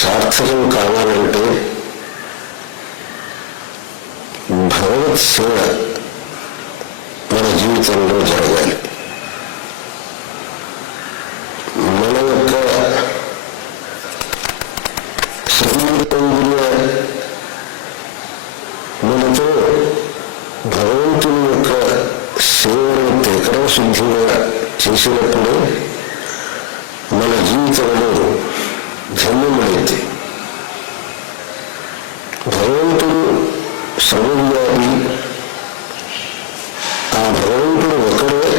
సార్థకం కావాలంటే భగవత్ సేవ మన జీవితంలో జరగాలి. మన యొక్క శ్రీమంతంలో మనతో భగవంతుని యొక్క సేవను త్రికరణ శుద్ధిగా చేసినప్పుడు మన జీవితంలో ధన్యమైంది. భగవంతుడు సర్వవ్యాపి. ఆ భగవంతుడు ఒకడే.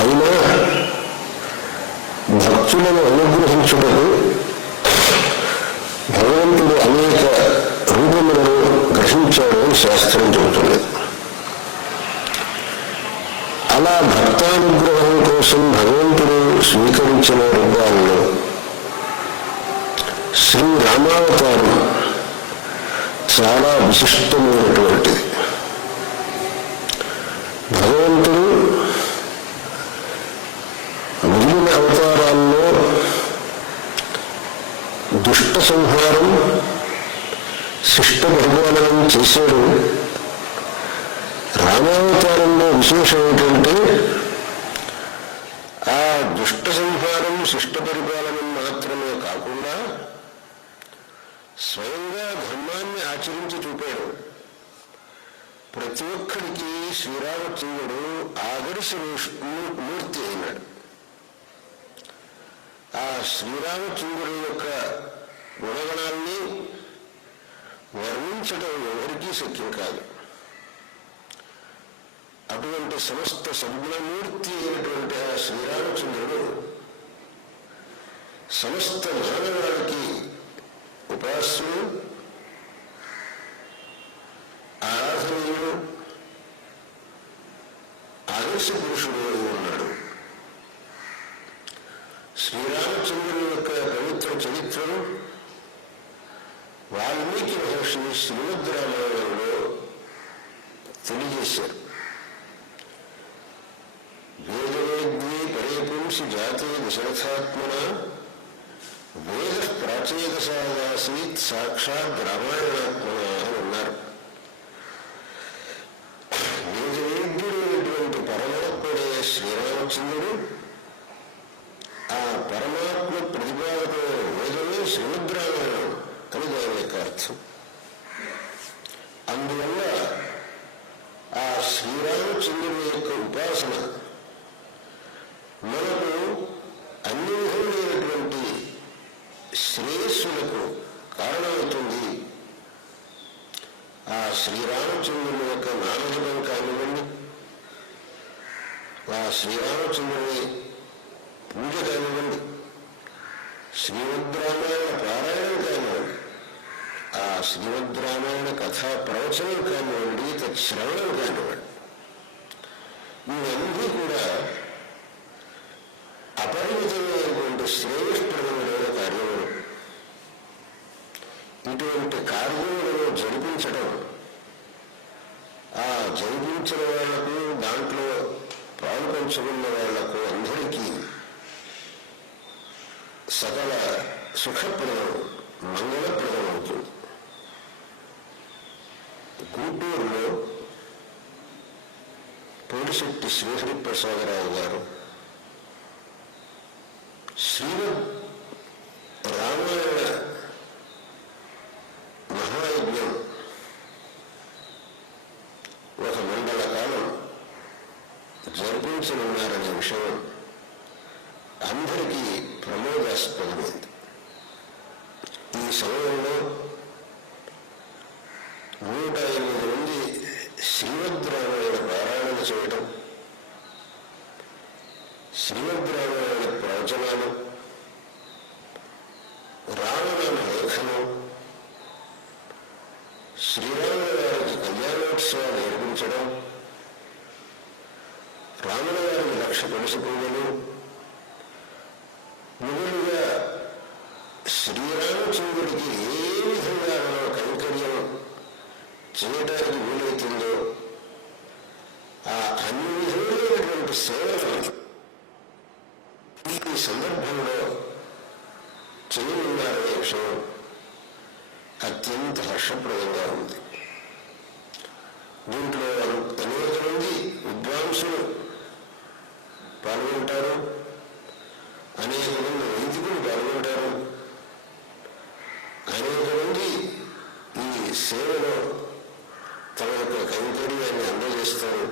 అయినా భక్తులను అనుగ్రహించుటకు భగవంతుడు అనేక రూపములను గ్రహించాడని శాస్త్రం చెబుతుంది. అలా భక్తానుగ్రహం కోసం భగవంతుడు స్వీకరించిన రూపాల్లో శ్రీరామావతారం చాలా విశిష్టమైనటువంటిది. భగవంతుడు మిగిలిన అవతారాల్లో దుష్ట సంహారం శిష్ట పరిపాలనం చేశాడు. రామావతారంలో విశేషం ఏంటంటే ఆ దుష్ట సంహారం శిష్ట పరిపాలనం మాత్రమే కాకుండా స్వయంగా ధర్మాన్ని ఆచరించి చూపాడు. ప్రతి ఒక్కడికి శ్రీరామచంద్రుడు ఆదర్శ మూర్తి అయినాడు. ఆ శ్రీరామచంద్రుడి యొక్క గుణగణాల్ని వర్ణించడం ఎవరికీ శక్యం కాదు. అటువంటి సమస్త సద్గుణమూర్తి అయినటువంటి ఆ శ్రీరామచంద్రుడు సమస్త మానవాళికి ఉపాస్యుడు, ఆరాధనీయుడు, ఆదర్శ పురుషుడు ఉన్నాడు. శ్రీరామచంద్రుని యొక్క పవిత్ర చరిత్రను వాల్మీకి మహర్షి శ్రీమద్ రామాయణంలో తెలియజేశారు. వేదవేద్యే పరేపుంసి జాతే దశరథాత్మన వేద ప్రాచేతసాదాసీత్ సాక్షాత్ రామాయణాత్మన అని ఉన్నారు. వేదవేద్యుడైనటువంటి పరమాత్ముడే శ్రీరామచంద్రుడు. ఆ పరమాత్మ ప్రతిపాదకమైన వేదమే శ్రీమద్ రామాయణం అని దాని యొక్క అర్థం. అందువల్ల ఆ శ్రీరామచంద్రుని యొక్క ఉపాసన మనకు అన్ని విధములైనటువంటి శ్రేయస్సులకు కారణమవుతుంది. ఆ శ్రీరామచంద్రుని యొక్క నామజపం కానివ్వండి, ఆ శ్రీరామచంద్రుని పూజ కానివ్వండి, శ్రీమద్ రామాయణ పారాయణం కానివ్వండి, ఆ శ్రీమద్ రామాయణ కథా ప్రవచనం కానివ్వండి, తత్శ్రవణం కానివ్వండి, ఇవన్నీ కూడా అపరిమితమైనటువంటి శ్రేయస్ప్రదమైన కార్యములు. ఇటువంటి కార్యములను జరిపించడం ఆ జరిపించిన వాళ్లకు, దాంట్లో పాల్పంచుకున్న వాళ్లకు అందరికీ సకల సుఖప్రదం, మంగళప్రదం అవుతుంది. గుంటూరులో పోలిశెట్టి శ్రీహరిప్రసాదరావు గారు శ్రీమద్ రామాయణ మహాయజ్ఞం ఒక మండల కాలం జరిపించనున్నారనే విషయం అందరికీ ప్రమోదాస్పదమైంది. ఈ సమయంలో 108 మంది శ్రీమద్ రామాయణ పారాయణ చేయడం, శ్రీమద్ రామాయణ ప్రవచనాలు, రామనామ లేఖనం, శ్రీరాముల వారికి కళ్యాణోత్సవాలు నిర్మించడం, రాముల వారికి 1,00,000 తులసి పూజలు, మిగులుగా శ్రీరామచంద్రుడికి ఏ విధంగా మనం కైంకర్యం చేయడానికి వీలవుతుందో ఆ అన్ని విధములైనటువంటి సేవలు ఈ సందర్భంలో చేయనున్నారనే విషయం అత్యంత హర్షప్రదంగా ఉంది. దీంట్లో అనేక మంది విద్వాంసులు పాల్గొంటారు, అనేక మంది వైదికులు పాల్గొంటారు, అనేక మంది ఈ సేవలో తమ యొక్క కైంకర్యాన్ని అందజేస్తారు,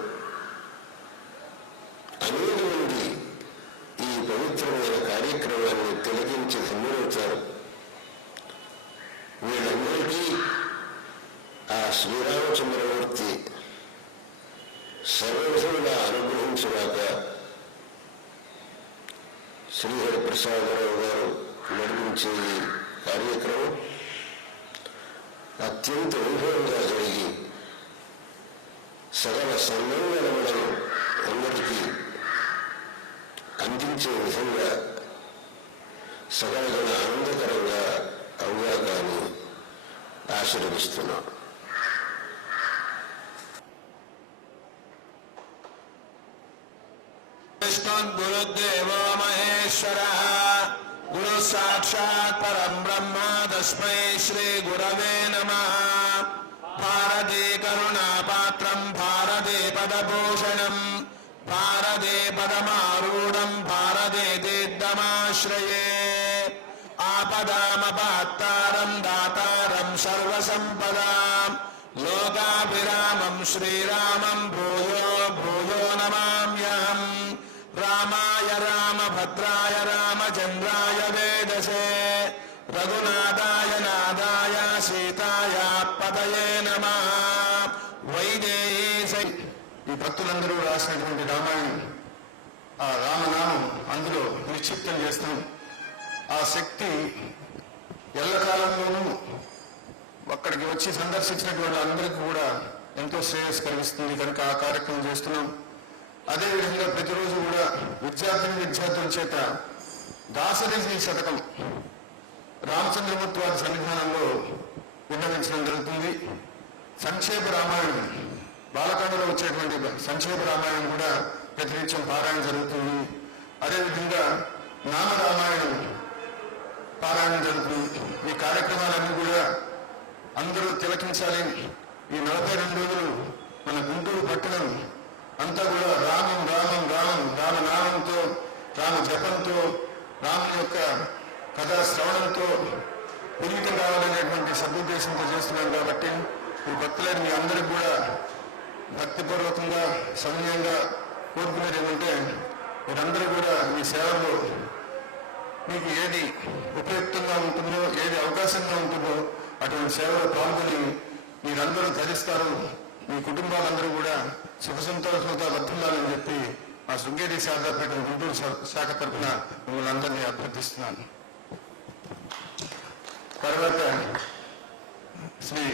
అనేక మంది ఈ పవిత్రమైన కార్యక్రమాన్ని తిలకించి ధన్యులవుతారు. వీళ్ళందరికీ ఆ శ్రీరామచంద్రమూర్తి సర్వవిధంగా అనుగ్రహించుగాక. శ్రీహరి ప్రసాదరావు గారు నడిపించే ఈ కార్యక్రమం అత్యంత వైభవంగా జరిగి సకల సన్మంగళములను అందరికీ అందించే విధంగా సకల ఆనందకరంగా అవుగాక అని ఆశీర్వదిస్తున్నాం. గురుదేవో మహేశ్వర గురు సాక్షాత్ పరం బ్రహ్మ तस्मै श्रीगुरवे नमः। भारते करुणापात्रं भारते पदभूषणं भारते पदमारूढं भारते तीर्थमाश्रये। आपदामपात्तारं दातारं सर्वसम्पदां लोकाभिरामं श्रीरामं भूयो भूयो नमाम्यहम्। रामाय रामभद्राय रामचन्द्राय वेदसे रघुनाथाय नाथाय सीताय पतये नमः। వైదేహీ ఈ భక్తులందరూ రాసినటువంటి రామాయణం, ఆ రామనామం అందులో నిక్షిప్తం చేస్తాం. ఆ శక్తి ఎల్లకాలంలోనూ అక్కడికి వచ్చి సందర్శించినటువంటి అందరికీ కూడా ఎంతో శ్రేయస్సు కలిగిస్తుంది కనుక ఆ కార్యక్రమం చేస్తున్నాం. అదేవిధంగా ప్రతిరోజు కూడా విద్యార్థుల చేత దాసరథి శతకం రామచంద్రమూర్తి వారి సన్నిధానంలో విన్నవించడం జరుగుతుంది. సంక్షేప రామాయణం, బాలకాండలో వచ్చేటువంటి సంక్షేప రామాయణం కూడా ప్రతినిత్యం పారాయణ జరుగుతుంది. అదేవిధంగా నామ రామాయణం పారాయణం జరుగుతుంది. ఈ కార్యక్రమాలన్నీ కూడా అందరూ తిలకించాలి. ఈ 42 రోజులు మన గుంటూరు పట్టణం అంతా కూడా రామం రామం రామం రామనామంతో, రామ జపంతో, రాముని యొక్క కథా శ్రవణంతో పునీతం కావాలనేటువంటి సదుద్దేశంతో చేస్తున్నాం. కాబట్టి ఈ భక్తులని మీ అందరికి కూడా భక్తిపూర్వకంగా సమయంగా కోరుకునేది ఏమంటే, మీరందరూ కూడా మీ సేవలో మీకు ఏది ఉపయుక్తంగా ఉంటుందో, ఏది అవకాశంగా ఉంటుందో అటువంటి సేవలో పాల్గొని మీరందరూ ధరిస్తారు. మీ కుటుంబాలందరూ కూడా సుఖ సంతోషంతో వర్ధిల్లాలని చెప్పి మా శృంగేరి శారదాపేట గుంటూరు శాఖ తరఫున మిమ్మల్ని అందరినీ అభ్యర్థిస్తున్నాను. తర్వాత శ్రీ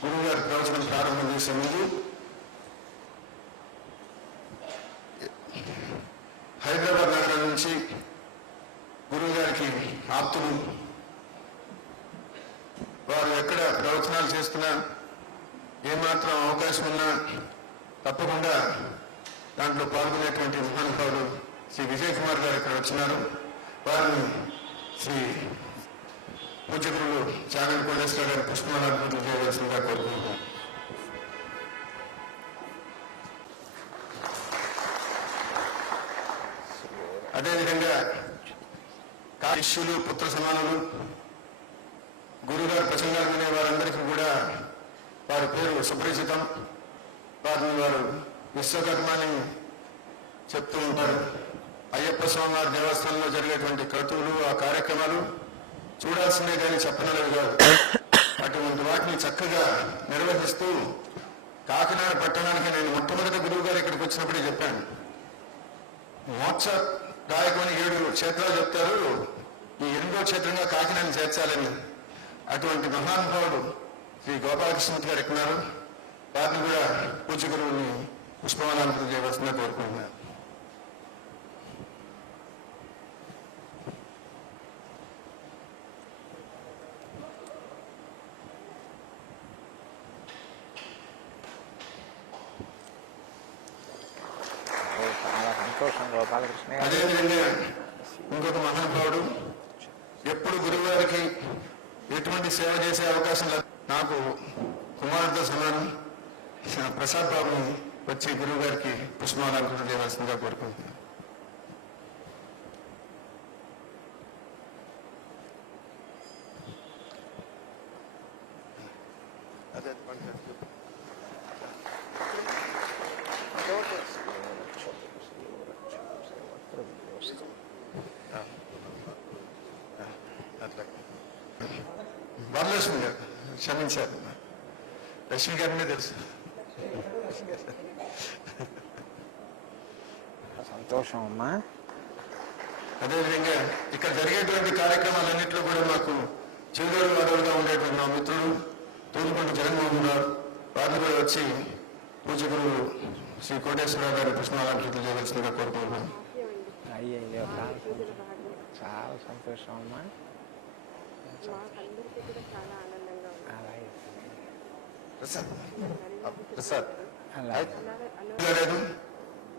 గురువు గారి ప్రవచనం ప్రారంభం చేసే ముందు హైదరాబాద్ నగరం నుంచి గురువు గారికి ఆప్తులు, వారు ఎక్కడ ప్రవచనాలు చేస్తున్నా ఏమాత్రం అవకాశం ఉన్నా తప్పకుండా దాంట్లో పాల్గొనేటువంటి మహానుభావుడు శ్రీ విజయ్ కుమార్ గారు ఇక్కడ వచ్చినారు. వారిని శ్రీ పూజ్య గురువు చాగంటి కోటేశ్వర గారి పుష్పమాలార్పణలు చేయవలసిందిగా కోరుకుంటున్నాం. అదేవిధంగా కాశిష్యులు, పుత్ర సమానులు, గురుగారు ప్రసంగాలు వినే వారందరికీ కూడా వారి పేరు సుపరిచితం. వారిని వారు విశ్వకర్మని చెప్తూ ఉంటారు. అయ్యప్ప స్వామివారి దేవస్థానంలో జరిగేటువంటి క్రతువులు, ఆ కార్యక్రమాలు చూడాల్సిందే కానీ చెప్పనలేవు కాదు. అటువంటి వాటిని చక్కగా నిర్వహిస్తూ కాకినాడ పట్టణానికి నేను మొట్టమొదటి గురువు గారు ఇక్కడికి వచ్చినప్పుడే చెప్పాను, మోక్ష దాయకమని 7 క్షేత్రాలు చెప్తారు, ఈ 8వ క్షేత్రంగా కాకినాడని చేర్చాలని. అటువంటి మహానుభావుడు శ్రీ గోపాలకృష్ణమూర్తి గారు ఎక్కున్నారు. వారిని కూడా పూజ్య గురువుని పుష్పమాలార్పణ చేయవలసిందిగా కోరుకుంటున్నారు. అదేవిధంగా ఇంకొక మహానుభావుడు ఎప్పుడు గురువుగారికి ఎటువంటి సేవ చేసే అవకాశం లేదు. నాకు కుమారుడితో సమానం ప్రసాద్ బాబుని వచ్చి గురువు గారికి పుష్పమాలార్పణ చేయవలసిందిగా కోరుకుంటున్నాను. వరలక్ష్మి గారు క్షమించారు, లక్ష్మి గారినే తెలుసు. సంతోషం అమ్మా. అదేవిధంగా ఇక్కడ జరిగేటువంటి కార్యక్రమాలన్నింటిలో కూడా మాకు చిరుగోడు వాడలుగా ఉండేటువంటి మా మిత్రుడు తూలుపంటి జగన్మోహన్ గారు, వారిని కూడా వచ్చి పూజ్య గురువు శ్రీ కోటేశ్వరరావు గారి పుష్పమాలార్పణ చేయవలసిందిగా కోరుకుంటున్నాను. అయ్యయ్యో చాలా సంతోషం అమ్మా.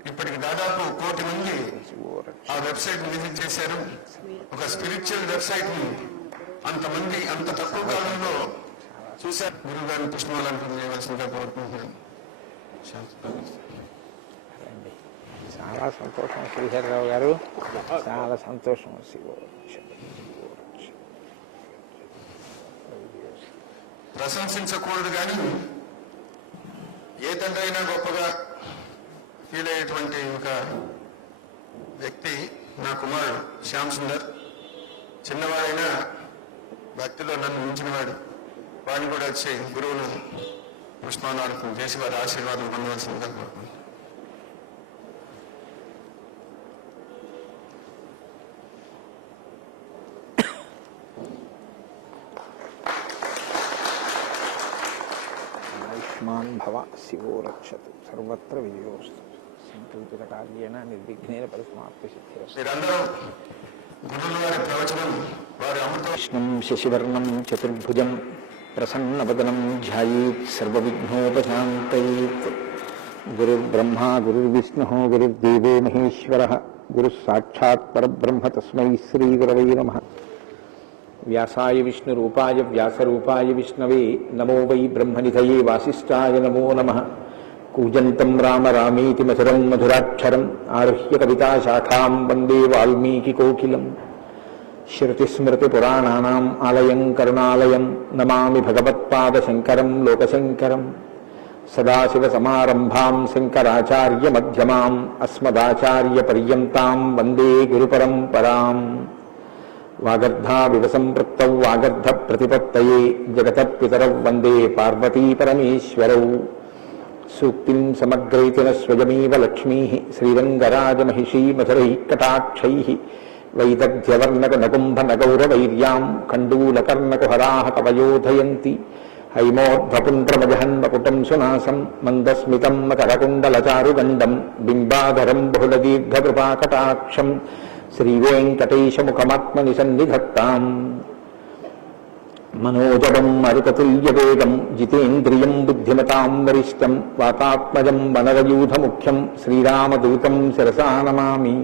ఇప్పటికి దాదాపు 1 కోటి మంది ఆ వెబ్సైట్ విజిట్ చేశారు. ఒక స్పిరిచువల్ వెబ్సైట్ ని అంతమంది అంత తక్కువ కాలంలో చూశారు. గురువు గారిని పుష్పమాలంకరణ చేయవలసిందిగా కోరుకుంటున్నాను. రండి. చాలా సంతోషం శ్రీహరిరావు గారు, చాలా సంతోషం. ప్రశంసించకూడదు కానీ ఏ తండ్రి అయినా గొప్పగా ఫీల్ అయ్యేటువంటి ఒక వ్యక్తి నా కుమారుడు శ్యామ్ సుందర్. చిన్నవాడైనా భక్తిలో నన్ను మించినవాడు. వాడిని కూడా వచ్చి గురువులు పుష్పానార్థం చేసి వారి ఆశీర్వాదం పొందవలసిందిగా కోరుకుంటున్నాను. ఆయుష్మాన్ భవ శివో రక్షతు సర్వత్ర విజయోస్తు సంకల్పిత కార్యేణ నిర్విఘ్నేన పరిసమాప్తి సిద్ధిరస్తు. మీరందరూ గురువుల వారి ప్రవచనం వారి అమృత కృష్ణం శశివర్ణం చతుర్భుజం ప్రసన్నవదనం ధ్యాయేత్ సర్వవిఘ్నోపశాంతయేత్. గురుర్బ్రహ్మా గురుర్విష్ణుః గురుర్దేవో మహేశ్వరః గురుః సాక్షాత్ పరబ్రహ్మ తస్మై శ్రీగురవై నమః. వ్యాసాయ విష్ణురూపాయ వ్యాసరూపాయ విష్ణవే నమో వై బ్రహ్మనిధయే వాసిష్ఠాయ నమో నమః. కూజంతం రామ రామేతి మధురం మధురాక్షరం ఆరుహ్య కవితాశాఖాం వందే వాల్మీకికోకిలం. శృతిస్మృతిపురాణానాం ఆలయం కరుణాలయం నమామి భగవత్పాదశంకరం లోకశంకరం. సదాశివసమారంభాం శంకరాచార్యమధ్యమాం అస్మదాచార్యపర్యంతాం వందే గురుపరంపరాం. వాగర్ధావివ సంపృక్తౌ వాగర్ధ ప్రతిపత్తయే జగతః పితరౌ వందే పార్వతీపరమేశ్వరౌ. సూక్తిం సమగ్రైతిన స్వయమేవ లక్ష్మీః శ్రీరంగరాజమహిషీ మధురైః కటాక్షైః. వైదగ్ధ్యవర్ణకనకుంభనగౌరవైర్యాం కండూలకర్ణకుహరాः కవయోధయంతి. హైమోర్ధ్వపుండ్రమజహన్మకుటం సునాసం మందస్మితం మకరకుండలచారుగండం బింబాధరం బహుళదీర్ఘకృపాకటాక్షం శ్రీవేంకటేశముఖమాత్మని సన్నిధత్తాం. మనోజవం మరుతతుల్యవేగం జితేంద్రియం బుద్ధిమతాం వరిష్టం వాతాత్మజం వనరయూధముఖ్యం శ్రీరామదూతం శిరసా నమామి.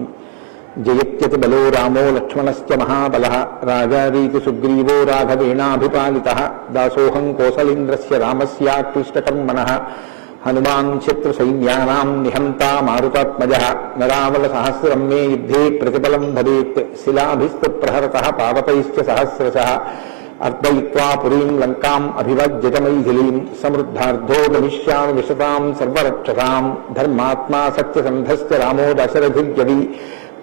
జయత్యతి బలో రామో లక్ష్మణశ్చ మహాబలః రాజారీతి సుగ్రీవో రాఘవేణాభిపాలితః. దాసోహం కోసలేంద్రస్య రామస్యాక్లిష్టకర్మణః హనుమాన్ శత్రుసైన్యానాం నిహంతా మారుతాత్మజః. నరావలసహస్రం మే యుద్ధే ప్రతిఫలం భవేత్ శిలాభిస్తు ప్రహరతః పావకైశ్చ సహస్రశః. అర్దయిత్వా పురీం లంకాం అభివజ్యత మైథిలీం సమృద్ధార్థో గమిష్యామి విశతాం సర్వరక్షసాం. ధర్మాత్మా సత్యసంధశ్చ రామో దశరథిర్యవి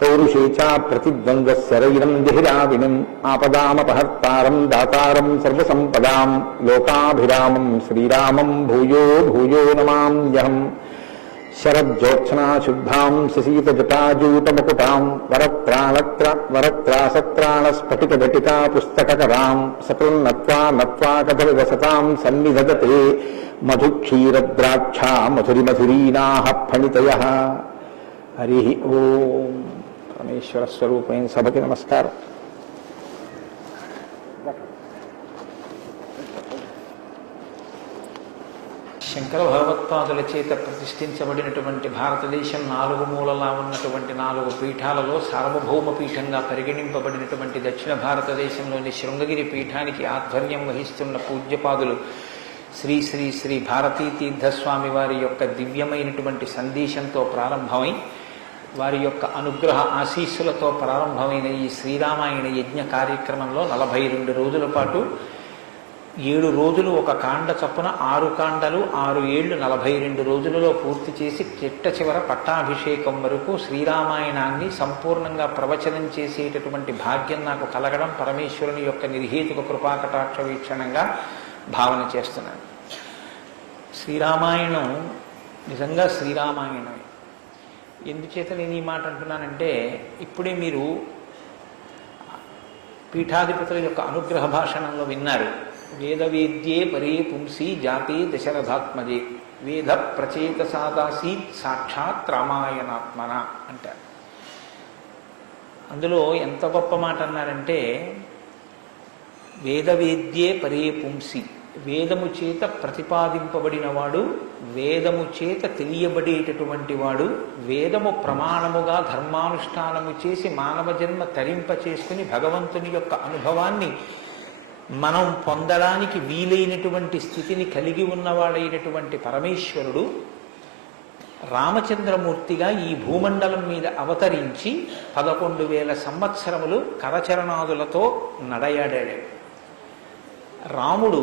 పౌరుషే చ ప్రతిద్వంద్వశరైరం దిహిరావిణం. ఆపదామపహర్తారం దాతారం సర్వసంపదాం లోకాభిరామం శ్రీరామం భూయో భూయో నమామ్యహం. శరజ్యోత్స్నాశుద్ధాం శశీతజటాజూటముకుటాం వరత్రాసత్రాణస్ఫటికఘటికా పుస్తకకరాం. సకృన్నత్వా నత్వా కథవివసతాం సన్నిధదతే మధుక్షీరద్రాక్షా మధురిమధురీనాః ఫణితయః. హరి ఓం. పరమేశ్వర స్వరూపమైన సభకి నమస్కారం. శంకర భగవత్పాదుల చేత ప్రతిష్ఠించబడినటువంటి భారతదేశం 4 మూలలా ఉన్నటువంటి 4 పీఠాలలో సార్వభౌమ పీఠంగా పరిగణింపబడినటువంటి దక్షిణ భారతదేశంలోని శృంగగిరి పీఠానికి ఆధ్వర్యం వహిస్తున్న పూజ్యపాదులు శ్రీ శ్రీ శ్రీ భారతీ తీర్థస్వామి వారి యొక్క దివ్యమైనటువంటి సందేశంతో ప్రారంభమై వారి యొక్క అనుగ్రహ ఆశీస్సులతో ప్రారంభమైన ఈ శ్రీరామాయణ యజ్ఞ కార్యక్రమంలో 42 రోజుల పాటు 7 రోజులు ఒక కాండ చొప్పున 6 కాండలు 6 ఏళ్లు 42 రోజులలో పూర్తి చేసి చిట్ట చివర పట్టాభిషేకం వరకు శ్రీరామాయణాన్ని సంపూర్ణంగా ప్రవచనం చేసేటటువంటి భాగ్యం నాకు కలగడం పరమేశ్వరుని యొక్క నిర్హేతుక కృపాకటాక్ష వీక్షణంగా భావన చేస్తున్నాను. శ్రీరామాయణం నిజంగా శ్రీరామాయణమే. ఎందుచేత నేను ఈ మాట అంటున్నానంటే ఇప్పుడే మీరు పీఠాధిపతుల యొక్క అనుగ్రహ భాషణంలో విన్నారు. వేదవేద్యే పరే పుంసి జాతే దశరథాత్మజే వేద ప్రచేతసాదాసీత్ సాక్షాత్ రామాయణాత్మన అంటారు. అందులో ఎంత గొప్ప మాట అన్నారంటే వేదవేద్యే పరే పుంసి, వేదము చేత ప్రతిపాదింపబడినవాడు, వేదము చేత తెలియబడేటటువంటి వాడు, వేదము ప్రమాణముగా ధర్మానుష్ఠానము చేసి మానవ జన్మ తరింప చేసుకుని భగవంతుని యొక్క అనుభవాన్ని మనం పొందడానికి వీలైనటువంటి స్థితిని కలిగి ఉన్నవాడైనటువంటి పరమేశ్వరుడు రామచంద్రమూర్తిగా ఈ భూమండలం మీద అవతరించి 11,000 సంవత్సరములు కరచరణాదులతో నడయాడాడు. రాముడు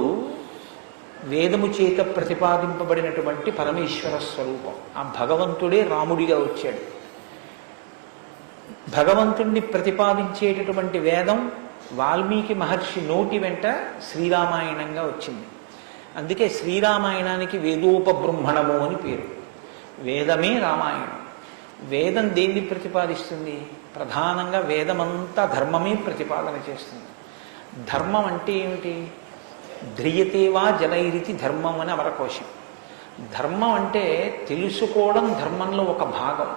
వేదము చేత ప్రతిపాదింపబడినటువంటి పరమేశ్వర స్వరూపం. ఆ భగవంతుడే రాముడిగా వచ్చాడు. భగవంతుణ్ణి ప్రతిపాదించేటటువంటి వేదం వాల్మీకి మహర్షి నోటి వెంట శ్రీరామాయణంగా వచ్చింది. అందుకే శ్రీరామాయణానికి వేదోపబృంహణము అని పేరు. వేదమే రామాయణం. వేదం దేన్ని ప్రతిపాదిస్తుంది? ప్రధానంగా వేదమంతా ధర్మమే ప్రతిపాదన చేస్తుంది. ధర్మం అంటే ఏమిటి? ధ్రియతేవా జనైరితి ధర్మం అని అమరకోశం. ధర్మం అంటే తెలుసుకోవడం ధర్మంలో ఒక భాగం.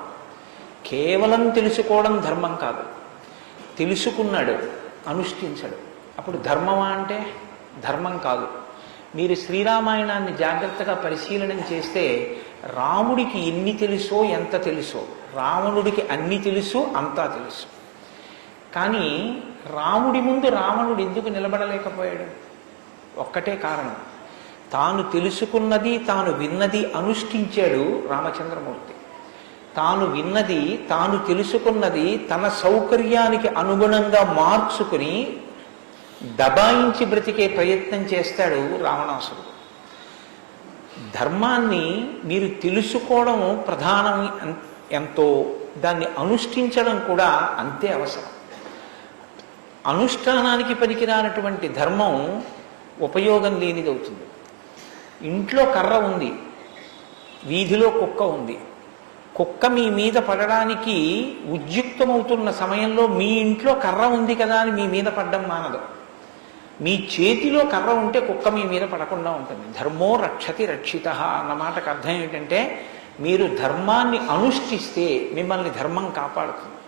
కేవలం తెలుసుకోవడం ధర్మం కాదు. తెలుసుకున్నాడు, అనుష్ఠించడు, అప్పుడు ధర్మమా అంటే ధర్మం కాదు. మీరు శ్రీరామాయణాన్ని జాగ్రత్తగా పరిశీలనం చేస్తే రాముడికి ఎన్ని తెలుసో ఎంత తెలుసో, రావణుడికి అన్ని తెలుసు అంతా తెలుసు. కానీ రాముడి ముందు రావణుడు ఎందుకు నిలబడలేకపోయాడు? ఒక్కటే కారణం, తాను తెలుసుకున్నది తాను విన్నది అనుష్ఠించాడు రామచంద్రమూర్తి. తాను విన్నది తాను తెలుసుకున్నది తన సౌకర్యానికి అనుగుణంగా మార్చుకుని దబాయించి బ్రతికే ప్రయత్నం చేస్తాడు రావణాసురుడు. ధర్మాన్ని మీరు తెలుసుకోవడం ప్రధానం ఎంతో, దాన్ని అనుష్ఠించడం కూడా అంతే అవసరం. అనుష్ఠానానికి పనికిరానటువంటి ధర్మం ఉపయోగం లేనిదవుతుంది. ఇంట్లో కర్ర ఉంది, వీధిలో కుక్క ఉంది. కుక్క మీ మీద పడడానికి ఉద్యుక్తమవుతున్న సమయంలో మీ ఇంట్లో కర్ర ఉంది కదా అని మీ మీద పడ్డం మానదు. మీ చేతిలో కర్ర ఉంటే కుక్క మీ మీద పడకుండా ఉంటుంది. ధర్మో రక్షతి రక్షిత అన్న మాటకు అర్థం ఏంటంటే మీరు ధర్మాన్ని అనుష్ఠిస్తే మిమ్మల్ని ధర్మం కాపాడుతుంది.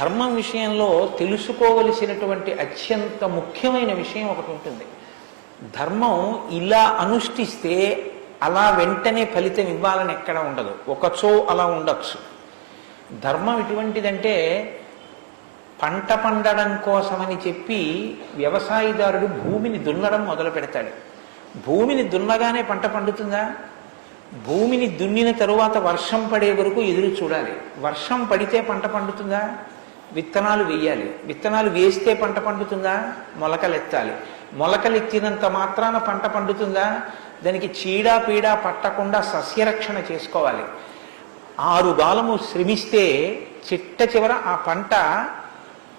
ధర్మం విషయంలో తెలుసుకోవలసినటువంటి అత్యంత ముఖ్యమైన విషయం ఒకటి ఉంటుంది. ధర్మం ఇలా అనుష్ఠిస్తే అలా వెంటనే ఫలితం ఇవ్వాలని ఎక్కడ ఉండదు. ఒకచో అలా ఉండొచ్చు. ధర్మం ఎటువంటిదంటే పంట పండడం కోసమని చెప్పి వ్యవసాయదారుడు భూమిని దున్నడం మొదలు పెడతాడు. భూమిని దున్నగానే పంట పండుతుందా? భూమిని దున్నిన తరువాత వర్షం పడే వరకు ఎదురు చూడాలి. వర్షం పడితే పంట పండుతుందా? విత్తనాలు వేయాలి. విత్తనాలు వేస్తే పంట పండుతుందా? మొలకలెత్తాలి. మొలకలెత్తినంత మాత్రాన పంట పండుతుందా? దానికి చీడా పీడా పట్టకుండా సస్యరక్షణ చేసుకోవాలి. 6 కాలము శ్రమిస్తే చిట్ట చివర ఆ పంట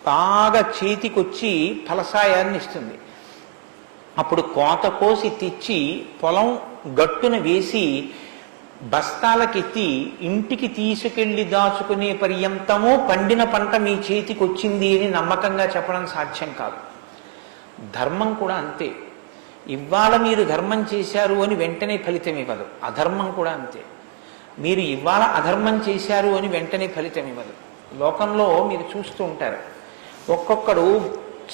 బాగా చేతికొచ్చి ఫలసాయాన్ని ఇస్తుంది. అప్పుడు కోత కోసి తెచ్చి పొలం గట్టున వేసి బస్తాలకెత్తి ఇంటికి తీసుకెళ్లి దాచుకునే పర్యంతమో పండిన పంట మీ చేతికి వచ్చింది అని నమ్మకంగా చెప్పడం సాధ్యం కాదు. ధర్మం కూడా అంతే. ఇవాళ మీరు ధర్మం చేశారు అని వెంటనే ఫలితం ఇవ్వదు. అధర్మం కూడా అంతే. మీరు ఇవాళ అధర్మం చేశారు అని వెంటనే ఫలితం ఇవ్వదు. లోకంలో మీరు చూస్తూ ఉంటారు, ఒక్కొక్కడు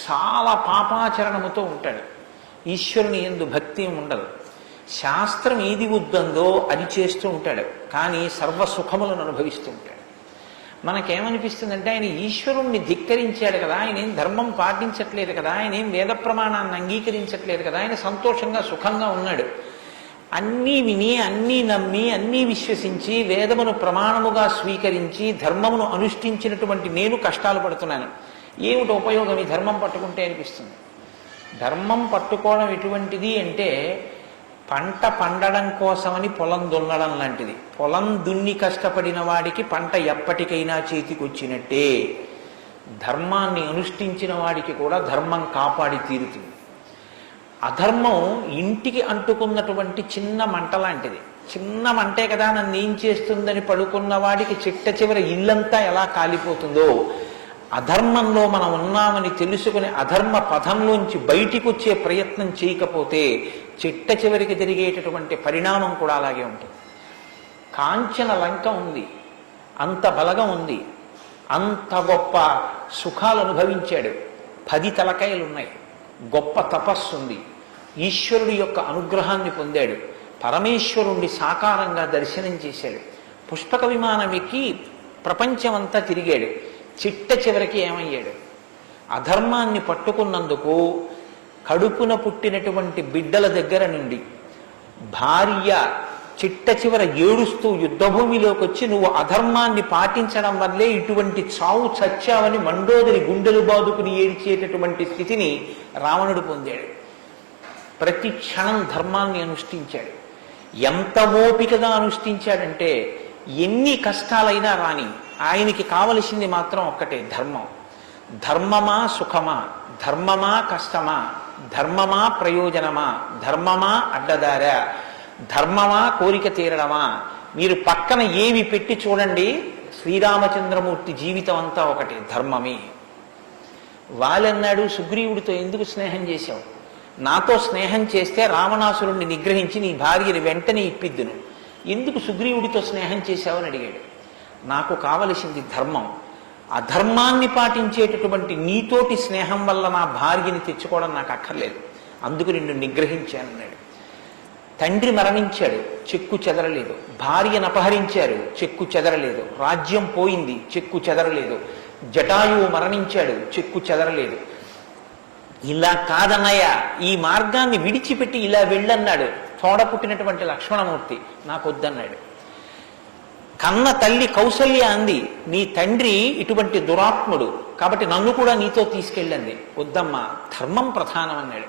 చాలా పాపాచరణముతో ఉంటాడు. ఈశ్వరుని యందు భక్తి ఉండదు. శాస్త్రం ఏది వద్దందో అది చేస్తూ ఉంటాడు, కానీ సర్వసుఖములను అనుభవిస్తూ ఉంటాడు. మనకేమనిపిస్తుందంటే ఆయన ఈశ్వరుణ్ణి ధిక్కరించాడు కదా, ఆయన ఏం ధర్మం పాటించట్లేదు కదా, ఆయన ఏం వేద ప్రమాణాన్ని అంగీకరించట్లేదు కదా, ఆయన సంతోషంగా సుఖంగా ఉన్నాడు. అన్నీ విని అన్నీ నమ్మి అన్నీ విశ్వసించి వేదమును ప్రమాణముగా స్వీకరించి ధర్మమును అనుష్ఠించినటువంటి నేను కష్టాలు పడుతున్నాను. ఏమిటి ఉపయోగం ఈ ధర్మం పట్టుకుంటే అనిపిస్తుంది. ధర్మం పట్టుకోవడం ఎటువంటిది అంటే పంట పండడం కోసమని పొలం దున్నడం లాంటిది. పొలం దున్ని కష్టపడిన వాడికి పంట ఎప్పటికైనా చేతికొచ్చినట్టే. ధర్మాన్ని అనుష్ఠించిన వాడికి కూడా ధర్మం కాపాడి తీరుతుంది. అధర్మం ఇంటికి అంటుకున్నటువంటి చిన్న మంట లాంటిది. చిన్న మంటే కదా నన్ను ఏం చేస్తుందని పడుకున్న వాడికి చిట్ట చివర ఇల్లంతా ఎలా కాలిపోతుందో, అధర్మంలో మనం ఉన్నామని తెలుసుకుని అధర్మ పథంలోంచి బయటికి వచ్చే ప్రయత్నం చేయకపోతే చిట్ట చివరికి జరిగేటటువంటి పరిణామం కూడా అలాగే ఉంటుంది. కాంచన లంక ఉంది, అంత బలగం ఉంది, అంత గొప్ప సుఖాలు అనుభవించాడు, 10 తలకాయలున్నాయి, గొప్ప తపస్సు ఉంది, ఈశ్వరుడి యొక్క అనుగ్రహాన్ని పొందాడు, పరమేశ్వరుణ్ణి సాకారంగా దర్శనం చేశాడు, పుష్పక విమానం ఎక్కి ప్రపంచమంతా తిరిగాడు. చిట్ట చివరికి ఏమయ్యాడు? అధర్మాన్ని పట్టుకున్నందుకు కడుపున పుట్టినటువంటి బిడ్డల దగ్గర నుండి భార్య చిట్ట చివర ఏడుస్తూ యుద్ధభూమిలోకి వచ్చి నువ్వు అధర్మాన్ని పాటించడం వల్లే ఇటువంటి చావు చచ్చావని మండోదరి గుండెలు బాదుకుని ఏడ్చేటటువంటి స్థితిని రావణుడు పొందాడు. ప్రతి క్షణం ధర్మాన్ని అనుష్ఠించాడు. ఎంత ఓపికగా అనుష్ఠించాడంటే ఎన్ని కష్టాలైనా రాని ఆయనకి కావలసింది మాత్రం ఒక్కటే, ధర్మం. ధర్మమా సుఖమా, ధర్మమా కష్టమా, ధర్మమా ప్రయోజనమా, ధర్మమా అడ్డదారా, ధర్మమా కోరిక తీరడమా, మీరు పక్కన ఏమి పెట్టి చూడండి, శ్రీరామచంద్రమూర్తి జీవితం అంతా ఒకటే, ధర్మమే. వాళ్ళన్నాడు, సుగ్రీవుడితో ఎందుకు స్నేహం చేశావు? నాతో స్నేహం చేస్తే రావణాసురుణ్ణి నిగ్రహించి నీ భార్యని వెంటనే ఇప్పిద్దును, ఎందుకు సుగ్రీవుడితో స్నేహం చేశావని అడిగాడు. నాకు కావలసింది ధర్మం. అధర్మాన్ని పాటించేటటువంటి నీతోటి స్నేహం వల్ల నా భార్యని తెచ్చుకోవడం నాకు అక్కర్లేదు, అందుకు నిన్ను నిగ్రహించానన్నాడు. తండ్రి మరణించాడు, చెక్కు చెదరలేదు. భార్యను అపహరించారు, చెక్కు చెదరలేదు. రాజ్యం పోయింది, చెక్కు చెదరలేదు. జటాయువు మరణించాడు, చెక్కు చెదరలేదు. ఇలా కాదన్నయ్య, ఈ మార్గాన్ని విడిచిపెట్టి ఇలా వెళ్ళన్నాడు. తోడ పుట్టినటువంటి లక్ష్మణమూర్తి నాకొద్దన్నాడు. కన్న తల్లి కౌసల్య అంది, నీ తండ్రి ఇటువంటి దురాత్ముడు కాబట్టి నన్ను కూడా నీతో తీసుకెళ్ళండి. వద్దమ్మా, ధర్మం ప్రధానం అన్నాడు.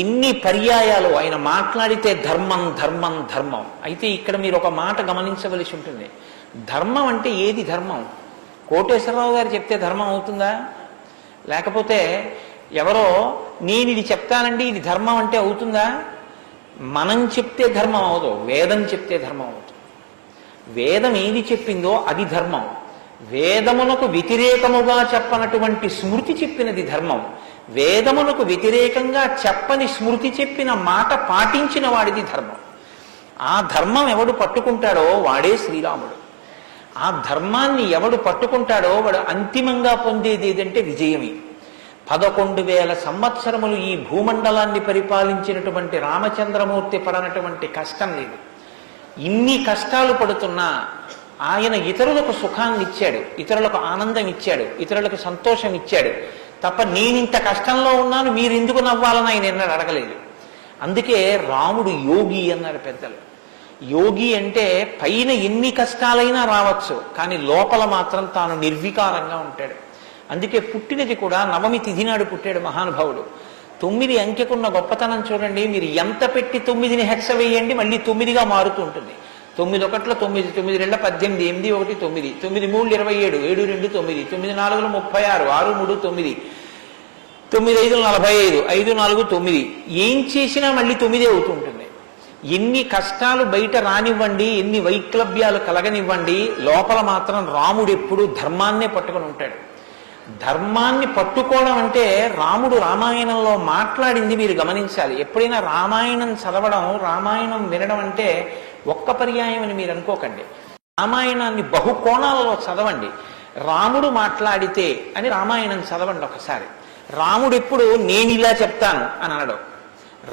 ఎన్ని పర్యాయాలు ఆయన మాట్లాడితే ధర్మం ధర్మం ధర్మం. అయితే ఇక్కడ మీరు ఒక మాట గమనించవలసి ఉంటుంది. ధర్మం అంటే ఏది ధర్మం? కోటేశ్వరరావు గారు చెప్తే ధర్మం అవుతుందా? లేకపోతే ఎవరో నేను ఇది చెప్తానండి ఇది ధర్మం అంటే అవుతుందా? మనం చెప్తే ధర్మం అవదు, వేదం చెప్తే ధర్మం అవుతుంది. వేదం ఏది చెప్పిందో అది ధర్మం. వేదమునకు వ్యతిరేకముగా చెప్పనటువంటి స్మృతి చెప్పినది ధర్మం. వేదమునకు వ్యతిరేకంగా చెప్పని స్మృతి చెప్పిన మాట పాటించిన వాడిది ధర్మం. ఆ ధర్మం ఎవడు పట్టుకుంటాడో వాడే శ్రీరాముడు. ఆ ధర్మాన్ని ఎవడు పట్టుకుంటాడో వాడు అంతిమంగా పొందేది ఏదంటే విజయమే. 11,000 సంవత్సరములు ఈ భూమండలాన్ని పరిపాలించినటువంటి రామచంద్రమూర్తి పడనటువంటి కష్టం లేదు. ఇన్ని కష్టాలు పడుతున్నా ఆయన ఇతరులకు సుఖాన్ని ఇచ్చాడు, ఇతరులకు ఆనందం ఇచ్చాడు, ఇతరులకు సంతోషం ఇచ్చాడు తప్ప నేనింత కష్టంలో ఉన్నాను మీరు ఎందుకు నవ్వాలని ఆయన ఎన్నడూ అడగలేదు. అందుకే రాముడు యోగి అన్నారు పెద్దలు. యోగి అంటే పైన ఎన్ని కష్టాలైనా రావచ్చు, కానీ లోపల మాత్రం తాను నిర్వికారంగా ఉంటాడు. అందుకే పుట్టినది కూడా నవమి తిథి నాడు పుట్టాడు మహానుభావుడు. 9 అంకెకున్న గొప్పతనం చూడండి. మీరు ఎంత పెట్టి 9ని హెచ్చ వేయండి మళ్ళీ 9గా మారుతూ ఉంటుంది. 9 ఒకట్ల 9, 9 2 18, 8 1 9, 9 3 27, 7 2 9, 9 4 36, 6 3 9, 9 5 45, 5 4 9. ఏం చేసినా మళ్ళీ 9 అవుతూ ఉంటుంది. ఎన్ని కష్టాలు బయట రానివ్వండి, ఎన్ని వైక్లభ్యాలు కలగనివ్వండి, లోపల మాత్రం రాముడు ఎప్పుడూ ధర్మాన్నే పట్టుకొని ఉంటాడు. ధర్మాన్ని పట్టుకోవడం అంటే రాముడు రామాయణంలో మాట్లాడింది మీరు గమనించాలి. ఎప్పుడైనా రామాయణం చదవడం, రామాయణం వినడం అంటే ఒక్క పర్యాయం అని మీరు అనుకోకండి. రామాయణాన్ని బహుకోణాలలో చదవండి. రాముడు మాట్లాడితే అని రామాయణం చదవండి ఒకసారి. రాముడు ఎప్పుడు నేను ఇలా చెప్తాను అని అనడు.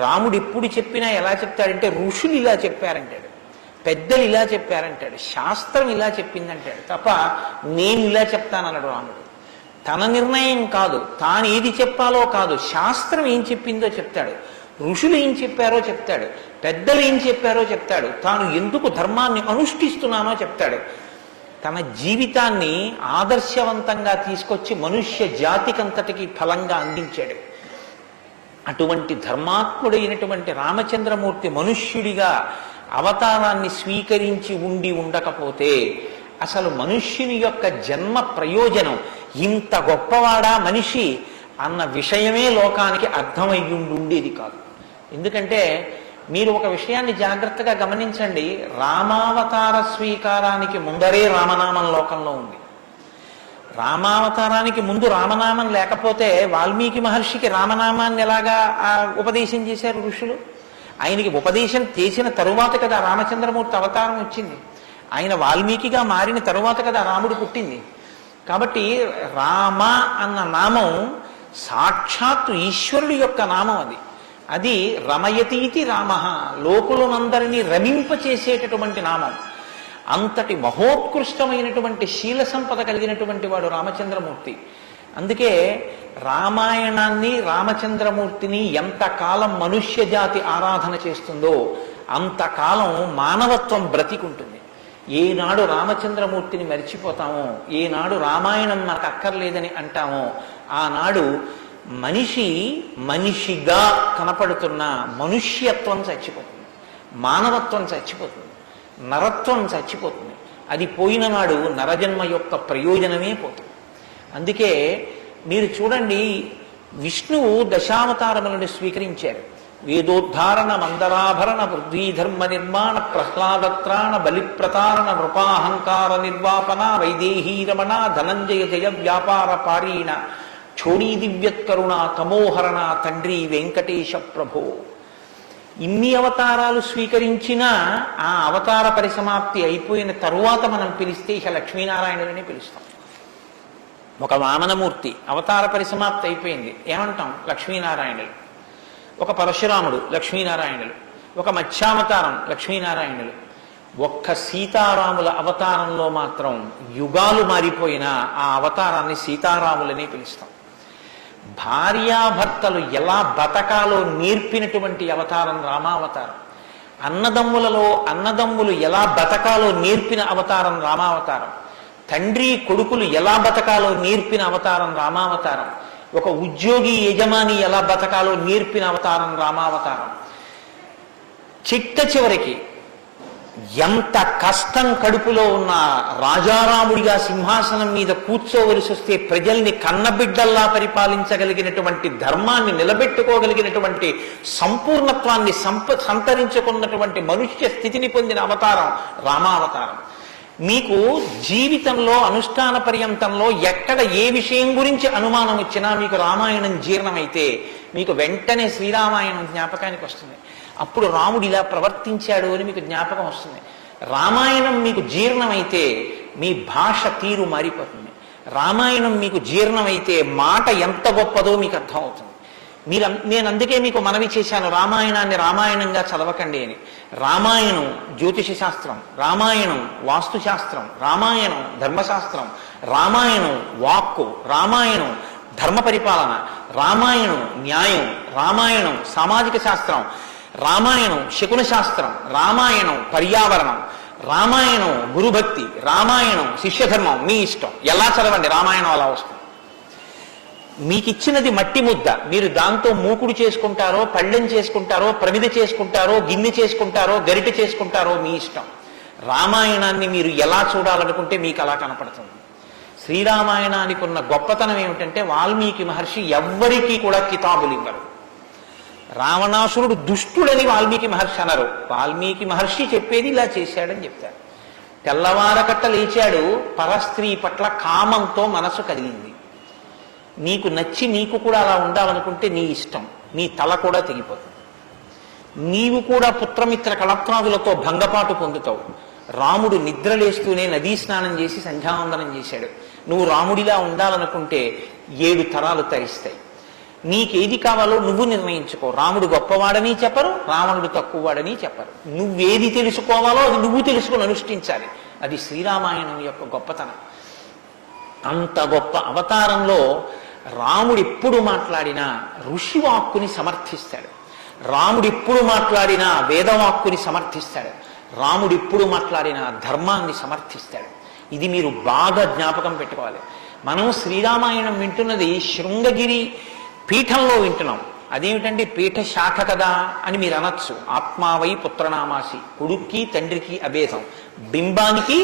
రాముడు ఎప్పుడు చెప్పినా ఎలా చెప్తాడంటే ఋషులు ఇలా చెప్పారంటాడు, పెద్దలు ఇలా చెప్పారంటాడు, శాస్త్రం ఇలా చెప్పిందంటాడు తప్ప నేను ఇలా చెప్తానన్నాడు రాముడు. తన నిర్ణయం కాదు, తాను ఏది చెప్పాలో కాదు, శాస్త్రం ఏం చెప్పిందో చెప్తాడు, ఋషులు ఏం చెప్పారో చెప్తాడు, పెద్దలు ఏం చెప్పారో చెప్తాడు, తాను ఎందుకు ధర్మాన్ని అనుష్ఠిస్తున్నానో చెప్తాడు. తన జీవితాన్ని ఆదర్శవంతంగా తీసుకొచ్చి మనుష్య జాతికంతటికి ఫలంగా అందించాడు. అటువంటి ధర్మాత్ముడైనటువంటి రామచంద్రమూర్తి మనుష్యుడిగా అవతారాన్ని స్వీకరించి ఉండకపోతే అసలు మనుష్యుని యొక్క జన్మ ప్రయోజనం ఇంత గొప్పవాడా మనిషి అన్న విషయమే లోకానికి అర్థమయ్యుండేది కాదు. ఎందుకంటే మీరు ఒక విషయాన్ని జాగ్రత్తగా గమనించండి. రామావతార స్వీకారానికి ముందరే రామనామం లోకంలో ఉంది. రామావతారానికి ముందు రామనామం లేకపోతే వాల్మీకి మహర్షికి రామనామాన్ని ఎలాగా ఉపదేశం చేశారు ఋషులు? ఆయనకి ఉపదేశం చేసిన తరువాత కదా రామచంద్రమూర్తి అవతారం వచ్చింది. ఆయన వాల్మీకిగా మారిన తరువాత కదా రాముడు పుట్టింది. కాబట్టి రామ అన్న నామం సాక్షాత్తు ఈశ్వరుడి యొక్క నామం. అది రమయతీతి రామ, లోకులనందరినీ రమింపచేసేటటువంటి నామం. అంతటి మహోత్కృష్టమైనటువంటి శీల సంపద కలిగినటువంటి వాడు రామచంద్రమూర్తి. అందుకే రామాయణాన్ని రామచంద్రమూర్తిని ఎంతకాలం మనుష్య జాతి ఆరాధన చేస్తుందో అంతకాలం మానవత్వం బ్రతికుంటుంది. ఏనాడు రామచంద్రమూర్తిని మరిచిపోతామో, ఏనాడు రామాయణం మనకు అక్కర్లేదని అంటామో, ఆనాడు మనిషిగా కనపడుతున్న మనుష్యత్వం చచ్చిపోతుంది, మానవత్వం చచ్చిపోతుంది, నరత్వం చచ్చిపోతుంది. అది పోయిన నాడు నరజన్మ యొక్క ప్రయోజనమే పోతుంది. అందుకే మీరు చూడండి, విష్ణువు దశావతారములను స్వీకరించారు. వేదోద్ధారణ, మందరాభరణ, పృథ్వీధర్మ నిర్మాణ, ప్రహ్లాదత్రాణ, బలిప్రతారణ, నృపాహంకార నిర్వాపన, వైదేహీ రమణ, ధనంజయ జయ వ్యాపార పారీణ, ఛోడీ దివ్యత్కరుణ, తమోహరణ, తండ్రి వెంకటేశ ప్రభో. ఇన్ని అవతారాలు స్వీకరించినా ఆ అవతార పరిసమాప్తి అయిపోయిన తరువాత మనం పిలిస్తే ఇక లక్ష్మీనారాయణులనే పిలుస్తాం. ఒక వామనమూర్తి అవతార పరిసమాప్తి అయిపోయింది, ఏమంటాం? లక్ష్మీనారాయణులు. ఒక పరశురాముడు, లక్ష్మీనారాయణులు. ఒక మత్స్యావతారం, లక్ష్మీనారాయణులు. ఒక్క సీతారాముల అవతారంలో మాత్రం యుగాలు మారిపోయినా ఆ అవతారాన్ని సీతారాములనే పిలుస్తాం. భార్యాభర్తలు ఎలా బతకాలో నేర్పినటువంటి అవతారం రామావతారం. అన్నదమ్ములు ఎలా బతకాలో నేర్పిన అవతారం రామావతారం. తండ్రి కొడుకులు ఎలా బతకాలో నేర్పిన అవతారం రామావతారం. ఒక ఉద్యోగి యజమాని ఎలా బతకాలో నేర్పిన అవతారం రామావతారం. చిట్ట చివరికి ఎంత కష్టం కడుపులో ఉన్న రాజారాముడిగా సింహాసనం మీద కూర్చోవలసి వస్తే ప్రజల్ని కన్నబిడ్డల్లా పరిపాలించగలిగినటువంటి, ధర్మాన్ని నిలబెట్టుకోగలిగినటువంటి, సంపూర్ణత్వాన్ని సంతరించుకున్నటువంటి మనుష్య స్థితిని పొందిన అవతారం రామావతారం. మీకు జీవితంలో అనుష్ఠాన పర్యంతంలో ఎక్కడ ఏ విషయం గురించి అనుమానం వచ్చినా మీకు రామాయణం జీర్ణమైతే మీకు వెంటనే శ్రీరామాయణం జ్ఞాపకానికి వస్తుంది. అప్పుడు రాముడు ఇలా ప్రవర్తించాడు అని మీకు జ్ఞాపకం వస్తుంది. రామాయణం మీకు జీర్ణమైతే మీ భాష తీరు మారిపోతుంది. రామాయణం మీకు జీర్ణమైతే మాట ఎంత గొప్పదో మీకు అర్థమవుతుంది. నేను అందుకే మీకు మనవి చేశాను, రామాయణాన్ని రామాయణంగా చదవకండి అని. రామాయణం జ్యోతిష శాస్త్రం, రామాయణం వాస్తుశాస్త్రం, రామాయణం ధర్మశాస్త్రం, రామాయణం వాక్కు, రామాయణం ధర్మ పరిపాలన, రామాయణం న్యాయం, రామాయణం సామాజిక శాస్త్రం, రామాయణం శకున శాస్త్రం, రామాయణం పర్యావరణం, రామాయణం గురుభక్తి, రామాయణం శిష్యధర్మం. మీ ఇష్టం, ఎలా చదవండి, రామాయణం అలా వస్తుంది. మీకు ఇచ్చినది మట్టి ముద్ద, మీరు దాంతో మూకుడు చేసుకుంటారో, పళ్ళెం చేసుకుంటారో, ప్రమిద చేసుకుంటారో, గిన్నె చేసుకుంటారో, గరిటె చేసుకుంటారో మీ ఇష్టం. రామాయణాన్ని మీరు ఎలా చూడాలనుకుంటే మీకు అలా కనపడుతుంది. శ్రీరామాయణానికి ఉన్న గొప్పతనం ఏమిటంటే వాల్మీకి మహర్షి ఎవ్వరికీ కూడా కితాబులు ఇవ్వరు. రావణాసురుడు దుష్టుడని వాల్మీకి మహర్షి అనరు. వాల్మీకి మహర్షి చెప్పేది ఇలా చేశాడని చెప్తారు. తెల్లవారకట్ట లేచాడు, పరస్త్రీ పట్ల కామంతో మనసు కదిలింది. నీకు నచ్చి నీకు కూడా అలా ఉండాలనుకుంటే నీ ఇష్టం, నీ తల కూడా తెగిపోతుంది. నీవు కూడా పుత్రమిత్ర కళత్రాదులతో భంగపాటు పొందుతావు. రాముడు నిద్రలేస్తూనే నదీ స్నానం చేసి సంధ్యావందనం చేశాడు. నువ్వు రాముడిలా ఉండాలనుకుంటే 7 తరాలు తరిస్తాయి. నీకేది కావాలో నువ్వు నిర్ణయించుకో. రాముడు గొప్పవాడని చెప్పరు, రావణుడు తక్కువవాడని చెప్పరు. నువ్వేది తెలుసుకోవాలో అది నువ్వు తెలుసుకుని అనుష్ఠించాలి. అది శ్రీరామాయణం యొక్క గొప్పతనం. అంత గొప్ప అవతారంలో రాముడు ఎప్పుడు మాట్లాడినా ఋషివాక్కుని సమర్థిస్తాడు. రాముడు ఎప్పుడు మాట్లాడినా వేదవాక్కుని సమర్థిస్తాడు. రాముడు ఎప్పుడు మాట్లాడినా ధర్మాన్ని సమర్థిస్తాడు. ఇది మీరు బాగా జ్ఞాపకం పెట్టుకోవాలి. మనం శ్రీరామాయణం వింటున్నది శృంగగిరి పీఠంలో వింటున్నాం. అదేమిటంటే పీఠ శాఖ కదా అని మీరు అనొచ్చు. ఆత్మావై పుత్రనామాసి, కొడుక్కి తండ్రికి అభేదం. బింబానికి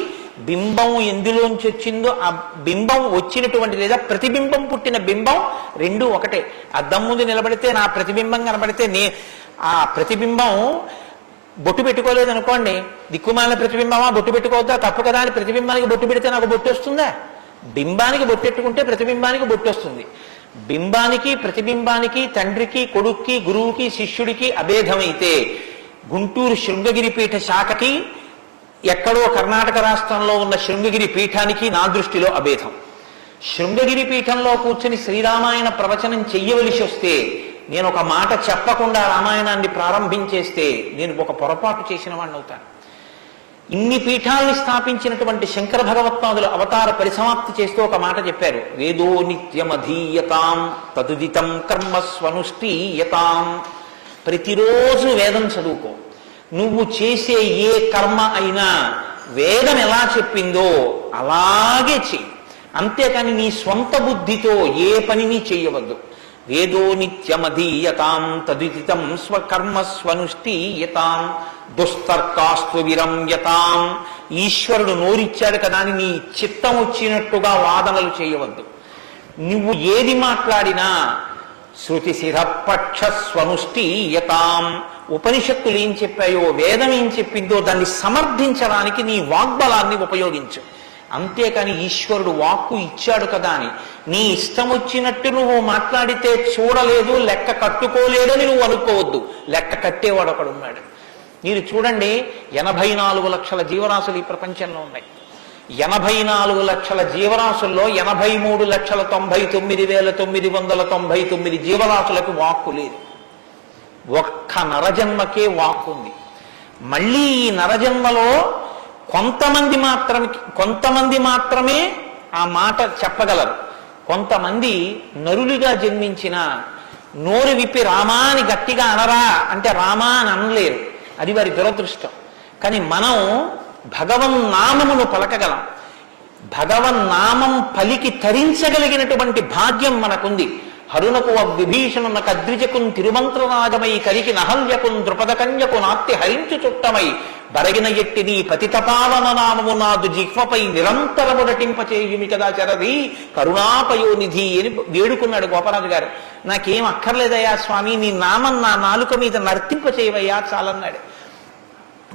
బింబం ఎందులోంచి వచ్చిందో ఆ బింబం వచ్చినటువంటి లేదా ప్రతిబింబం పుట్టిన బింబం రెండు ఒకటే. అద్దం ముందు నిలబడితే నా ప్రతిబింబం కనబడితే ఆ ప్రతిబింబం బొట్టు పెట్టుకోలేదు అనుకోండి, దిక్కుమాలిన ప్రతిబింబమా బొట్టు పెట్టుకోవద్దా, తప్పు కదా అని ప్రతిబింబానికి బొట్టు పెడితే నాకు బొట్టు వస్తుందా? బింబానికి బొట్టెట్టుకుంటే ప్రతిబింబానికి బొట్టు వస్తుంది. బింబానికి ప్రతిబింబానికి తండ్రికి కొడుక్కి గురువుకి శిష్యుడికి అభేదమైతే గుంటూరు శృంగగిరి పీఠ శాఖకి ఎక్కడో కర్ణాటక రాష్ట్రంలో ఉన్న శృంగగిరి పీఠానికి నా దృష్టిలో అభేదం. శృంగగిరి పీఠంలో కూర్చుని శ్రీరామాయణ ప్రవచనం చెయ్యవలసి వస్తే నేను ఒక మాట చెప్పకుండా రామాయణాన్ని ప్రారంభించేస్తే నేను ఒక పొరపాటు చేసిన వాడిని అవుతాను. ఇన్ని పీఠాల్ని స్థాపించినటువంటి శంకర భగవత్పాదులు అవతార పరిసమాప్తి చేస్తూ ఒక మాట చెప్పారు. వేదో నిత్యమధీయతాం తదుదితం కర్మస్వనుష్ఠీయతాం. ప్రతిరోజు వేదం చదువుకో. నువ్వు చేసే ఏ కర్మ అయినా వేదం ఎలా చెప్పిందో అలాగే చెయ్యి. అంతేకాని నీ స్వంత బుద్ధితో ఏ పనిని చెయ్యవద్దు. వేదో నిత్యమధీయతాం తదుదితం స్వకర్మస్వనుష్ఠీయతాం దుస్తర్కాస్తు విరమ్యతాం. ఈశ్వరుడు నోరిచ్చాడు కదా అని నీ చిత్తం వచ్చినట్టుగా వాదనలు చేయవద్దు. నువ్వు ఏది మాట్లాడినా శృతిశిరపక్షస్వనుష్ఠీయతాం. ఉపనిషత్తులు ఏం చెప్పాయో, వేదం ఏం చెప్పిందో దాన్ని సమర్థించడానికి నీ వాగ్బలాన్ని ఉపయోగించు. అంతేకాని ఈశ్వరుడు వాక్కు ఇచ్చాడు కదా అని నీ ఇష్టం వచ్చినట్టు నువ్వు మాట్లాడితే చూడలేదు, లెక్క కట్టుకోలేదని నువ్వు అనుకోవద్దు. లెక్క కట్టేవాడు ఒకడున్నాడు. మీరు చూడండి, 84 లక్షల జీవరాశులు ఈ ప్రపంచంలో ఉన్నాయి. 84 లక్షల జీవరాశుల్లో 83,99,999 జీవరాశులకు వాక్కు లేదు. ఒక్క నరజన్మకే వాక్కు ఉంది. మళ్ళీ ఈ నరజన్మలో కొంతమంది మాత్రమే ఆ మాట చెప్పగలరు. కొంతమంది నరులుగా జన్మించిన నోరు విప్పి రామా అని గట్టిగా అనరా అంటే రామా అని అనలేరు. అది వారి దురదృష్టం. కానీ మనం భగవన్నామమును పలకగలం. భగవన్నామం పలికి తరించగలిగినటువంటి భాగ్యం మనకుంది. హరునకు విభీషణునకు అద్విజకున్ తిరుమంత్రనాగమై కరికి నహల్యకున్ ద్రుపద కన్యకు నాత్తి హరించు చుట్టమై బరగిన ఎట్టి నీ పతితపావన నామము నాదు జిహ్వపై నిరంతరము నటింపచేయుమి కదా చరది కరుణాపయోనిధి అని వేడుకున్నాడు గోపరాజు గారు. నాకేం అక్కర్లేదయ్యా స్వామి, నీ నామం నా నాలుక మీద నర్తింపచేయవయ్యా చాలన్నాడు.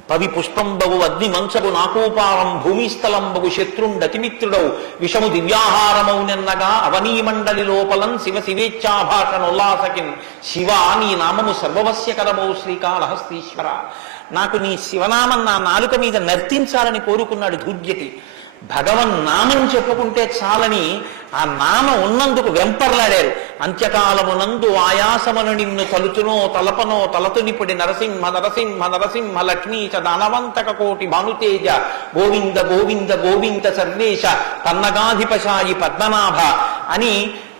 పవి పుష్పంబగు అగ్ని మంచగు నాకోపారం భూమిస్థలంబగు శత్రుండతిమిత్రుడవు విషము దివ్యాహారమౌ నిన్నగా అవనీమండలి లోపలం శివ శివేచ్ఛాభాషణోల్లాసకిన్ శివ నీ నామము సర్వవస్యకరమౌ శ్రీకాళహస్తీశ్వర. నాకు నీ శివనామం నా నాలుక మీద నర్తించాలని కోరుకున్నాడు ధూర్జటి. భగవన్నామం చెప్పుకుంటే చాలని ఆ నామం ఉన్నందుకు వెంపర్లాడారు. అంత్యకాలమునందు ఆయాసమును నిన్ను తలుచునో తలపనో తలతునిపుడి నరసింహ నరసింహ నరసింహ లక్ష్మీ చ దానవంతక కోటి భానుతేజ గోవింద గోవింద గోవింద సర్వేశ తన్నగాధిపశాయి పద్మనాభ అని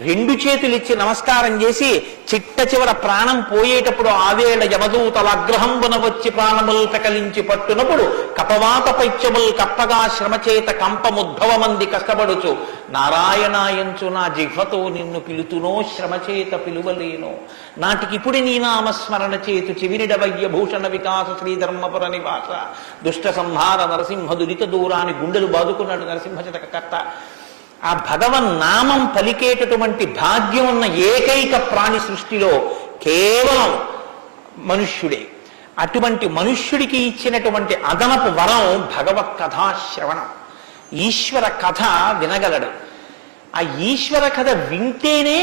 2 చేతులిచ్చి నమస్కారం చేసి చిట్ట చివర ప్రాణం పోయేటప్పుడు ఆవేళ యమదూతల అగ్రహంబున వచ్చి ప్రాణములు పెకలించి పట్టునప్పుడు కపవాత పైత్యములు కప్పగా శ్రమచేత కంపముద్భవమంది కష్టపడుచు నారాయణాయంచు నా జిహ్వతో నిన్ను పిలుతునో శ్రమచేత పిలువలేనో నాటికిపుడి నీ నామస్మరణ చేతు చివినిడవయ్య భూషణ వికాస శ్రీధర్మపుర నివాస దుష్ట సంహార నరసింహ దురిత దూరాన్ని గుండెలు బాదుకున్నాడు నరసింహశతక కర్త. ఆ భగవన్నామం పలికేటటువంటి భాగ్యం ఉన్న ఏకైక ప్రాణి సృష్టిలో కేవలం మనుష్యుడే. అటువంటి మనుష్యుడికి ఇచ్చినటువంటి అదనపు వరం భగవత్ కథాశ్రవణం. ఈశ్వర కథ వినగలడు. ఆ ఈశ్వర కథ వింటేనే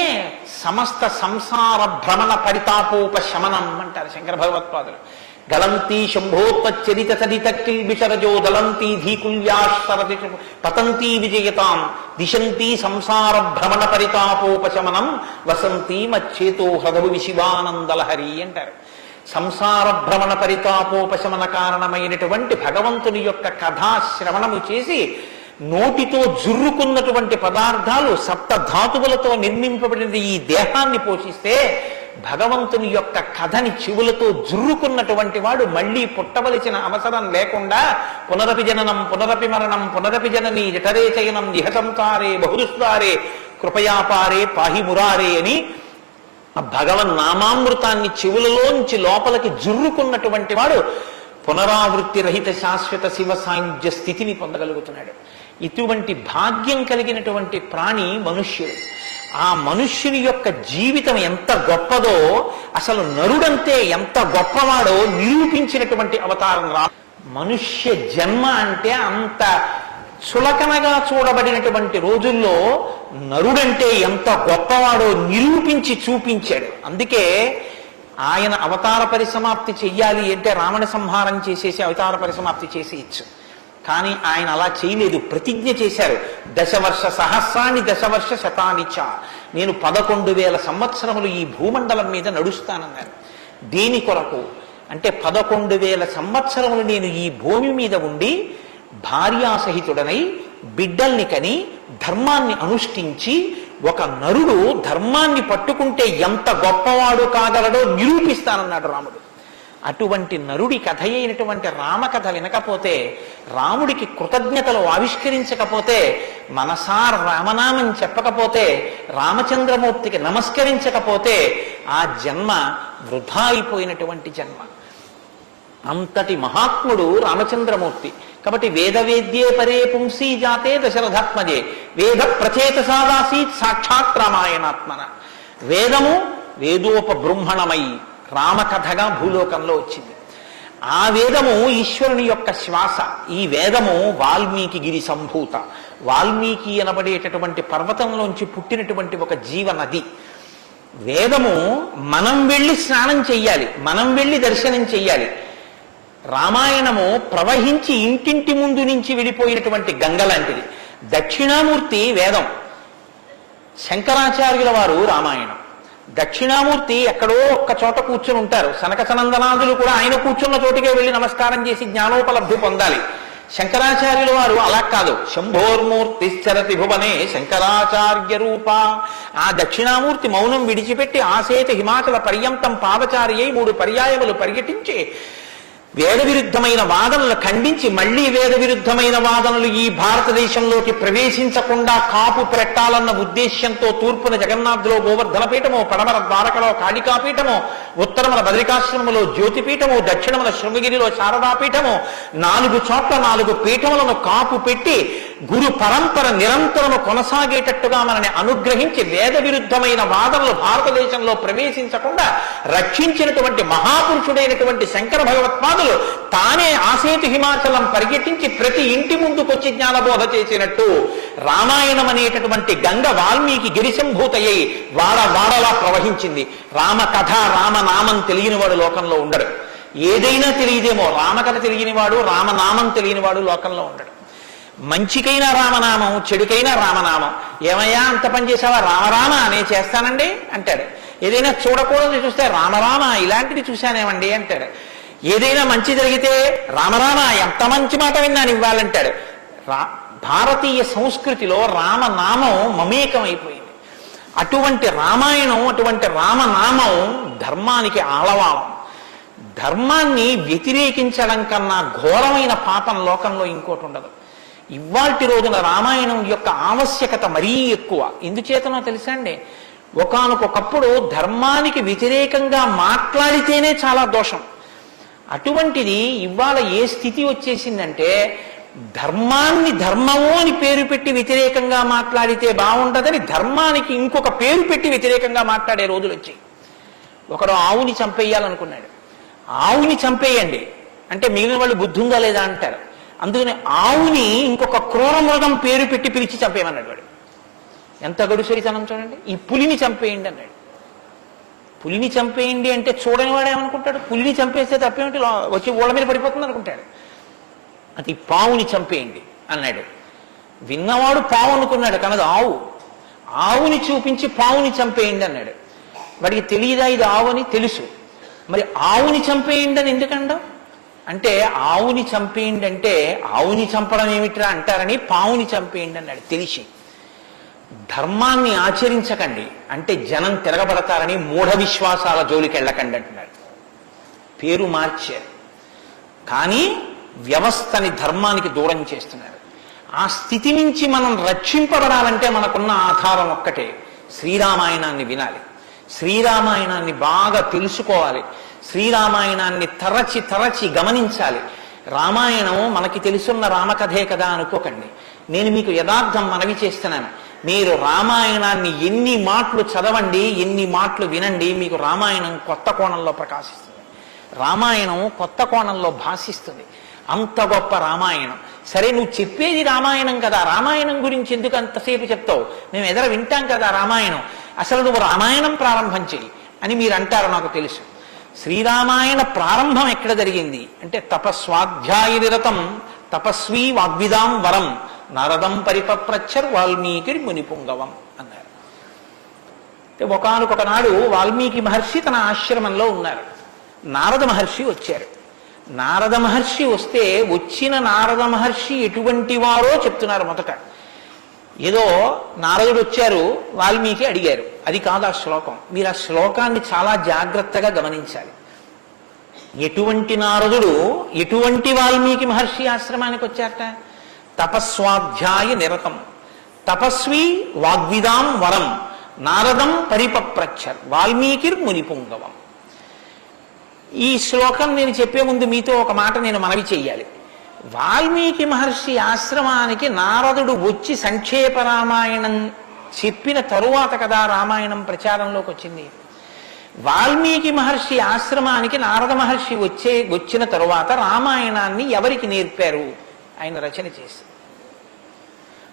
సమస్త సంసార భ్రమణ పరితాపోపశమనం అంటారు శంకర భగవత్పాదులు. గలంతి శంభోత్పచ్చరిత సరిత కిల్బిషరజో దళంతి ధీకుల్యాశ్వరతి పతంతి విజయతాం దిశంతి సంసార భ్రమణ పరితాపోపశమనం వసంతి మచ్చేతో హృదవు విశివానందలహరి అంటారు. సంసార భ్రమణ పరితాపోపశమన కారణమైనటువంటి భగవంతుని యొక్క కథాశ్రవణము చేసి నోటితో జుర్రుకున్నటువంటి పదార్థాలు సప్త ధాతువులతో నిర్మింపబడిన ఈ దేహాన్ని పోషిస్తే భగవంతుని యొక్క కథని చెవులతో జుర్రుకున్నటువంటి వాడు మళ్ళీ పుట్టవలసిన అవసరం లేకుండా పునరపి జననం పునరపి మరణం పునరపి జనని జఠరే చయనం ఇహ సంసారే బహుదుస్తారే కృపయాపారే పాహి మురారే అని ఆ భగవన్నామామృతాన్ని చెవులలోంచి లోపలికి జుర్రుకున్నటువంటి వాడు పునరావృత్తి రహిత శాశ్వత శివ సాయుధ్య స్థితిని పొందగలుగుతున్నాడు. ఇటువంటి భాగ్యం కలిగినటువంటి ప్రాణి మనుష్యుడు. ఆ మనుష్యుని యొక్క జీవితం ఎంత గొప్పదో, అసలు నరుడంతే ఎంత గొప్పవాడో నిరూపించినటువంటి అవతారం రా. మనుష్య జన్మ అంటే అంత చులకనగా చూడబడినటువంటి రోజుల్లో నరుడంటే ఎంత గొప్పవాడో నిరూపించి చూపించాడు. అందుకే ఆయన అవతార పరిసమాప్తి చెయ్యాలి అంటే రావణ సంహారం చేసేసి అవతార పరిసమాప్తి చేసేయచ్చు. కానీ ఆయన అలా చేయలేదు, ప్రతిజ్ఞ చేశారు. 10 వర్ష సహస్రాన్ని 10 వర్ష శతానిచ, నేను 11,000 సంవత్సరములు ఈ భూమండలం మీద నడుస్తానన్నారు. దేని కొరకు? అంటే 11,000 సంవత్సరములు నేను ఈ భూమి మీద ఉండి భార్యాసహితుడనై బిడ్డల్ని కని ధర్మాన్ని అనుష్ఠించి ఒక నరుడు ధర్మాన్ని పట్టుకుంటే ఎంత గొప్పవాడు కాగలడో నిరూపిస్తానన్నాడు రాముడు. అటువంటి నరుడి కథ అయినటువంటి రామకథ వినకపోతే, రాముడికి కృతజ్ఞతలు ఆవిష్కరించకపోతే, మనసార రామనామం చెప్పకపోతే, రామచంద్రమూర్తికి నమస్కరించకపోతే ఆ జన్మ వృధా అయిపోయినటువంటి జన్మ. అంతటి మహాత్ముడు రామచంద్రమూర్తి. కాబట్టి వేదవేద్యే పరే పుంసీ జాతే దశరథాత్మజే వేద ప్రచేతసాదాసీత్ సాక్షాత్ రామాయణాత్మన. వేదము వేదోపబృంహణమై రామకథగా భూలోకంలో వచ్చింది. ఆ వేదము ఈశ్వరుని యొక్క శ్వాస. ఈ వేదము వాల్మీకి గిరి సంభూత. వాల్మీకి అనబడేటటువంటి పర్వతంలోంచి పుట్టినటువంటి ఒక జీవనది. వేదము మనం వెళ్ళి స్నానం చెయ్యాలి, మనం వెళ్ళి దర్శనం చెయ్యాలి. రామాయణము ప్రవహించి ఇంటింటి ముందు నుంచి వెళ్ళిపోయినటువంటి గంగ లాంటిది. దక్షిణామూర్తి వేదం, శంకరాచార్యుల వారు రామాయణం. దక్షిణామూర్తి ఎక్కడో ఒక్క చోట కూర్చుని ఉంటారు. సనక సనందనాదులు కూడా ఆయన కూర్చున్న చోటికే వెళ్ళి నమస్కారం చేసి జ్ఞానోపలబ్ధి పొందాలి. శంకరాచార్యుల వారు అలా కాదు. శంభోర్మూర్తిశ్చరతి భువనే శంకరాచార్య రూప. ఆ దక్షిణామూర్తి మౌనం విడిచిపెట్టి ఆసేత హిమాచల పర్యంతం పాదచారి అయి 3 పర్యాయములు పర్యటించి వేద విరుద్ధమైన వాదనలు ఖండించి మళ్లీ వేద విరుద్ధమైన వాదనలు ఈ భారతదేశంలోకి ప్రవేశించకుండా కాపు పెట్టాలన్న ఉద్దేశ్యంతో తూర్పున జగన్నాథులో గోవర్ధన పీఠము, పడమర ద్వారకలో కాళికాపీఠము, ఉత్తరముల బద్రికాశ్రమములో జ్యోతిపీఠము, దక్షిణముల శృంగగిరిలో శారదాపీఠము, 4 చోట్ల 4 పీఠములను కాపు పెట్టి గురు పరంపర నిరంతరము కొనసాగేటట్టుగా మనని అనుగ్రహించి వేద విరుద్ధమైన వాదనలు భారతదేశంలో ప్రవేశించకుండా రక్షించినటువంటి మహాపురుషుడైనటువంటి శంకర భగవత్పాదులు తానే ఆసేతు హిమాచలం పరిగెట్టించి ప్రతి ఇంటి ముందుకొచ్చి జ్ఞానబోధ చేసినట్టు రామాయణం అనేటటువంటి గంగ వాల్మీకి గిరిశంభూతయ్యి వాడలా ప్రవహించింది. రామకథ రామనామం తెలియనివాడు లోకంలో ఉండడు. ఏదైనా తెలియదేమో, రామకథ తెలియనివాడు రామనామం తెలియనివాడు లోకంలో ఉండడు. మంచికైనా రామనామం, చెడుకైనా రామనామం. ఏమయ్యా అంత పని చేసావా? రామరామ అనే చేస్తానండి అంటాడు. ఏదైనా చూడకూడదు చూస్తే రామరామ ఇలాంటిది చూశానేమండి అంటాడు. ఏదైనా మంచి జరిగితే రామరామ ఎంత మంచి మాట విన్నాను ఇవ్వాలంటాడు. భారతీయ సంస్కృతిలో రామనామం మమేకం అయిపోయింది. అటువంటి రామాయణం, అటువంటి రామనామం ధర్మానికి ఆలవాలం. ధర్మాన్ని వ్యతిరేకించడం కన్నా ఘోరమైన పాపం లోకంలో ఇంకోటి ఉండదు. ఇవాల్టి రోజున రామాయణం యొక్క ఆవశ్యకత మరీ ఎక్కువ. ఎందుచేతనో తెలుసా అండి? ఒకానొకప్పుడు ధర్మానికి వ్యతిరేకంగా మాట్లాడితేనే చాలా దోషం. అటువంటిది ఇవాళ ఏ స్థితి వచ్చేసిందంటే, ధర్మాన్ని ధర్మము అని పేరు పెట్టి వ్యతిరేకంగా మాట్లాడితే బాగుండదని ధర్మానికి ఇంకొక పేరు పెట్టి వ్యతిరేకంగా మాట్లాడే రోజులు వచ్చాయి. ఒకడు ఆవుని చంపేయాలనుకున్నాడు. ఆవుని చంపేయండి అంటే మిగిలిన వాళ్ళు బుద్ధి ఉందా లేదా అంటారు. అందుకని ఆవుని ఇంకొక క్రూర మృగం పేరు పెట్టి పిలిచి చంపేయమన్నాడు వాడు. ఎంత గడుసరితనం చూడండి. ఈ పులిని చంపేయండి అన్నాడు. పులిని చంపేయండి అంటే చూడని వాడేమనుకుంటాడు? పులిని చంపేస్తే తప్పేమిటి, వచ్చి ఓళ్ళ మీద పడిపోతుంది అనుకుంటాడు. అది పావుని చంపేయండి అన్నాడు. విన్నవాడు పావు అనుకున్నాడు, కనది ఆవు. ఆవుని చూపించి పావుని చంపేయండి అన్నాడు. వాడికి తెలియదా ఇది ఆవు అని? తెలుసు. మరి ఆవుని చంపేయండి అని ఎందుకంటావు అంటే, ఆవుని చంపేయండి అంటే ఆవుని చంపడం ఏమిట్రా అంటారని పావుని చంపేయండి అన్నాడు. తెలిసి ధర్మాన్ని ఆచరించకండి అంటే జనం తిరగబడతారని మూఢ విశ్వాసాల జోలికి వెళ్ళకండి అంటున్నాడు. పేరు మార్చారు కానీ వ్యవస్థని ధర్మానికి దూరం చేస్తున్నారు. ఆ స్థితి నుంచి మనం రక్షింపబడాలంటే మనకున్న ఆధారం ఒక్కటే, శ్రీరామాయణాన్ని వినాలి, శ్రీరామాయణాన్ని బాగా తెలుసుకోవాలి, శ్రీరామాయణాన్ని తరచి తరచి గమనించాలి. రామాయణం మనకి తెలుసున్న రామకథే కదా అనుకోకండి. నేను మీకు యథార్థం మనవి చేస్తున్నాను. మీరు రామాయణాన్ని ఎన్ని మాటలు చదవండి, ఎన్ని మాటలు వినండి, మీకు రామాయణం కొత్త కోణంలో ప్రకాశిస్తుంది, రామాయణం కొత్త కోణంలో భాషిస్తుంది. అంత గొప్ప రామాయణం. సరే నువ్వు చెప్పేది రామాయణం కదా, రామాయణం గురించి ఎందుకు అంతసేపు చెప్తావు? మేము ఎదుర వింటాం కదా రామాయణం. అసలు నువ్వు రామాయణం ప్రారంభం చెయ్యి అని మీరు అంటారు, నాకు తెలుసు. శ్రీరామాయణ ప్రారంభం ఎక్కడ జరిగింది అంటే, తపస్వాధ్యాయ నిరతం తపస్వీ వాగ్విదాం వరం నారదం పరిపప్రచ్చర్ వాల్మీకి మునిపుంగవం అన్నారు. ఒకానొక నాడు వాల్మీకి మహర్షి తన ఆశ్రమంలో ఉన్నారు. నారద మహర్షి వచ్చారు. నారద మహర్షి వస్తే వచ్చిన నారద మహర్షి ఎటువంటి వారో చెప్తున్నారు. మొదట ఏదో నారదుడు వచ్చారు, వాల్మీకి అడిగారు, అది కాదు ఆ శ్లోకం. మీరు ఆ శ్లోకాన్ని చాలా జాగ్రత్తగా గమనించాలి. ఎటువంటి నారదుడు ఎటువంటి వాల్మీకి మహర్షి ఆశ్రమానికి వచ్చారట? తపస్వాధ్యాయ నిరతం తపస్వి వాగ్విదాం వరం నారదం పరిపప్రచ్చర్ వాల్మీకిర్ మునిపుంగవం. ఈ శ్లోకం నేను చెప్పే ముందు మీతో ఒక మాట నేను మనవి చెయ్యాలి. వాల్మీకి మహర్షి ఆశ్రమానికి నారదుడు వచ్చి సంక్షేప రామాయణం చెప్పిన తరువాత కదా రామాయణం ప్రచారంలోకి వచ్చింది. వాల్మీకి మహర్షి ఆశ్రమానికి నారద మహర్షి వచ్చిన తరువాత రామాయణాన్ని ఎవరికి నేర్పారు? ఆయన రచన చేసి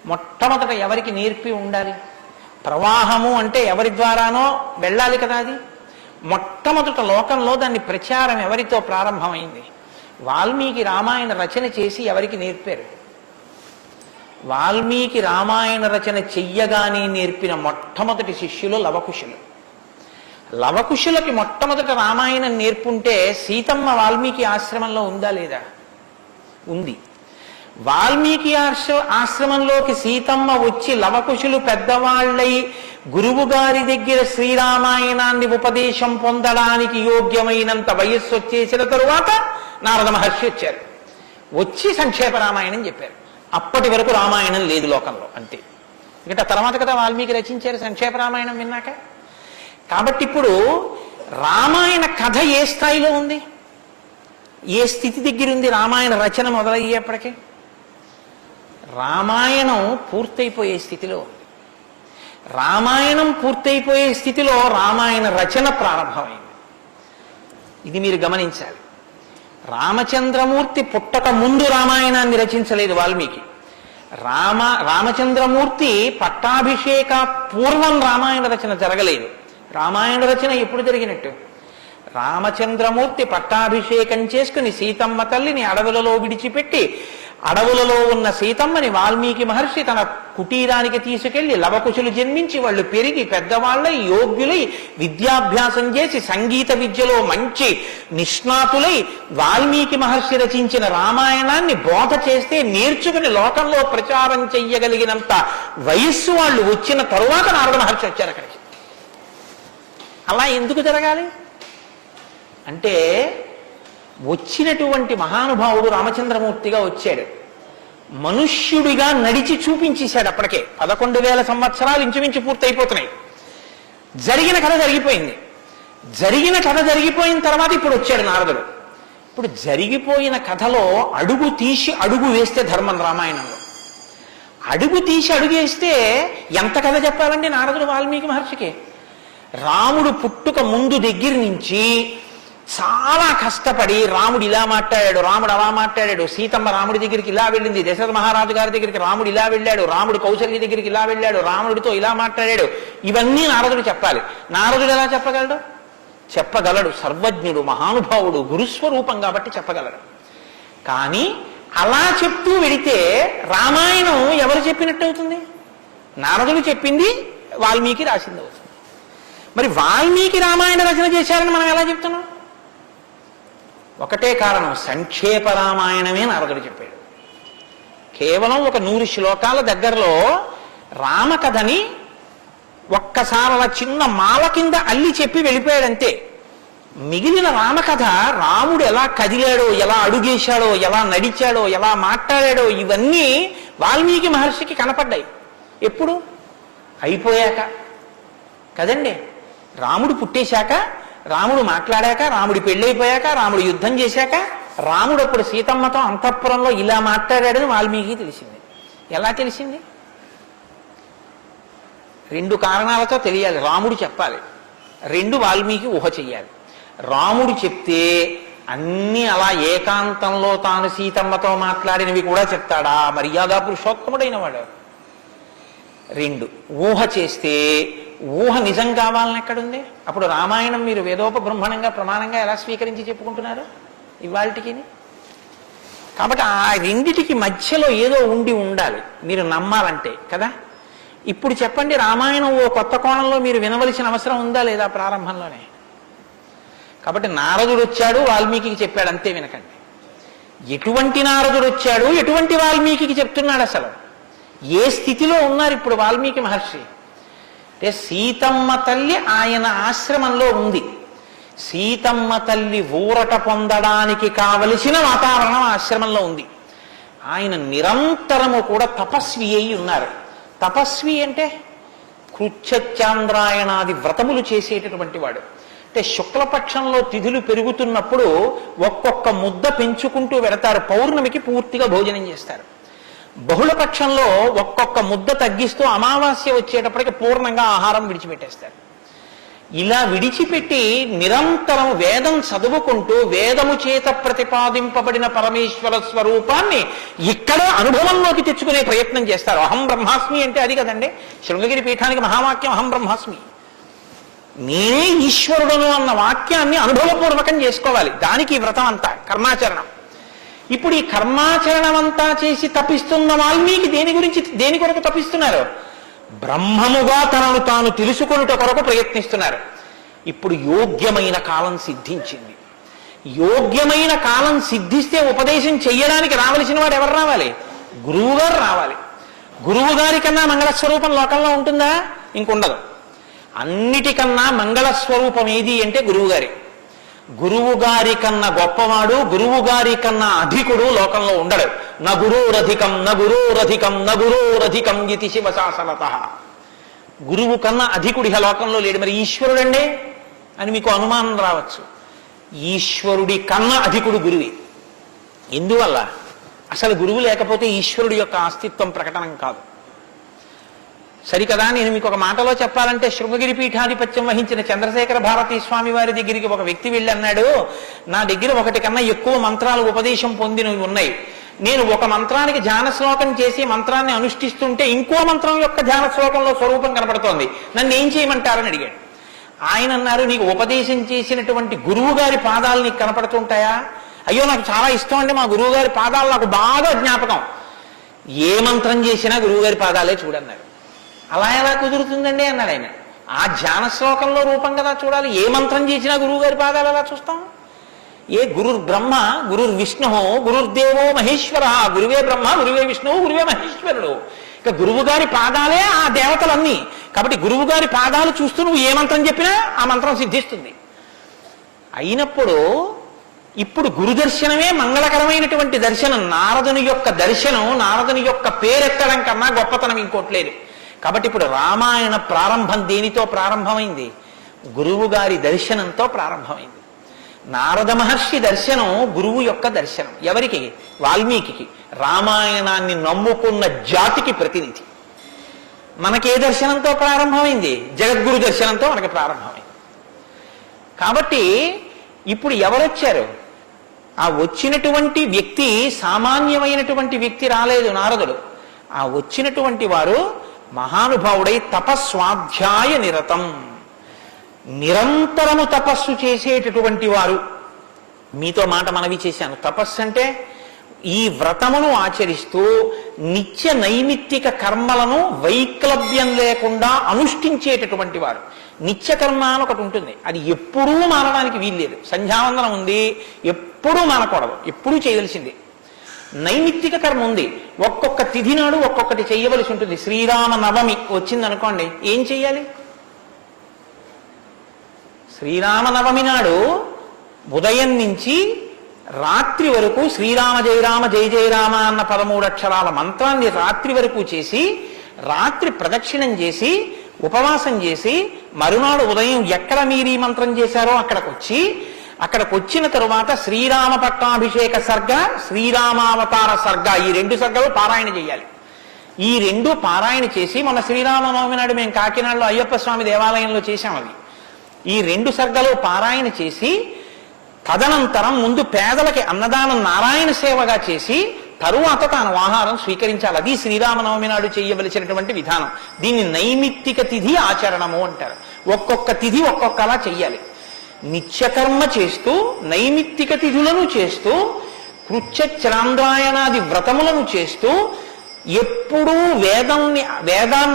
మొట్టమొదట ఎవరికి నేర్పి ఉండాలి? ప్రవాహము అంటే ఎవరి ద్వారానో వెళ్ళాలి కదా. అది మొట్టమొదట లోకంలో దాన్ని ప్రచారం ఎవరితో ప్రారంభమైంది? వాల్మీకి రామాయణ రచన చేసి ఎవరికి నేర్పారు? వాల్మీకి రామాయణ రచన చెయ్యగానే నేర్పిన మొట్టమొదటి శిష్యులు లవకుశులు. లవకుశులకి మొట్టమొదట రామాయణం నేర్పుంటే సీతమ్మ వాల్మీకి ఆశ్రమంలో ఉందా లేదా? ఉంది. వాల్మీకి ఆశ్రమంలోకి సీతమ్మ వచ్చి లవకుశులు పెద్దవాళ్ళై గురువు గారి దగ్గర శ్రీరామాయణాన్ని ఉపదేశం పొందడానికి యోగ్యమైనంత వయస్సు వచ్చేసిన తరువాత నారద మహర్షి వచ్చారు. వచ్చి సంక్షేప రామాయణం చెప్పారు. అప్పటి వరకు రామాయణం లేదు లోకంలో, అంతే. ఇంకా తర్వాత కదా వాల్మీకి రచించారు సంక్షేప రామాయణం విన్నాక. కాబట్టి ఇప్పుడు రామాయణ కథ ఏ స్థాయిలో ఉంది, ఏ స్థితి దగ్గర ఉంది? రామాయణ రచన మొదలయ్యేప్పటికీ రామాయణం పూర్తయిపోయే స్థితిలో ఉంది. రామాయణం పూర్తయిపోయే స్థితిలో రామాయణ రచన ప్రారంభమైంది. ఇది మీరు గమనించాలి. రామచంద్రమూర్తి పుట్టక ముందు రామాయణాన్ని రచించలేదు వాల్మీకి. రామచంద్రమూర్తి పట్టాభిషేక పూర్వం రామాయణ రచన జరగలేదు. రామాయణ రచన ఎప్పుడు జరిగినట్టు? రామచంద్రమూర్తి పట్టాభిషేకం చేసుకుని సీతమ్మ తల్లిని అడవులలో విడిచిపెట్టి అడవులలో ఉన్న సీతమ్మని వాల్మీకి మహర్షి తన కుటీరానికి తీసుకెళ్లి లవకుశులు జన్మించి వాళ్ళు పెరిగి పెద్దవాళ్ళై యోగ్యులై విద్యాభ్యాసం చేసి సంగీత విద్యలో మంచి నిష్ణాతులై వాల్మీకి మహర్షి రచించిన రామాయణాన్ని బోధ చేస్తే నేర్చుకుని లోకంలో ప్రచారం చెయ్యగలిగినంత వయస్సు వాళ్ళు వచ్చిన తరువాత నారద మహర్షి వచ్చారు అక్కడికి. అలా ఎందుకు జరగాలి అంటే, వచ్చినటువంటి మహానుభావుడు రామచంద్రమూర్తిగా వచ్చాడు. మనుష్యుడిగా నడిచి చూపించేశాడు. అప్పటికే 11,000 సంవత్సరాలు ఇంచుమించు పూర్తయిపోతున్నాయి. జరిగిన కథ జరిగిపోయింది. జరిగిన కథ జరిగిపోయిన తర్వాత ఇప్పుడు వచ్చాడు నారదుడు. ఇప్పుడు జరిగిపోయిన కథలో అడుగు తీసి అడుగు వేస్తే ధర్మం. రామాయణంలో అడుగు తీసి అడుగు వేస్తే ఎంత కథ చెప్పాలండి నారదుడు వాల్మీకి మహర్షికి? రాముడు పుట్టుక ముందు దగ్గర నుంచి చాలా కష్టపడి రాముడు ఇలా మాట్లాడాడు, రాముడు అలా మాట్లాడాడు, సీతమ్మ రాముడి దగ్గరికి ఇలా వెళ్ళింది, దశరథ మహారాజు గారి దగ్గరికి రాముడు ఇలా వెళ్ళాడు, రాముడు కౌశల్య దగ్గరికి ఇలా వెళ్ళాడు, రాముడితో ఇలా మాట్లాడాడు, ఇవన్నీ నారదుడు చెప్పాలి. నారదుడు ఎలా చెప్పగలడు? చెప్పగలడు. సర్వజ్ఞుడు, మహానుభావుడు, గురుస్వరూపం కాబట్టి చెప్పగలడు. కానీ అలా చెప్తూ వెడితే రామాయణం ఎవరు చెప్పినట్టు అవుతుంది? నారదుడు చెప్పింది వాల్మీకి రాసింది అవుతుంది. మరి వాల్మీకి రామాయణ రచన చేశారని మనం ఎలా చెప్తున్నాం? ఒకటే కారణం, సంక్షేప రామాయణమే నారదుడు చెప్పాడు. కేవలం ఒక 100 శ్లోకాల దగ్గరలో రామకథని ఒక్కసారి అలా చిన్న మాల కింద అల్లి చెప్పి వెళ్ళిపోయాడంతే. మిగిలిన రామకథ రాముడు ఎలా కదిలాడో, ఎలా అడుగేశాడో, ఎలా నడిచాడో, ఎలా మాట్లాడాడో ఇవన్నీ వాల్మీకి మహర్షికి కనపడ్డాయి. ఎప్పుడు? అయిపోయాక కదండి. రాముడు పుట్టేశాక, రాముడు మాట్లాడాక, రాముడి పెళ్ళైపోయాక, రాముడు యుద్ధం చేశాక, రాముడు అప్పుడు సీతమ్మతో అంతఃపురంలో ఇలా మాట్లాడాడని వాల్మీకి తెలిసింది. ఎలా తెలిసింది? 2 కారణాలతో తెలియాలి. రాముడు చెప్పాలి, 2 వాల్మీకి ఊహ చెయ్యాలి. రాముడు చెప్తే అన్నీ అలా ఏకాంతంలో తాను సీతమ్మతో మాట్లాడినవి కూడా చెప్తాడా? మర్యాద పురుషోత్తముడైన వాడు. 2 ఊహ చేస్తే ఊహ నిజం కావాలని ఎక్కడుంది? అప్పుడు రామాయణం మీరు వేదోపబ్రహ్మణంగా ప్రమాణంగా ఎలా స్వీకరించి చెప్పుకుంటున్నారు ఇవాళకి? కాబట్టి ఆ రెండిటికి మధ్యలో ఏదో ఉండాలి మీరు నమ్మాలంటే కదా. ఇప్పుడు చెప్పండి, రామాయణం ఓ కొత్త కోణంలో మీరు వినవలసిన అవసరం ఉందా లేదా? ప్రారంభంలోనే కాబట్టి నారదుడు వచ్చాడు, వాల్మీకి చెప్పాడు, అంతే వినకండి. ఎటువంటి నారదుడు వచ్చాడు, ఎటువంటి వాల్మీకి చెప్తున్నాడు, అసలు ఏ స్థితిలో ఉన్నారు ఇప్పుడు వాల్మీకి మహర్షి అంటే సీతమ్మ తల్లి ఆయన ఆశ్రమంలో ఉంది. సీతమ్మ తల్లి ఊరట పొందడానికి కావలసిన వాతావరణం ఆశ్రమంలో ఉంది. ఆయన నిరంతరము కూడా తపస్వి అయి ఉన్నారు. తపస్వి అంటే కృచ్ఛచాంద్రాయణాది వ్రతములు చేసేటటువంటి వాడు. అంటే శుక్లపక్షంలో తిథులు పెరుగుతున్నప్పుడు ఒక్కొక్క ముద్ద పెంచుకుంటూ వెడతారు. పౌర్ణమికి పూర్తిగా భోజనం చేస్తారు. బహుళపక్షంలో ఒక్కొక్క ముద్ద తగ్గిస్తూ అమావాస్య వచ్చేటప్పటికి పూర్ణంగా ఆహారం విడిచిపెట్టేస్తారు. ఇలా విడిచిపెట్టి నిరంతరం వేదం చదువుకుంటూ వేదము చేత ప్రతిపాదింపబడిన పరమేశ్వర స్వరూపాన్ని ఇక్కడ అనుభవంలోకి తెచ్చుకునే ప్రయత్నం చేస్తారు. అహం బ్రహ్మాస్మి అంటే అది కదండి శృంగగిరి పీఠానికి మహావాక్యం అహం బ్రహ్మాస్మి. నేనే ఈశ్వరుడును అన్న వాక్యాన్ని అనుభవపూర్వకం చేసుకోవాలి. దానికి ఈ వ్రతం అంతా కర్మాచరణం. ఇప్పుడు ఈ కర్మాచరణం అంతా చేసి తపిస్తున్న వాల్మీకి దేని కొరకు తపిస్తున్నారు? బ్రహ్మముగా తనను తాను తెలుసుకొనుట కొరకు ప్రయత్నిస్తున్నారు. ఇప్పుడు యోగ్యమైన కాలం సిద్ధించింది. యోగ్యమైన కాలం సిద్ధిస్తే ఉపదేశం చెయ్యడానికి రావలసిన వాడు ఎవరు రావాలి? గురువుగారు రావాలి. గురువు గారి కన్నా మంగళస్వరూపం లోకంలో ఉంటుందా? ఇంకుండదు. అన్నిటికన్నా మంగళస్వరూపం ఏది అంటే గురువుగారి. గురువు గారి కన్నా గొప్పవాడు, గురువు గారి కన్నా అధికుడు లోకంలో ఉండడు. నగురోరధికం నగురోరధికం నగురోరధికం ఇది శివశాసనత. గురువు కన్నా అధికుడు ఇహ లోకంలో లేడు. మరి ఈశ్వరుడండే అని మీకు అనుమానం రావచ్చు. ఈశ్వరుడి కన్నా అధికుడు గురువే. ఎందువల్ల? అసలు గురువు లేకపోతే ఈశ్వరుడి యొక్క అస్తిత్వం ప్రకటనం కాదు. సరికదా? నేను మీకు ఒక మాటలో చెప్పాలంటే శృంగగిరి పీఠాధిపత్యం వహించిన చంద్రశేఖర భారతీ స్వామి వారి దగ్గరికి ఒక వ్యక్తి వెళ్ళి అన్నాడు, నా దగ్గర ఒకటి కన్నా ఎక్కువ మంత్రాలు ఉపదేశం పొందినవి ఉన్నాయి. నేను ఒక మంత్రానికి ధ్యాన శ్లోకం చేసి మంత్రాన్ని అనుష్ఠిస్తుంటే ఇంకో మంత్రం యొక్క ధ్యాన శ్లోకంలో స్వరూపం కనపడుతోంది, నన్ను ఏం చేయమంటారని అడిగాడు. ఆయన అన్నారు, నీకు ఉపదేశం చేసినటువంటి గురువు గారి పాదాలు నీకు కనపడుతుంటాయా? అయ్యో నాకు చాలా ఇష్టం అండి, మా గురువు గారి పాదాలు నాకు బాగా జ్ఞాపకం. ఏ మంత్రం చేసినా గురువు గారి పాదాలే చూడన్నారు. అలా ఎలా కుదురుతుందండి అన్నాడు ఆయన. ఆ ధ్యాన శ్లోకంలో రూపం కదా చూడాలి. ఏ మంత్రం చేసినా గురువు గారి పాదాలు ఎలా చూస్తాం? ఏ గురుర్ బ్రహ్మ గురుర్ విష్ణు గురుర్దేవో మహేశ్వర. గురువే బ్రహ్మ, గురువే విష్ణువు, గురువే మహేశ్వరుడు. ఇక గురువు గారి పాదాలే ఆ దేవతలన్నీ. కాబట్టి గురువు గారి పాదాలు చూస్తూ నువ్వు ఏ మంత్రం చెప్పినా ఆ మంత్రం సిద్ధిస్తుంది. అయినప్పుడు ఇప్పుడు గురు దర్శనమే మంగళకరమైనటువంటి దర్శనం. నారదుని యొక్క దర్శనం, నారదుని యొక్క పేరెత్తడం కన్నా గొప్పతనం ఇంకోట్లేదు. కాబట్టి ఇప్పుడు రామాయణ ప్రారంభం దేనితో ప్రారంభమైంది? గురువు గారి దర్శనంతో ప్రారంభమైంది. నారద మహర్షి దర్శనం గురువు యొక్క దర్శనం. ఎవరికి? వాల్మీకి. రామాయణాన్ని నమ్ముకున్న జాతికి ప్రతినిధి. మనకే దర్శనంతో ప్రారంభమైంది? జగద్గురు దర్శనంతో మనకి ప్రారంభమైంది. కాబట్టి ఇప్పుడు ఎవరొచ్చారు? ఆ వచ్చినటువంటి వ్యక్తి సామాన్యమైనటువంటి వ్యక్తి రాలేదు. నారదుడు ఆ వచ్చినటువంటి వారు మహానుభావుడై తపస్వాధ్యాయ నిరతం, నిరంతరము తపస్సు చేసేటటువంటి వారు. మీతో మాట మనవి చేశాను. తపస్సు అంటే ఈ వ్రతమును ఆచరిస్తూ నిత్య నైమిత్తిక కర్మలను వైక్లభ్యం లేకుండా అనుష్ఠించేటటువంటి వారు. నిత్యకర్మ అని ఒకటి ఉంటుంది, అది ఎప్పుడూ మానడానికి వీల్లేదు. సంధ్యావందనం ఉంది, ఎప్పుడూ మానకూడదు, ఎప్పుడూ చేయవలసింది. నైమిత్తిక కర్మ ఉంది, ఒక్కొక్క తిథి నాడు ఒక్కొక్కటి చేయవలసి ఉంటుంది. శ్రీరామ నవమి వచ్చిందనుకోండి, ఏం చెయ్యాలి? శ్రీరామనవమి నాడు ఉదయం నుంచి రాత్రి వరకు శ్రీరామ జయరామ జయ జయరామ అన్న 13 అక్షరాల మంత్రాన్ని రాత్రి వరకు చేసి, రాత్రి ప్రదక్షిణం చేసి, ఉపవాసం చేసి, మరునాడు ఉదయం ఎక్కడ మీరు ఈ మంత్రం చేశారో అక్కడికి వచ్చిన తరువాత శ్రీరామ పట్టాభిషేక సర్గ, శ్రీరామావతార సర్గ, ఈ 2 సర్గలు పారాయణ చేయాలి. ఈ 2 పారాయణ చేసి, మొన్న శ్రీరామనవమి నాడు మేము కాకినాడలో అయ్యప్ప స్వామి దేవాలయంలో చేశాం. అవి ఈ 2 సర్గలు పారాయణ చేసి, తదనంతరం ముందు పేదలకి అన్నదానం నారాయణ సేవగా చేసి, తరువాత తాను ఆహారం స్వీకరించాలి. అది శ్రీరామనవమి నాడు చేయవలసినటువంటి విధానం. దీన్ని నైమిత్తిక తిథి ఆచరణము అంటారు. ఒక్కొక్క తిథి ఒక్కొక్కలా చెయ్యాలి. నిత్యకర్మ చేస్తూ, నైమిత్తిక తిథులను చేస్తూ, కృచ్ఛచాంద్రాయణాది వ్రతములను చేస్తూ, ఎప్పుడూ వేదాన్ని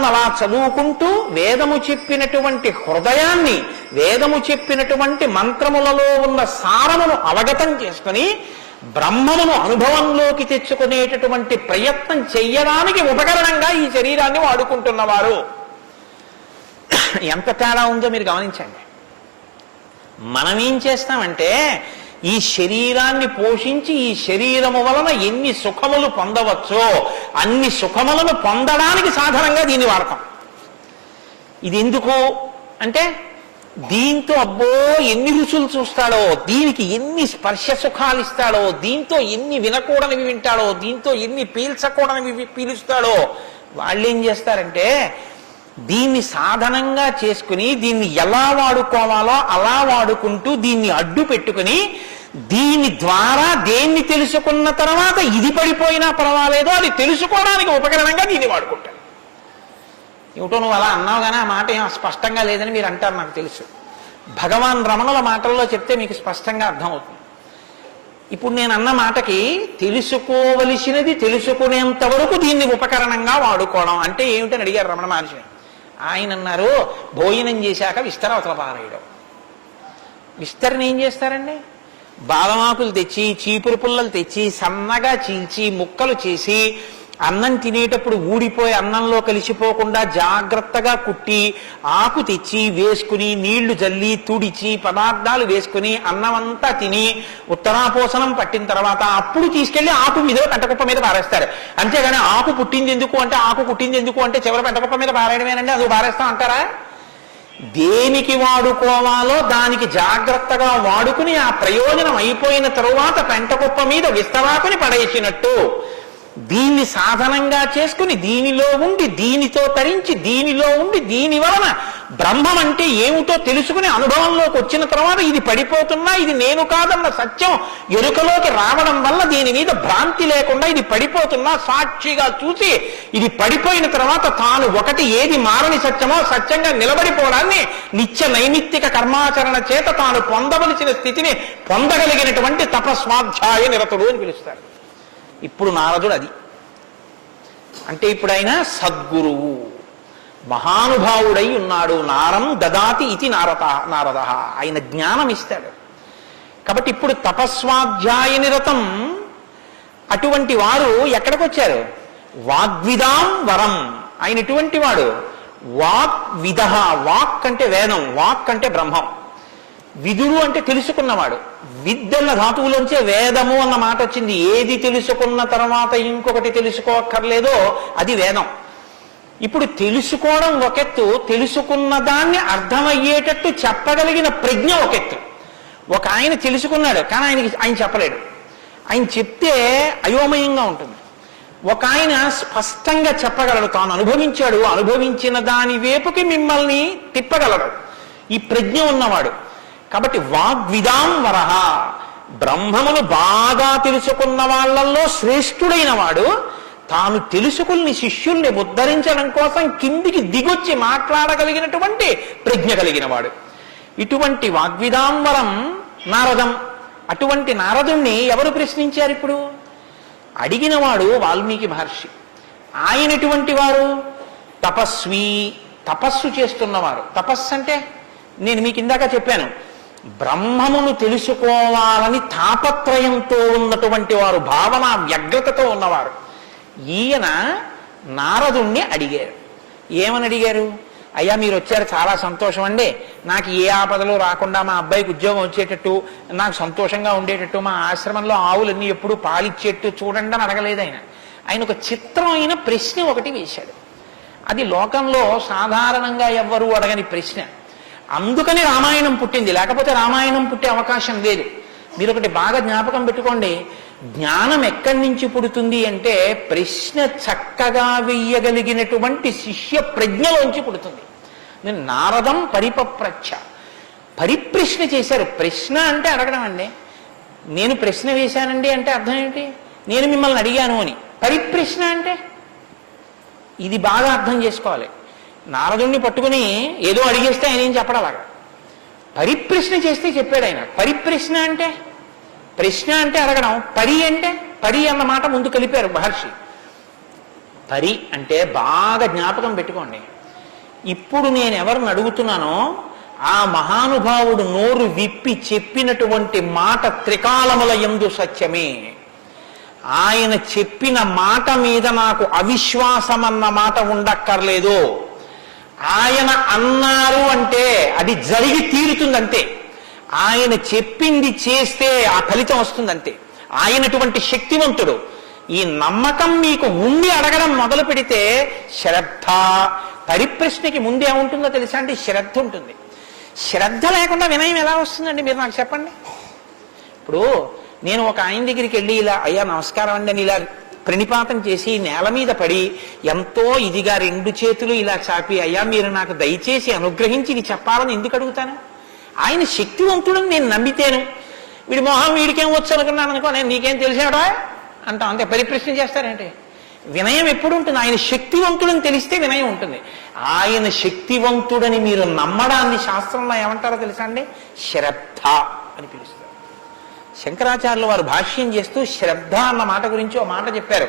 అలా చదువుకుంటూ వేదము చెప్పినటువంటి హృదయాన్ని, వేదము చెప్పినటువంటి మంత్రములలో ఉన్న సారమును అవగతం చేసుకుని బ్రహ్మమును అనుభవంలోకి తెచ్చుకునేటటువంటి ప్రయత్నం చెయ్యడానికి ఉపకరణంగా ఈ శరీరాన్ని వాడుకుంటున్నవారు. ఎంత తేడా ఉందో మీరు గమనించండి. మనం ఏం చేస్తామంటే ఈ శరీరాన్ని పోషించి ఈ శరీరము వలన ఎన్ని సుఖములు పొందవచ్చో అన్ని సుఖములను పొందడానికి సాధనంగా దీన్ని వాడతాం. ఇది ఎందుకు అంటే దీంతో అబ్బో ఎన్ని రుచులు చూస్తాడో, దీనికి ఎన్ని స్పర్శ సుఖాలు ఇస్తాడో, దీంతో ఎన్ని వినకూడనివి వింటాడో, దీంతో ఎన్ని పీల్చకూడనివి పీలుస్తాడో. వాళ్ళు ఏం చేస్తారంటే దీన్ని సాధనంగా చేసుకుని దీన్ని ఎలా వాడుకోవాలో అలా వాడుకుంటూ దీన్ని అడ్డు పెట్టుకుని దీని ద్వారా దేన్ని తెలుసుకున్న తర్వాత ఇది పడిపోయినా పర్వాలేదో అది తెలుసుకోవడానికి ఉపకరణంగా దీన్ని వాడుకుంటాడు. ఏమిటో నువ్వు అలా అన్నావు కానీ ఆ మాట ఏం స్పష్టంగా లేదని మీరు అంటారు, నాకు తెలుసు. భగవాన్ రమణుల మాటల్లో చెప్తే మీకు స్పష్టంగా అర్థమవుతుంది. ఇప్పుడు నేను అన్న మాటకి తెలుసుకోవలసినది తెలుసుకునేంత వరకు దీన్ని ఉపకరణంగా వాడుకోవడం అంటే ఏమిటని అడిగారు రమణ మహర్షి. ఆయన అన్నారు, భోజనం చేశాక విస్తర అవతల పారేయడం. విస్తరణ ఏం చేస్తారండి? బాదమాకులు తెచ్చి, చీపురు పుల్లలు తెచ్చి, సన్నగా చీల్చి ముక్కలు చేసి అన్నం తినేటప్పుడు ఊడిపోయి అన్నంలో కలిసిపోకుండా జాగ్రత్తగా కుట్టి ఆకు తెచ్చి వేసుకుని నీళ్లు జల్లి తుడిచి పదార్థాలు వేసుకుని అన్నం అంతా తిని ఉత్తరాపోసనం పట్టిన తర్వాత అప్పుడు తీసుకెళ్లి ఆకు మీద పెంటకుప్ప మీద పారేస్తారు. అంతేగాని ఆకు పుట్టింది ఎందుకు అంటే ఆకు పుట్టింది ఎందుకు అంటే చివరి పెంటకుప్ప మీద పారేయడమేనండి, అది పారేస్తాం అంటారా? దేనికి వాడుకోవాలో దానికి జాగ్రత్తగా వాడుకుని ఆ ప్రయోజనం అయిపోయిన తరువాత పెంటకుప్ప మీద విస్తరాకుని పడేసినట్టు దీన్ని సాధనంగా చేసుకుని దీనిలో ఉండి దీనితో తరించి దీనిలో ఉండి దీని వలన బ్రహ్మం అంటే ఏమిటో తెలుసుకుని అనుభవంలోకి వచ్చిన తర్వాత ఇది పడిపోతున్నా ఇది నేను కాదన్న సత్యం ఎరుకలోకి రావడం వల్ల దీని మీద భ్రాంతి లేకుండా ఇది పడిపోతున్నా సాక్షిగా చూసి ఇది పడిపోయిన తర్వాత తాను ఒకటి ఏది మారని సత్యమో సత్యంగా నిలబడిపోవడాన్ని నిత్య నైమిత్తిక కర్మాచరణ చేత తాను పొందవలసిన స్థితిని పొందగలిగినటువంటి తపస్వాధ్యాయ నిరతుడు అని పిలుస్తారు. ఇప్పుడు నారదుడు అది అంటే ఇప్పుడు ఆయన సద్గురువు మహానుభావుడై ఉన్నాడు. నారం దదాతి ఇది నారద, ఆయన జ్ఞానం ఇస్తాడు. కాబట్టి ఇప్పుడు తపస్వాధ్యాయ నిరతం అటువంటి వారు ఎక్కడికి వచ్చారు? వాగ్విదాం వరం. ఆయన ఎటువంటి వాడు? వాగ్విద. వాక్ అంటే వేదం, వాక్ అంటే బ్రహ్మం, విదురు అంటే తెలుసుకున్నవాడు. విద్దెన్న ధాతువులోంచే వేదము అన్న మాట వచ్చింది. ఏది తెలుసుకున్న తర్వాత ఇంకొకటి తెలుసుకోక్కర్లేదో అది వేదం. ఇప్పుడు తెలుసుకోవడం ఒకెత్తు, తెలుసుకున్న దాన్ని అర్థమయ్యేటట్టు చెప్పగలిగిన ప్రజ్ఞ ఒకెత్తు. ఒక ఆయన తెలుసుకున్నాడు కానీ ఆయన చెప్పలేడు, ఆయన చెప్తే అయోమయంగా ఉంటుంది. ఒక ఆయన స్పష్టంగా చెప్పగలడు, తాను అనుభవించాడు, అనుభవించిన దాని వైపుకి మిమ్మల్ని తిప్పగలడు, ఈ ప్రజ్ఞ ఉన్నవాడు. కాబట్టి వాగ్విదాం వరహ, బ్రహ్మమును బాగా తెలుసుకున్న వాళ్ళల్లో శ్రేష్ఠుడైన వాడు తాను తెలుసుకుని శిష్యుల్ని ఉద్ధరించడం కోసం కిందికి దిగొచ్చి మాట్లాడగలిగినటువంటి ప్రజ్ఞ కలిగిన వాడు. ఇటువంటి వాగ్విదాంవరం నారదం. అటువంటి నారదుణ్ణి ఎవరు ప్రశ్నించారు? ఇప్పుడు అడిగినవాడు వాల్మీకి మహర్షి. ఆయన ఎటువంటి వారు? తపస్వి, తపస్సు చేస్తున్నవారు. తపస్సు అంటే నేను మీకు ఇందాక చెప్పాను, బ్రహ్మమును తెలుసుకోవాలని తాపత్రయంతో ఉన్నటువంటి వారు, భావన వ్యగ్రతతో ఉన్నవారు. ఈయన నారదుణ్ణి అడిగారు. ఏమని అడిగారు? అయ్యా మీరు వచ్చారు, చాలా సంతోషం అండి, నాకు ఏ ఆపదలు రాకుండా మా అబ్బాయికి ఉద్యోగం వచ్చేటట్టు, నాకు సంతోషంగా ఉండేటట్టు, మా ఆశ్రమంలో ఆవులన్నీ ఎప్పుడు పాలిచ్చేట్టు చూడండి అని అడగలేదు ఆయన. ఆయన ఒక చిత్రమైన ప్రశ్న ఒకటి వేశాడు. అది లోకంలో సాధారణంగా ఎవ్వరూ అడగని ప్రశ్న. అందుకని రామాయణం పుట్టింది, లేకపోతే రామాయణం పుట్టే అవకాశం లేదు. మీరు ఒకటి బాగా జ్ఞాపకం పెట్టుకోండి, జ్ఞానం ఎక్కడి నుంచి పుడుతుంది అంటే ప్రశ్న చక్కగా వెయ్యగలిగినటువంటి శిష్య ప్రజ్ఞలోంచి పుడుతుంది. నేను నారదం పరిపప్రచ్ఛ, పరిప్రశ్న చేశారు. ప్రశ్న అంటే అడగడం అండి. నేను ప్రశ్న వేశానండి అంటే అర్థం ఏంటి? నేను మిమ్మల్ని అడిగాను అని. పరిప్రశ్న అంటే ఇది బాగా అర్థం చేసుకోవాలి. నారదుణ్ణి పట్టుకుని ఏదో అడిగేస్తే ఆయన ఏం చెప్పడం అలాగా. పరిప్రశ్న చేస్తే చెప్పాడు ఆయన. పరిప్రశ్న అంటే, ప్రశ్న అంటే అడగడం, పరి అంటే, పరి అన్న మాట ముందు కలిపారు మహర్షి. పరి అంటే బాగా జ్ఞాపకం పెట్టుకోండి. ఇప్పుడు నేను ఎవరిని అడుగుతున్నానో ఆ మహానుభావుడు నోరు విప్పి చెప్పినటువంటి మాట త్రికాలముల యందు సత్యమే. ఆయన చెప్పిన మాట మీద నాకు అవిశ్వాసం అన్న మాట ఉండక్కర్లేదు. ఆయన అన్నారు అంటే అది జరిగి తీరుతుందంతే. ఆయన చెప్పింది చేస్తే ఆ ఫలితం వస్తుందంతే. ఆయనటువంటి శక్తివంతుడు. ఈ నమ్మకం మీకు ఉండి అడగడం మొదలు పెడితే శ్రద్ధ, పరిప్రశ్నకి ముందేముంటుందో తెలుసా అంటే శ్రద్ధ ఉంటుంది. శ్రద్ధ లేకుండా వినయం ఎలా వస్తుందండి మీరు నాకు చెప్పండి. ఇప్పుడు నేను ఒక ఆయన దగ్గరికి వెళ్ళి ఇలా అయ్యా నమస్కారం అండి అని ఇలా ప్రణిపాతం చేసి నేల మీద పడి ఎంతో ఇదిగా 2 చేతులు ఇలా చాపి అయ్యా మీరు నాకు దయచేసి అనుగ్రహించి ఇది చెప్పాలని ఎందుకు అడుగుతాను? ఆయన శక్తివంతుడని నేను నమ్మితేను. వీడి మొహం వీడికేం వచ్చు అనుకున్నాను అనుకో, నేను నీకేం తెలిసాడా అంటాం అంతే. పరిప్రశ్న చేస్తారంటే వినయం ఎప్పుడు ఉంటుంది? ఆయన శక్తివంతుడని తెలిస్తే వినయం ఉంటుంది. ఆయన శక్తివంతుడని మీరు నమ్మడాన్ని శాస్త్రంలో ఏమంటారో తెలుసా అండి? శ్రద్ధ అని పిలుస్తారు. శంకరాచార్యులు వారు భాష్యం చేస్తూ శ్రద్ధ అన్న మాట గురించి ఒక మాట చెప్పారు.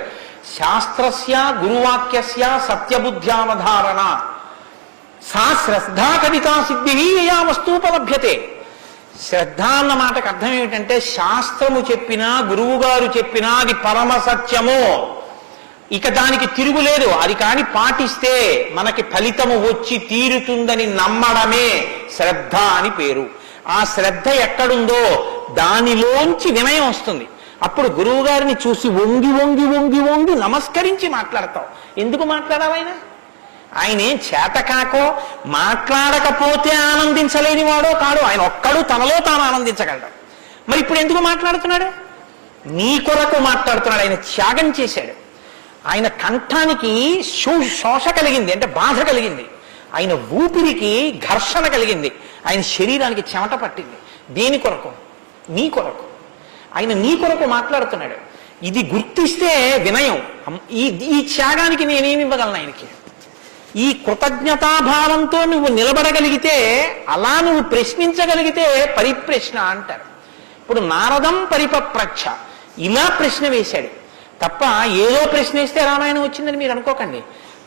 శాస్త్రస్య గురువాక్యస్య సత్యబుద్ధ్యావధారణ సా శ్రద్ధా కవితా సిద్ధి యయా వస్తూపలభ్యతే. శ్రద్ధ అన్న మాటకు అర్థం ఏమిటంటే శాస్త్రము చెప్పినా గురువు గారు చెప్పినా అది పరమ సత్యము, ఇక దానికి తిరుగులేదు, అది కాని పాటిస్తే మనకి ఫలితము వచ్చి తీరుతుందని నమ్మడమే శ్రద్ధ అని పేరు. ఆ శ్రద్ధ ఎక్కడుందో దానిలోంచి వినయం వస్తుంది. అప్పుడు గురువు గారిని చూసి వంగి వంగి వంగి వంగి నమస్కరించి మాట్లాడతావు. ఎందుకు మాట్లాడాలైనా? ఆయన ఏం చేతకాకో మాట్లాడకపోతే ఆనందించలేని వాడో కాడు. ఆయన ఒక్కడు తనలో తాను ఆనందించగలడు. మరి ఇప్పుడు ఎందుకు మాట్లాడుతున్నాడు? నీ కొరకు మాట్లాడుతున్నాడు. ఆయన త్యాగం చేశాడు. ఆయన కంఠానికి శోష కలిగింది అంటే బాధ కలిగింది. ఆయన ఊపిరికి ఘర్షణ కలిగింది. ఆయన శరీరానికి చెమట పట్టింది. దేని కొరకు? నీ కొరకు. ఆయన నీ కొరకు మాట్లాడుతున్నాడు. ఇది గుర్తిస్తే వినయం. ఈ త్యాగానికి నేనేమి ఇవ్వగలను ఆయనకి? ఈ కృతజ్ఞతాభావంతో నువ్వు నిలబడగలిగితే, అలా నువ్వు ప్రశ్నించగలిగితే పరిప్రశ్న అంటారు. ఇప్పుడు నారదం పరిపప్రచ్ఛ ఇలా ప్రశ్న వేశాడు తప్ప ఏదో ప్రశ్న వేస్తే రామాయణం వచ్చిందని మీరు అనుకోకండి.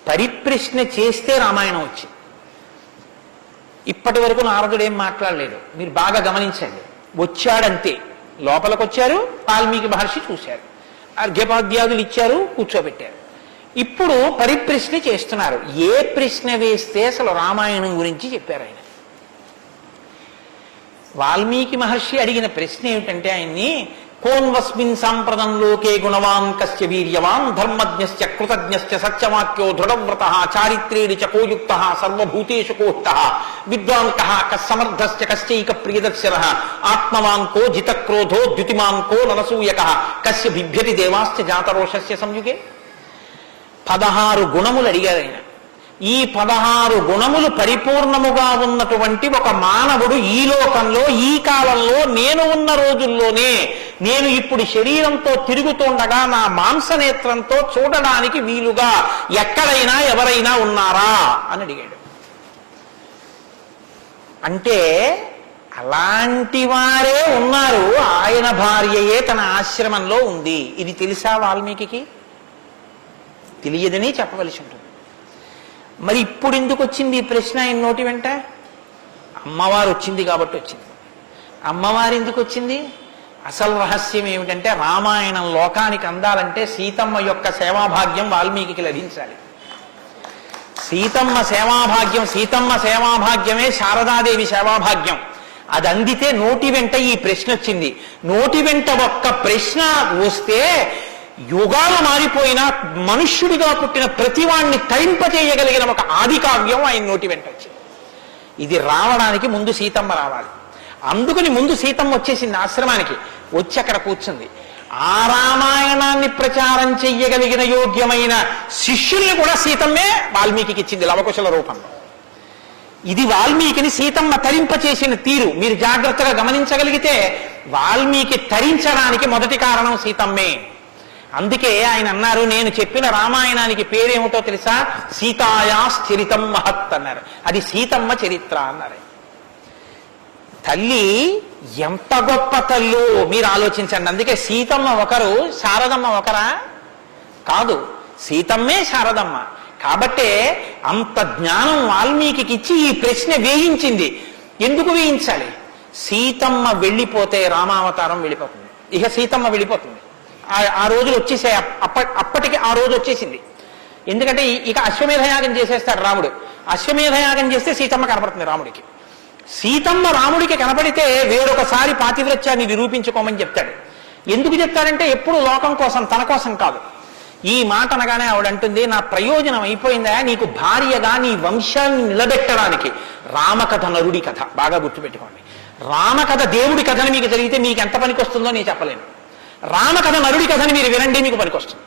పరిప్రశ్న చేస్తే రామాయణం వచ్చింది. ఇప్పటి వరకు నారదుడు ఏం మాట్లాడలేదు. మీరు బాగా గమనించండి. వచ్చాడంతే. లోపలికి వచ్చారు, వాల్మీకి మహర్షి చూశారు, అర్ఘ్యపాద్యాదులు ఇచ్చారు, కూర్చోబెట్టారు. ఇప్పుడు పరిప్రశ్న చేస్తున్నారు. ఏ ప్రశ్న వేస్తే అసలు రామాయణం గురించి చెప్పారు ఆయన. వాల్మీకి మహర్షి అడిగిన ప్రశ్న ఏమిటంటే ఆయన్ని కోన్వస్మిన్ సాంప్రదం లోకే గుణవాన్ కస్య వీర్యవాన్ ధర్మజ్ఞస్య కృతజ్ఞస్య సత్యవాక్యో దృఢవ్రతః చారిత్రేణి చ కోయుక్తః సర్వభూతేషు కోష్టః విద్వాన్ కః కస్సమర్థస్య కశ్చైక ప్రియదర్శనః ఆత్మవాన్ కో జితక్రోధో ద్యుతిమాన్ కో ననసూయకః కస్య బిభ్యతి దేవాశ్చ జాతరోషస్య సంయుగే. 16 గుణములు అడిగారు ఆయన. ఈ 16 గుణములు పరిపూర్ణముగా ఉన్నటువంటి ఒక మానవుడు ఈ లోకంలో ఈ కాలంలో నేను ఉన్న రోజుల్లోనే, నేను ఇప్పుడు శరీరంతో తిరుగుతుండగా నా మాంసనేత్రంతో చూడడానికి వీలుగా ఎక్కడైనా ఎవరైనా ఉన్నారా అని అడిగాడు. అంటే అలాంటి వారే ఉన్నారు. ఆయన భార్యయే తన ఆశ్రమంలో ఉంది. ఇది తెలుసా వాల్మీకి? తెలియదని చెప్పవలసి ఉంటుంది. మరి ఇప్పుడు ఎందుకు వచ్చింది ఈ ప్రశ్న ఆయన నోటి వెంట? అమ్మవారు వచ్చింది కాబట్టి వచ్చింది. అమ్మవారు ఎందుకు వచ్చింది? అసలు రహస్యం ఏమిటంటే రామాయణం లోకానికి అందాలంటే సీతమ్మ యొక్క సేవాభాగ్యం వాల్మీకి లభించాలి. సీతమ్మ సేవాభాగ్యమే శారదాదేవి సేవాభాగ్యం. అది అందితే నోటి వెంట ఈ ప్రశ్న వచ్చింది. నోటి వెంట ఒక్క ప్రశ్న వస్తే యుగాలు మారిపోయినా మనుష్యుడిగా పుట్టిన ప్రతివాణ్ణి తరింపచేయగలిగిన ఒక ఆది కావ్యం ఆయన నోటి వెంట వచ్చింది. ఇది రావడానికి ముందు సీతమ్మ రావాలి. అందుకని ముందు సీతమ్మ వచ్చేసింది ఆశ్రమానికి. వచ్చి అక్కడ కూర్చుంది. ఆ రామాయణాన్ని ప్రచారం చెయ్యగలిగిన యోగ్యమైన శిష్యుల్ని కూడా సీతమ్మే వాల్మీకి ఇచ్చింది లవకుశల రూపంలో. ఇది వాల్మీకిని సీతమ్మ తరింపచేసిన తీరు మీరు జాగ్రత్తగా గమనించగలిగితే వాల్మీకి తరించడానికి మొదటి కారణం సీతమ్మే. అందుకే ఆయన అన్నారు, నేను చెప్పిన రామాయణానికి పేరేమిటో తెలుసా? సీతాయా చరితం మహత్ అన్నారు. అది సీతమ్మ చరిత్ర అన్నారు. తల్లి ఎంత గొప్ప తల్లు మీరు ఆలోచించండి. అందుకే సీతమ్మ ఒకరు, శారదమ్మ ఒకరా? కాదు. సీతమ్మే శారదమ్మ. కాబట్టే అంత జ్ఞానం వాల్మీకి ఇచ్చి ఈ ప్రశ్న వేయించింది. ఎందుకు వేయించాలి? సీతమ్మ వెళ్ళిపోతే రామావతారం వెళ్ళిపోతుంది. ఇక సీతమ్మ వెళ్ళిపోతుంది. ఆ రోజులు వచ్చేసాయి. అప్పటికి ఆ రోజు వచ్చేసింది. ఎందుకంటే ఇక అశ్వమేధయాగం చేసేస్తాడు రాముడు. అశ్వమేధయాగం చేస్తే సీతమ్మ కనపడుతుంది రాముడికి. సీతమ్మ రాముడికి కనపడితే వేరొకసారి పాతివ్రత్యాన్ని నిరూపించుకోమని చెప్తాడు. ఎందుకు చెప్తాడంటే ఎప్పుడు లోకం కోసం, తన కోసం కాదు. ఈ మాట అనగానే ఆవిడంటుంది, నా ప్రయోజనం అయిపోయిందా, నీకు భార్యగా నీ వంశాన్ని నిలబెట్టడానికి. రామకథ నరుడి కథ బాగా గుర్తుపెట్టుకోండి. రామకథ దేవుడి కథని మీకు జరిగితే మీకు ఎంత పనికి వస్తుందో నేను చెప్పలేను. రామకథ నరుడి కథని మీరు వినండి, మీకు పనికొస్తుంది.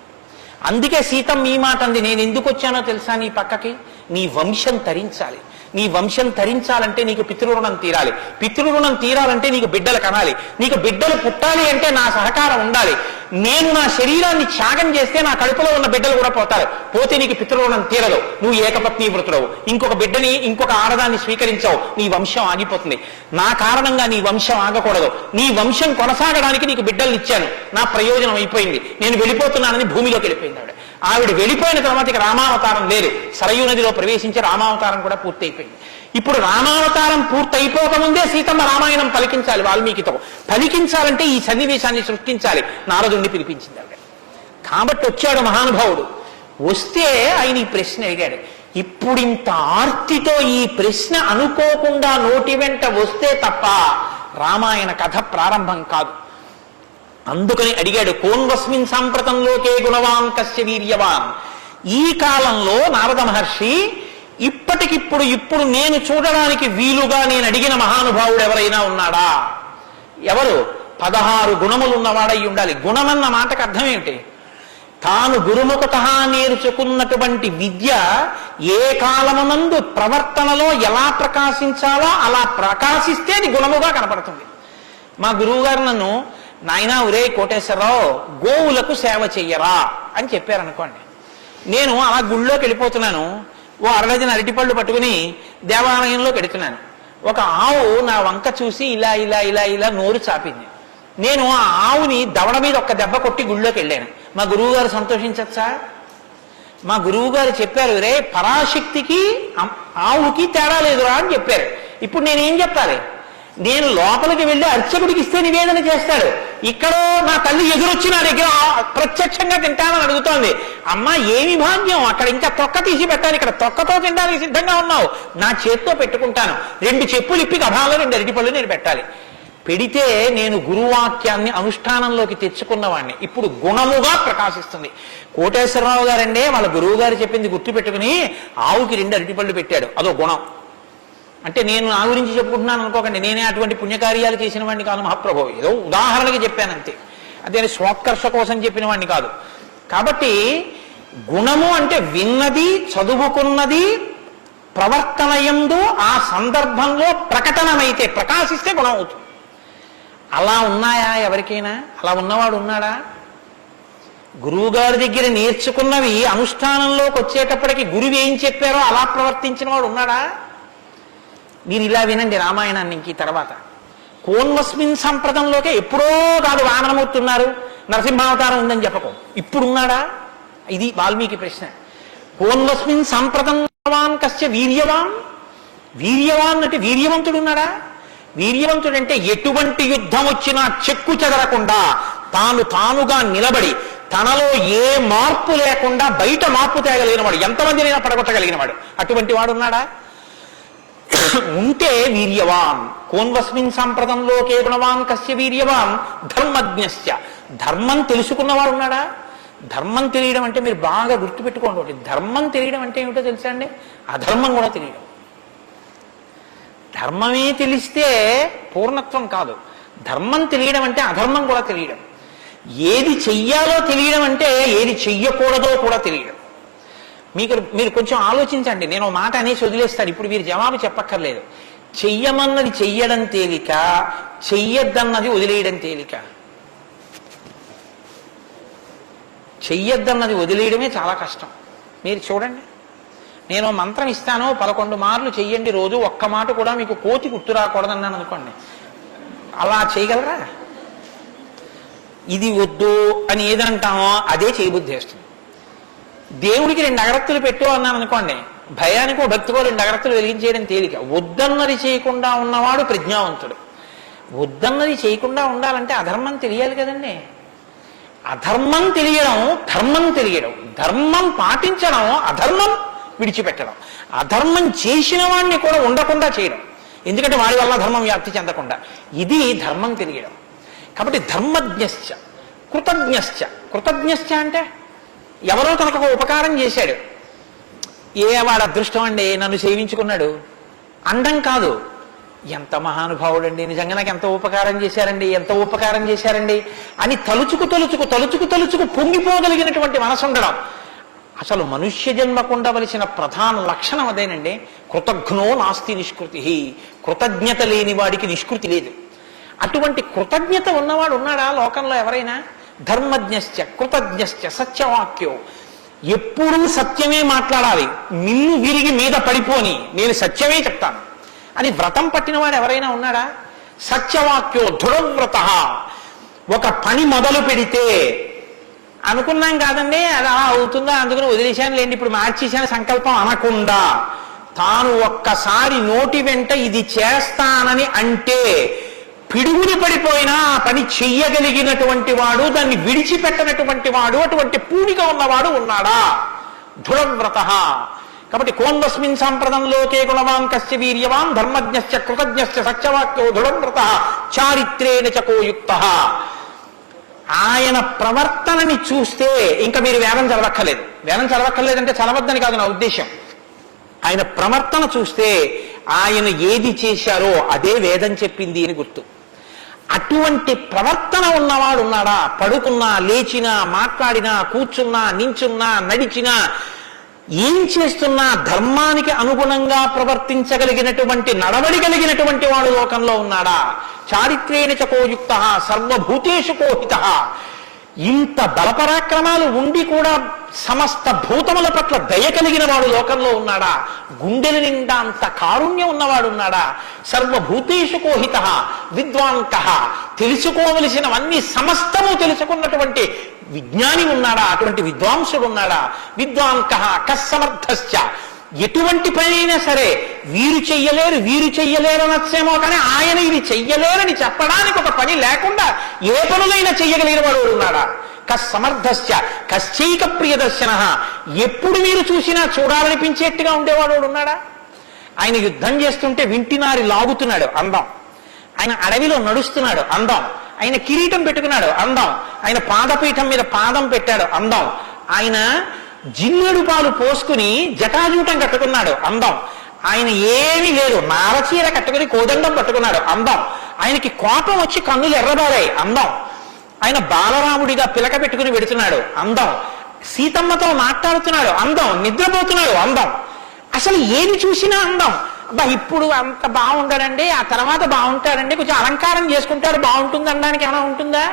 అందుకే సీతమ్మ ఈ మాట అంది, నేను ఎందుకు వచ్చానో తెలుసా నీ పక్కకి? నీ వంశం తరించాలి. నీ వంశం తరించాలంటే నీకు పితృరుణం తీరాలి. పితృరుణం తీరాలంటే నీకు బిడ్డలు కనాలి. నీకు బిడ్డలు పుట్టాలి అంటే నా సహకారం ఉండాలి. నేను నా శరీరాన్ని త్యాగం చేస్తే నా కడుపులో ఉన్న బిడ్డలు కూడా పోతారు. పోతే నీకు పితృరుణం తీరదు. నువ్వు ఏకపత్ని వృతుడవు. ఇంకొక బిడ్డని, ఇంకొక ఆడదాన్ని స్వీకరించావు, నీ వంశం ఆగిపోతుంది. నా కారణంగా నీ వంశం ఆగకూడదు. నీ వంశం కొనసాగడానికి నీకు బిడ్డల్ని ఇచ్చాను. నా ప్రయోజనం అయిపోయింది, నేను వెళ్ళిపోతున్నానని భూమిలోకి వెళ్ళిపోయింది ఆవిడ వెళ్ళిపోయిన తర్వాత ఇక రామావతారం లేదు. సరయూ నదిలో ప్రవేశించి రామావతారం కూడా పూర్తయిపోయింది. ఇప్పుడు రామావతారం పూర్తయిపోకముందే సీతమ్మ రామాయణం పలికించాలి వాల్మీకితో. పలికించాలంటే ఈ సన్నివేశాన్ని సృష్టించాలి. నారదుణ్ణి పిలిపించింది ఆవిడ. కాబట్టి వచ్చాడు మహానుభావుడు. వస్తే ఆయన ఈ ప్రశ్న అడిగాడు. ఇప్పుడింత ఆర్తితో ఈ ప్రశ్న అనుకోకుండా నోటి వెంట వస్తే తప్ప రామాయణ కథ ప్రారంభం కాదు. అందుకని అడిగాడు, కోన్వస్మిన్ సాంప్రతంలోకే గుణవాన్ కస్య వీర్యవాన్. ఈ కాలంలో నారద మహర్షి ఇప్పుడు నేను చూడడానికి వీలుగా నేను అడిగిన మహానుభావుడు ఎవరైనా ఉన్నాడా? ఎవరు? 16 గుణములు ఉన్నవాడై ఉండాలి. గుణమన్న మాటకు అర్థం ఏమిటి? తాను గురుముఖత నేర్చుకున్నటువంటి విద్య ఏ కాలమునందు ప్రవర్తనలో ఎలా ప్రకాశించాలో అలా ప్రకాశిస్తే అది గుణముగా కనపడుతుంది. మా గురువు గారు నన్ను, నాయనా ఒరే కోటేశ్వరరావు, గోవులకు సేవ చెయ్యరా అని చెప్పారనుకోండి. నేను అలా గుళ్ళోకి వెళ్ళిపోతున్నాను. ఓ అరడజన అరటిపళ్ళు పట్టుకుని దేవాలయంలోకి వెడుతున్నాను. ఒక ఆవు నా వంక చూసి ఇలా ఇలా ఇలా ఇలా నోరు చాపింది. నేను ఆ ఆవుని దవడ మీద ఒక్క దెబ్బ కొట్టి గుళ్ళోకి వెళ్ళాను. మా గురువు గారు సంతోషించచ్చా? మా గురువు గారు చెప్పారు, రే పరాశక్తికి ఆవుకి తేడా లేదురా అని చెప్పారు. ఇప్పుడు నేనేం చెప్పాలి? నేను లోపలికి వెళ్ళి అర్చకుడికి ఇస్తే నివేదన చేస్తాడు. ఇక్కడ నా తల్లి ఎదురొచ్చి నా దగ్గర ప్రత్యక్షంగా తింటానని అడుగుతోంది. అమ్మ ఏమి భాగ్యం, అక్కడ ఇంకా తొక్క తీసి పెట్టాలి, ఇక్కడ తొక్కతో తినడానికి సిద్ధంగా ఉన్నావు, నా చేత్తో పెట్టుకుంటాను. 2 చెప్పులు ఇప్పి గభాలో 2 అరటిపళ్ళు నేను పెట్టాలి. పెడితే నేను గురువాక్యాన్ని అనుష్ఠానంలోకి తెచ్చుకున్నవాడిని. ఇప్పుడు గుణముగా ప్రకాశిస్తుంది. కోటేశ్వరరావు గారండే వాళ్ళ గురువు గారు చెప్పింది గుర్తు పెట్టుకుని ఆవుకి 2 అరటిపళ్ళు పెట్టాడు. అదో గుణం. అంటే నేను నా గురించి చెప్పుకుంటున్నాను అనుకోకండి, నేనే అటువంటి పుణ్యకార్యాలు చేసిన వాడిని కాదు మహాప్రభు. ఏదో ఉదాహరణకి చెప్పానంతే, అదే స్వోత్కర్ష కోసం చెప్పిన వాడిని కాదు. కాబట్టి గుణము అంటే విన్నది, చదువుకున్నది, ప్రవర్తనయందు ఆ సందర్భంలో ప్రకటనమైతే, ప్రకాశిస్తే గుణం అవుతుంది. అలా ఉన్నాయా ఎవరికైనా? అలా ఉన్నవాడు ఉన్నాడా? గురువుగారి దగ్గర నేర్చుకున్నవి అనుష్ఠానంలోకి వచ్చేటప్పటికి గురువు ఏం చెప్పారో అలా ప్రవర్తించిన వాడు ఉన్నాడా? మీరు ఇలా వినండి రామాయణాన్ని. ఇంక తర్వాత కోన్వస్మిన్ సంప్రదంలోకే ఎప్పుడో కాదు వామనమూర్తి ఉన్నారు, నరసింహావతారం ఉందని చెప్పకు. ఇప్పుడు ఉన్నాడా? ఇది వాల్మీకి ప్రశ్న. కోన్వస్మిన్ సంప్రదాన్ కస్య వీర్యవాన్. వీర్యవాన్ అంటే వీర్యవంతుడు ఉన్నాడా? వీర్యవంతుడంటే ఎటువంటి యుద్ధం వచ్చినా చెక్కు చెదరకుండా తానుగా నిలబడి తనలో ఏ మార్పు లేకుండా బయట మార్పు తేగలిగినవాడు, ఎంతమందినైనా పడగొట్టగలిగిన వాడు. అటువంటి వాడు ఉన్నాడా? ఉంటే వీర్యవాన్. కోన్వస్మిన్ సంప్రదంలోకే గుణవాన్ కస్య వీర్యవాన్ ధర్మజ్ఞస్య. ధర్మం తెలుసుకున్నవాడు ఉన్నాడా? ధర్మం తెలియడం అంటే మీరు బాగా గుర్తుపెట్టుకోండి. ధర్మం తెలియడం అంటే ఏమిటో తెలుసా అండి? అధర్మం కూడా తెలియడం. ధర్మమే తెలిస్తే పూర్ణత్వం కాదు. ధర్మం తెలియడం అంటే అధర్మం కూడా తెలియడం. ఏది చెయ్యాలో తెలియడం అంటే ఏది చెయ్యకూడదో కూడా తెలియడం. మీరు కొంచెం ఆలోచించండి. నేను మాట అనేసి వదిలేస్తాను, ఇప్పుడు మీరు జవాబు చెప్పక్కర్లేదు. చెయ్యమన్నది చెయ్యడం తేలిక, చెయ్యొద్దన్నది వదిలేయడం తేలిక. చెయ్యొద్దన్నది వదిలేయడమే చాలా కష్టం. మీరు చూడండి, నేను మంత్రం ఇస్తాను, 11 మార్లు చెయ్యండి రోజు, ఒక్క మాట కూడా మీకు కోతి గుర్తు రాకూడదన్నాను అనుకోండి, అలా చేయగలరా? ఇది వద్దు అని ఏదంటామో అదే చేయబుద్ధి వేస్తుంది. దేవుడికి 2 అగరత్తులు పెట్టు అన్నాను అనుకోండి, భయానికో భక్తికో 2 అగరత్తులు వెలిగించేయడం తేలిక. వద్దన్నది చేయకుండా ఉన్నవాడు ప్రజ్ఞావంతుడు. వద్దన్నది చేయకుండా ఉండాలంటే అధర్మం తెలియాలి కదండి. అధర్మం తెలియడం, ధర్మం తెలియడం, ధర్మం పాటించడం, అధర్మం విడిచిపెట్టడం, అధర్మం చేసిన వాడిని కూడా ఉండకుండా చేయడం, ఎందుకంటే వాడి వల్ల ధర్మం వ్యాప్తి చెందకుండా. ఇది ధర్మం తెలియడం. కాబట్టి ధర్మజ్ఞశ్చ కృతజ్ఞశ్చ. కృతజ్ఞశ్చ అంటే ఎవరో తనకు ఒక ఉపకారం చేశాడు, వాడు అదృష్టం అండి నన్ను సేవించుకున్నాడు అండం కాదు, ఎంత మహానుభావుడండి, నిజంగా నాకు ఎంత ఉపకారం చేశారండి, ఎంత ఉపకారం చేశారండి అని తలుచుకు తలుచుకు తలుచుకు తలుచుకు పొంగిపోగలిగినటువంటి మనసు ఉండడం. అసలు మనుష్య జన్మకు ఉండవలసిన ప్రధాన లక్షణం అదేనండి. కృతజ్ఞో నాస్తి నిష్కృతి. కృతజ్ఞత లేని వాడికి నిష్కృతి లేదు. అటువంటి కృతజ్ఞత ఉన్నవాడు ఉన్నాడా లోకంలో ఎవరైనా? ధర్మజ్ఞశ్చ కృతజ్ఞశ్చ సత్యవాక్యో. ఎప్పుడూ సత్యమే మాట్లాడాలి, నిన్ను విరిగి మీద పడిపోని నేను సత్యమే చెప్తాను అని వ్రతం పట్టినవాడు ఎవరైనా ఉన్నాడా? సత్యవాక్యో దృఢవ్రత. ఒక పని మొదలు పెడితే అనుకున్నాం కాదండి అది అలా అవుతుందా అందుకని వదిలేశాను లేండి ఇప్పుడు మార్చేశాను సంకల్పం అనకుండా, తాను ఒక్కసారి నోటి వెంట ఇది చేస్తానని అంటే పిడుగులు పడిపోయినా ఆ పని చెయ్యగలిగినటువంటి వాడు, దాన్ని విడిచిపెట్టనటువంటి వాడు, అటువంటి పూనిక ఉన్నవాడు ఉన్నాడా? దృఢవ్రత. కాబట్టి కోన్వస్మిన్ సాంప్రదం లోకే గుణవాన్ కస్య వీర్యవాన్ ధర్మజ్ఞశ్చ కృతజ్ఞశ్చ సత్యవాక్యో దృఢవ్రత చారిత్రేణ చకోయుక్తః. ఆయన ప్రవర్తనని చూస్తే ఇంకా మీరు వేదం చదవక్కర్లేదు. వేదం చదవక్కర్లేదంటే చదవద్దని కాదు నా ఉద్దేశం. ఆయన ప్రవర్తన చూస్తే ఆయన ఏది చేశారో అదే వేదం చెప్పింది అని గుర్తు. అటువంటి ప్రవర్తన ఉన్నవాడు ఉన్నాడా? పడుకున్నా, లేచినా, మాట్లాడినా, కూర్చున్నా, నించున్నా, నడిచినా, ఏం చేస్తున్నా ధర్మానికి అనుగుణంగా ప్రవర్తించగలిగినటువంటి నడవడి కలిగినటువంటి వాడు లోకంలో ఉన్నాడా? చారిత్రేణ చకోయుక్తః సర్వభూతేషు కోహితః. ఇంత బలపరాక్రమాలు ఉండి కూడా సమస్త భూతముల పట్ల దయ కలిగిన వాడు లోకంలో ఉన్నాడా? గుండెల నిండా అంత కారుణ్యం ఉన్నవాడు ఉన్నాడా? సర్వభూతేషు కోహితః విద్వాంకః. తెలుసుకోవలసినవన్నీ సమస్తము తెలుసుకున్నటువంటి విజ్ఞాని ఉన్నాడా? అటువంటి విద్వాంసుడు ఉన్నాడా? విద్వాంకః కస్సమర్థశ్చ. ఎటువంటి పనైనా సరే వీరు చెయ్యలేరు వీరు చెయ్యలేరు అనొచ్చేమో కానీ ఆయన ఇది చెయ్యలేరని చెప్పడానికి ఒక పని లేకుండా ఏ పనులైనా చెయ్యగలిగిన వాడు ఉన్నాడా? కస్సమర్థశ్చ కశ్చైక ప్రియదర్శనః. ఎప్పుడు మీరు చూసినా చూడాలనిపించేట్టుగా ఉండేవాడు ఉన్నాడా? ఆయన యుద్ధం చేస్తుంటే వింటినారి లాగుతున్నాడు అందం, ఆయన అడవిలో నడుస్తున్నాడు అందం, ఆయన కిరీటం పెట్టుకున్నాడు అందం, ఆయన పాదపీఠం మీద పాదం పెట్టాడు అందం, ఆయన జిల్లేడు పాలు పోసుకుని జటాజూటం కట్టుకున్నాడు అందం, ఆయన ఏమీ లేదు నారచీర కట్టుకుని కోదండం పట్టుకున్నాడు అందం, ఆయనకి కోపం వచ్చి కన్నులు ఎర్రబారాయి అందం, ఆయన బాలరాముడిగా పిలక పెట్టుకుని వెడుతున్నాడు అందం, సీతమ్మతో మాట్లాడుతున్నాడు అందం, నిద్రపోతున్నాడు అందం. అసలు ఏది చూసినా అందం. అబ్బా ఇప్పుడు అంత బాగుంటాడండి, ఆ తర్వాత బాగుంటాడండి, కొంచెం అలంకారం చేసుకుంటాడు బాగుంటుంది అనడానికి ఏమైనా ఉంటుందా?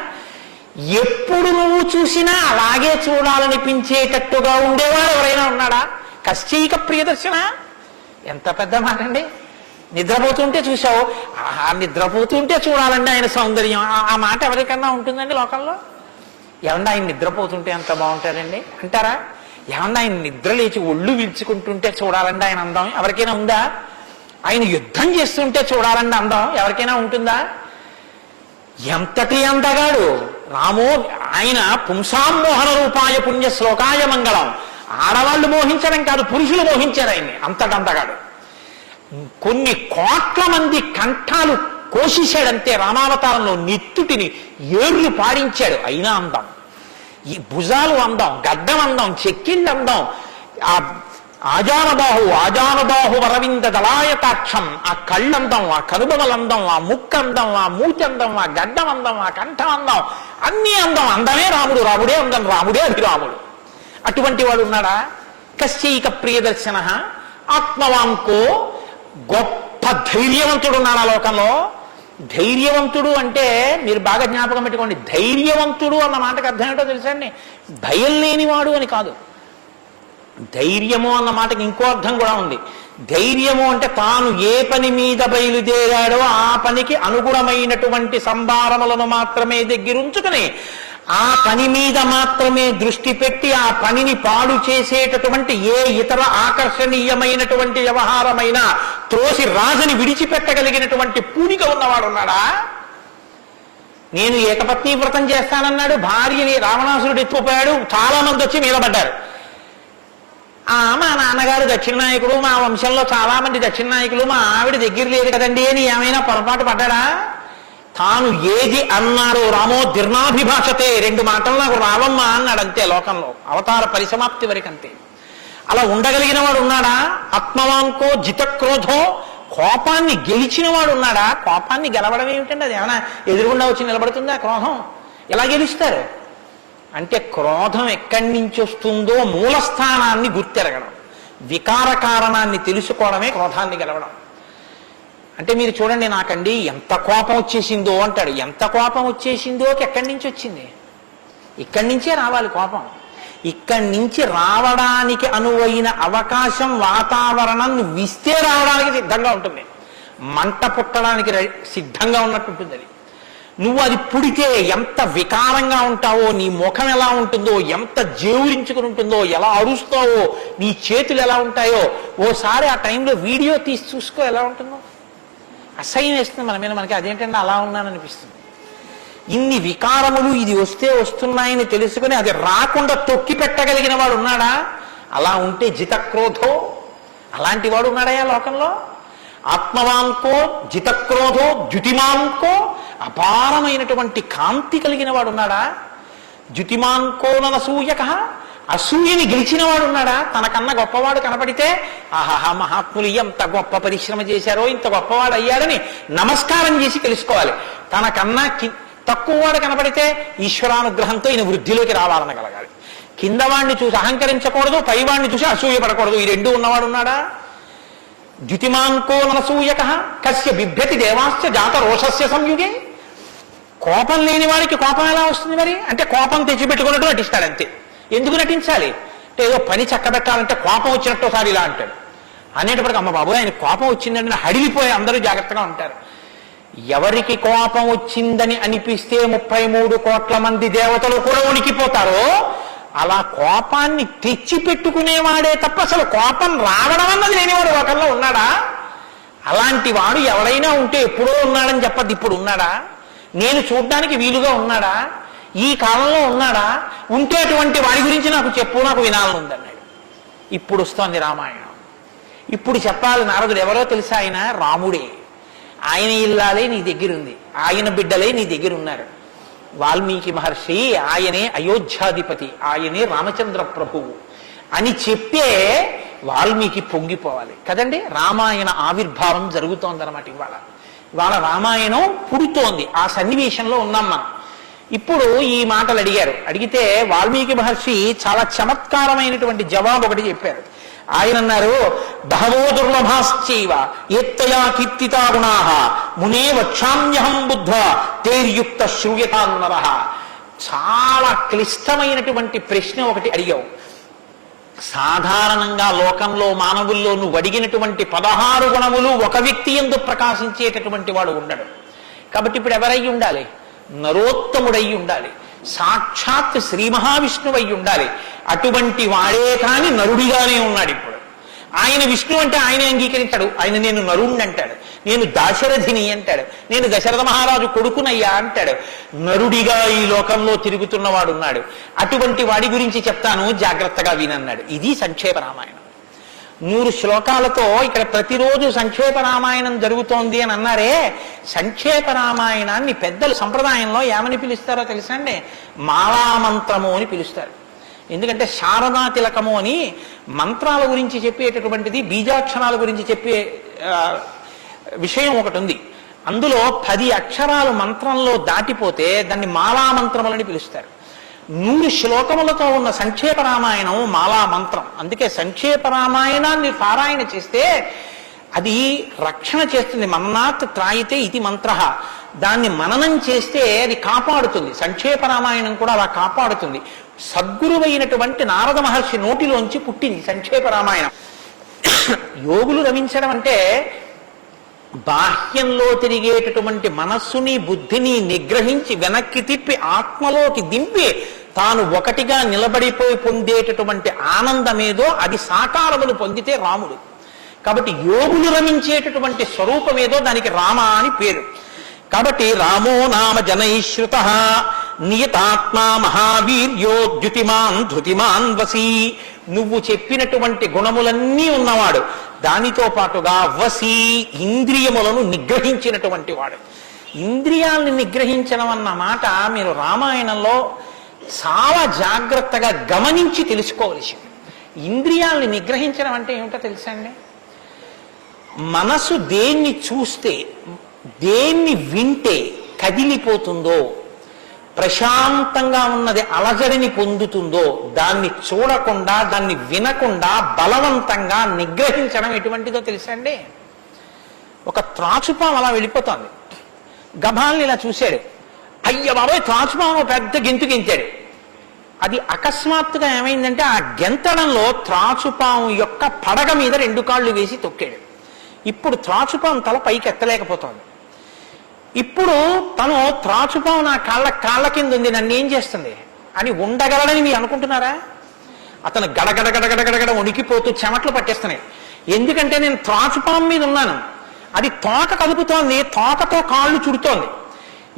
ఎప్పుడు నువ్వు చూసినా అలాగే చూడాలనిపించేటట్టుగా ఉండేవాడు ఎవరైనా ఉన్నాడా? కశ్చైక ప్రియదర్శన. ఎంత పెద్ద మాట అండి. నిద్రపోతుంటే చూసావు, నిద్రపోతుంటే చూడాలండి ఆయన సౌందర్యం. ఆ మాట ఎవరికన్నా ఉంటుందండి లోకంలో? ఏమన్నా ఆయన నిద్రపోతుంటే ఎంత బాగుంటాడండి అంటారా? ఏమన్నా ఆయన నిద్ర లేచి ఒళ్ళు విల్చుకుంటుంటే చూడాలండి ఆయన అందం ఎవరికైనా ఉందా? ఆయన యుద్ధం చేస్తుంటే చూడాలండి అందం ఎవరికైనా ఉంటుందా? ఎంతటి అందగాడు రామో. ఆయన పుంసామోహన రూపాయ పుణ్య శ్లోకాయ మంగళం. ఆడవాళ్ళు మోహించడం కాదు, పురుషులు మోహించారు ఆయన్ని. అంతటి అందగాడు. కొన్ని కోట్ల మంది కంఠాలు కోసేశాడంతే రామావతారంలో. నెత్తుటిని ఏర్లు పాడించాడు. అయినా అందం. ఈ భుజాలు అందం, గడ్డం అందం, చెక్కిళ్ళు అందం, ఆ ఆజానబాహు వరవింద దళాయతాక్షం. ఆ కళ్ళందం, ఆ కనుబొమలందం, ఆ ముక్కందం, ఆ మూతి అందం, ఆ గడ్డం అందం, ఆ కంఠం అందం, అన్నీ అందం. అందమే రాముడు, రాముడే అందం, రాముడే అభిరాముడు. అటువంటి వాడు ఉన్నాడా? కశ్చైక ప్రియదర్శన ఆత్మవాంకో. గొప్ప ధైర్యవంతుడు ఉన్నాడా లోకంలో? ధైర్యవంతుడు అంటే మీరు బాగా జ్ఞాపకం పెట్టుకోండి. ధైర్యవంతుడు అన్న మాటకు అర్థం ఏంటో తెలుసండి? భయం లేనివాడు అని కాదు. ధైర్యము అన్న మాటకి ఇంకో అర్థం కూడా ఉంది. ధైర్యము అంటే తాను ఏ పని మీద బయలుదేరాడో ఆ పనికి అనుగుణమైనటువంటి సంభారములను మాత్రమే దగ్గరుంచుకుని ఆ పని మీద మాత్రమే దృష్టి పెట్టి ఆ పనిని పాడు చేసేటటువంటి ఏ ఇతర ఆకర్షణీయమైనటువంటి వ్యవహారమైనా త్రోసి రాజుని విడిచిపెట్టగలిగినటువంటి పూనిక ఉన్నవాడు ఉన్నాడా? నేను ఏకపత్ని వ్రతం చేస్తానన్నాడు, భార్యని రావణాసురుడు ఎత్తుకుపోయాడు, చాలా మంది వచ్చి మీద పడ్డారు. మా నాన్నగారు దక్షిణ నాయకుడు, మా వంశంలో చాలా మంది దక్షిణ నాయకులు, మా ఆవిడ దగ్గర లేదు కదండి అని ఏమైనా పొరపాటు పడ్డాడా? తాను ఏది అన్నాడో రామో దీర్ణాభిభాషతే, 2 మాటలు నాకు రావమ్మా అన్నాడు అంతే. లోకంలో అవతార పరిసమాప్తి వరకు అంతే. అలా ఉండగలిగిన వాడు ఉన్నాడా? ఆత్మవాన్కో జితక్రోధో, కోపాన్ని గెలిచిన వాడు ఉన్నాడా? కోపాన్ని గెలవడం ఏమిటండి? అది ఏమైనా ఎదురుగుండా వచ్చి నిలబడుతుందా క్రోధం? ఎలా గెలుస్తారు అంటే క్రోధం ఎక్కడి నుంచి వస్తుందో మూలస్థానాన్ని గుర్తెరగడం, వికార కారణాన్ని తెలుసుకోవడమే క్రోధాన్ని గెలవడం. అంటే మీరు చూడండి, నాకండి ఎంత కోపం వచ్చేసిందో అంటాడు. ఎంత కోపం వచ్చేసిందో ఎక్కడి నుంచి వచ్చింది? ఇక్కడి నుంచే రావాలి కోపం. ఇక్కడి నుంచి రావడానికి అనువైన అవకాశం, వాతావరణం నువ్వు ఇస్తే రావడానికి సిద్ధంగా ఉంటుంది. మంట పుట్టడానికి సిద్ధంగా ఉన్నట్టుంటుంది అది. నువ్వు అది పుడితే ఎంత వికారంగా ఉంటావో, నీ ముఖం ఎలా ఉంటుందో, ఎంత జేవురించుకుని ఉంటుందో, ఎలా అరుస్తావో, నీ చేతులు ఎలా ఉంటాయో, ఓసారి ఆ టైంలో వీడియో తీసి చూసుకో ఎలా ఉంటుందో. అసహ్యం వేస్తుంది మన మీద. మనకి అదేంటంటే అలా ఉన్నాననిపిస్తుంది. ఇన్ని వికారములు ఇది వస్తే వస్తున్నాయని తెలుసుకుని అది రాకుండా తొక్కి పెట్టగలిగిన వాడు ఉన్నాడా? అలా ఉంటే జితక్రోధో, అలాంటి వాడు ఉన్నాడయా లోకంలో? ఆత్మవాన్కో జితక్రోధో ద్యుతిమాన్కో, అపారమైనటువంటి కాంతి కలిగిన వాడు ఉన్నాడా? ద్యుతిమాన్కో ననసూయక, అసూయని గెలిచిన వాడు ఉన్నాడా? తనకన్నా గొప్పవాడు కనపడితే ఆహాహా మహాత్ములు ఎంత గొప్ప పరిశ్రమ చేశారో, ఇంత గొప్పవాడు అయ్యాడని నమస్కారం చేసి తెలుసుకోవాలి. తనకన్నా తక్కువవాడు కనపడితే ఈశ్వరానుగ్రహంతో ఈయన వృద్ధిలోకి రావాలనగలగాలి. కిందవాడిని చూసి అహంకరించకూడదు, పైవాడిని చూసి అసూయపడకూడదు. ఈ 2 ఉన్నవాడు ఉన్నాడా? ద్యుతిమాన్కో ననసూయక కస్య బిభ్యతి దేవాశ్చ జాత రోషస్య సంయుగే. కోపం లేని వాడికి కోపం ఎలా వస్తుంది మరి? అంటే కోపం తెచ్చిపెట్టుకున్నట్టు నటిస్తాడు అంతే. ఎందుకు నటించాలి అంటే ఏదో పని చక్కబెట్టాలంటే కోపం వచ్చినట్టు ఒకసారి ఇలా అంటాడు. అనేటప్పటికి అమ్మ బాబు ఆయన కోపం వచ్చిందంటే హడిలిపోయి అందరూ జాగ్రత్తగా ఉంటారు. ఎవరికి కోపం వచ్చిందని అనిపిస్తే 33 కోట్ల మంది దేవతలు కూడా ఉనికిపోతారో అలా కోపాన్ని తెచ్చి పెట్టుకునేవాడే తప్ప అసలు కోపం రావడం అన్నది లేనివాడు ఒకరిలో ఉన్నాడా? అలాంటి వాడు ఎవడైనా ఉంటే ఎప్పుడో ఉన్నాడని చెప్పద్దు, ఇప్పుడు ఉన్నాడా? నేను చూడ్డానికి వీలుగా ఉన్నాడా? ఈ కాలంలో ఉన్నాడా? ఉంటే అటువంటి వాడి గురించి నాకు చెప్పు, నాకు వినాలని ఉందన్నాడు. ఇప్పుడు వస్తోంది రామాయణం. ఇప్పుడు చెప్పాలి. నారదుడు ఎవరో తెలుసా? ఆయన రాముడే. ఆయన ఇల్లాలే నీ దగ్గర ఉంది, ఆయన బిడ్డలే నీ దగ్గర ఉన్నారు. వాల్మీకి మహర్షి ఆయనే అయోధ్యాధిపతి, ఆయనే రామచంద్ర ప్రభువు అని చెప్పే వాల్మీకి పొంగిపోవాలి కదండి. రామాయణ ఆవిర్భావం జరుగుతోందన్నమాట. ఇవాళ రామాయణం పుడుతోంది. ఆ సన్నివేశంలో ఉన్నాం మనం. ఇప్పుడు ఈ మాటలు అడిగితే వాల్మీకి మహర్షి చాలా చమత్కారమైనటువంటి జవాబు ఒకటి చెప్పారు. ఆయన అన్నారు, బహవో దుర్లభాశ్చైవ ఏత్తయా కీర్తితా గుణాః మునే వక్షామ్యహం బుద్ధ్వా తేర్యుక్త శ్రూయతాన్నరః. చాలా క్లిష్టమైనటువంటి ప్రశ్న ఒకటి అడిగావు. సాధారణంగా లోకంలో మానవుల్లో నువ్వు అడిగినటువంటి 16 గుణములు ఒక వ్యక్తి యందు ప్రకాశించేటటువంటి వాడు ఉండడు. కాబట్టి ఇప్పుడు ఎవరై ఉండాలి? నరోత్తముడై ఉండాలి, సాక్షాత్ శ్రీ మహావిష్ణువు అయి ఉండాలి. అటువంటి వాడే కాని నరుడిగానే ఉన్నాడు. ఇప్పుడు ఆయన విష్ణు అంటే ఆయనే అంగీకరించాడు. ఆయన నేను నరుణ్ణి అంటాడు, నేను దాశరథిని అంటాడు, నేను దశరథ మహారాజు కొడుకునయ్యా అంటాడు. నరుడిగా ఈ లోకంలో తిరుగుతున్నవాడు ఉన్నాడు. అటువంటి వాడి గురించి చెప్తాను, జాగ్రత్తగా వినన్నాడు. ఇది సంక్షేప రామాయణం. 100 శ్లోకాలతో ఇక్కడ ప్రతిరోజు సంక్షేప రామాయణం జరుగుతోంది అని అన్నారే. సంక్షేప రామాయణాన్ని పెద్దలు సంప్రదాయంలో ఏమని పిలుస్తారో తెలుసా అండి? మాలామంత్రము అని పిలుస్తారు. ఎందుకంటే శారదా తిలకము అని మంత్రాల గురించి చెప్పేటటువంటిది, బీజాక్షరాల గురించి చెప్పే విషయం ఒకటి ఉంది. అందులో 10 అక్షరాలు మంత్రంలో దాటిపోతే దాన్ని మాలామంత్రములని పిలుస్తారు. 100 శ్లోకములతో ఉన్న సంక్షేప రామాయణం మాలా మంత్రం. అందుకే సంక్షేప రామాయణాన్ని పారాయణ చేస్తే అది రక్షణ చేస్తుంది. మన్నాత్ త్రాయితే ఇది మంత్ర. దాన్ని మననం చేస్తే అది కాపాడుతుంది. సంక్షేప రామాయణం కూడా అలా కాపాడుతుంది. సద్గురువైనటువంటి నారద మహర్షి నోటిలోంచి పుట్టింది సంక్షేప రామాయణం. యోగులు రమించడం అంటే బాహ్యంలో తిరిగేటటువంటి మనస్సుని బుద్ధిని నిగ్రహించి వెనక్కి తిప్పి ఆత్మలోకి దింపి తాను ఒకటిగా నిలబడిపోయి పొందేటటువంటి ఆనందమేదో అది సాకారమును పొందితే రాముడు. కాబట్టి యోగులు రమించేటటువంటి స్వరూపమేదో దానికి రామ అని పేరు. కాబట్టి రామో నామ జనైశ్రుత నియతాత్మా మహావీర్యో ద్యుతిమాన్ ధృతిమాన్ వసీ. నువ్వు చెప్పినటువంటి గుణములన్నీ ఉన్నవాడు, దానితో పాటుగా వసీ ఇంద్రియములను నిగ్రహించినటువంటి వాడు. ఇంద్రియాలను నిగ్రహించడం అన్న మాట మీరు రామాయణంలో చాలా జాగ్రత్తగా గమనించి తెలుసుకోవలసింది. ఇంద్రియాలని నిగ్రహించడం అంటే ఏమిటో తెలుసా అండి? మనసు దేన్ని చూస్తే, దేన్ని వింటే కదిలిపోతుందో, ప్రశాంతంగా ఉన్నది అలజడిని పొందుతుందో దాన్ని చూడకుండా, దాన్ని వినకుండా బలవంతంగా నిగ్రహించడం ఎటువంటిదో తెలుసా అండి? ఒక త్రాచుపాము అలా వెళ్ళిపోతుంది, గభాల్ని ఇలా చూశాడు, అయ్య బాబాయ్ త్రాచుపాము పెద్ద గెంతు గెంతాడు. అది అకస్మాత్తుగా ఏమైందంటే ఆ గెంతడంలో త్రాచుపాము యొక్క పడగ మీద 2 కాళ్ళు వేసి తొక్కాడు. ఇప్పుడు త్రాచుపాము తల పైకి ఎత్తలేకపోతుంది. ఇప్పుడు తను త్రాచుపాము నా కాళ్ళ కింద ఉంది, నన్ను ఏం చేస్తుంది అని ఉండగలడని మీరు అనుకుంటున్నారా? అతను గడగడగడగడగడ వణికిపోతూ చెమట్లు పట్టేస్తున్నాయి. ఎందుకంటే నేను త్రాచుపాము మీద ఉన్నాను, అది తోక కదుపుతోంది, తోకతో కాళ్ళు చుడుతోంది.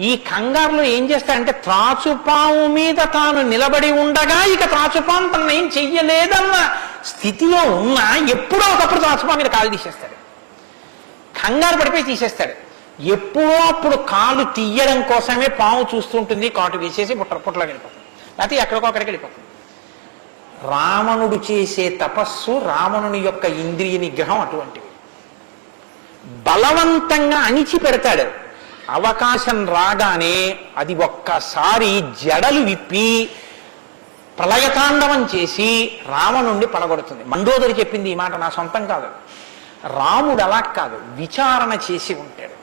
ఈ కంగారులో ఏం చేస్తాడంటే త్రాచుపాము మీద తాను నిలబడి ఉండగా ఇక త్రాచుపాము తను ఏం చెయ్యలేదన్న స్థితిలో ఉన్నా ఎప్పుడో ఒకప్పుడు త్రాచుపాము మీద కాలు తీసేస్తాడు, కంగారు పడిపోయి తీసేస్తాడు. ఎప్పుడో అప్పుడు కాలు తీయడం కోసమే పాము చూస్తుంటుంది, కాటు వేసేసి పుట్లకి వెళ్ళిపోతుంది, లేకపోతే ఎక్కడికో అక్కడికి వెళ్ళిపోతుంది. రావణుడు చేసే తపస్సు, రావణుని యొక్క ఇంద్రియ నిగ్రహం అటువంటివి. బలవంతంగా అణిచి పెడతాడు, అవకాశం రాగానే అది ఒక్కసారి జడలు విప్పి ప్రళయతాండవం చేసి రావణుణ్ణి పడగొడుతుంది. మండోదరి చెప్పింది ఈ మాట, నా సొంతం కాదు. రాముడు అలా కాదు, విచారణ చేసి ఉంటాడు.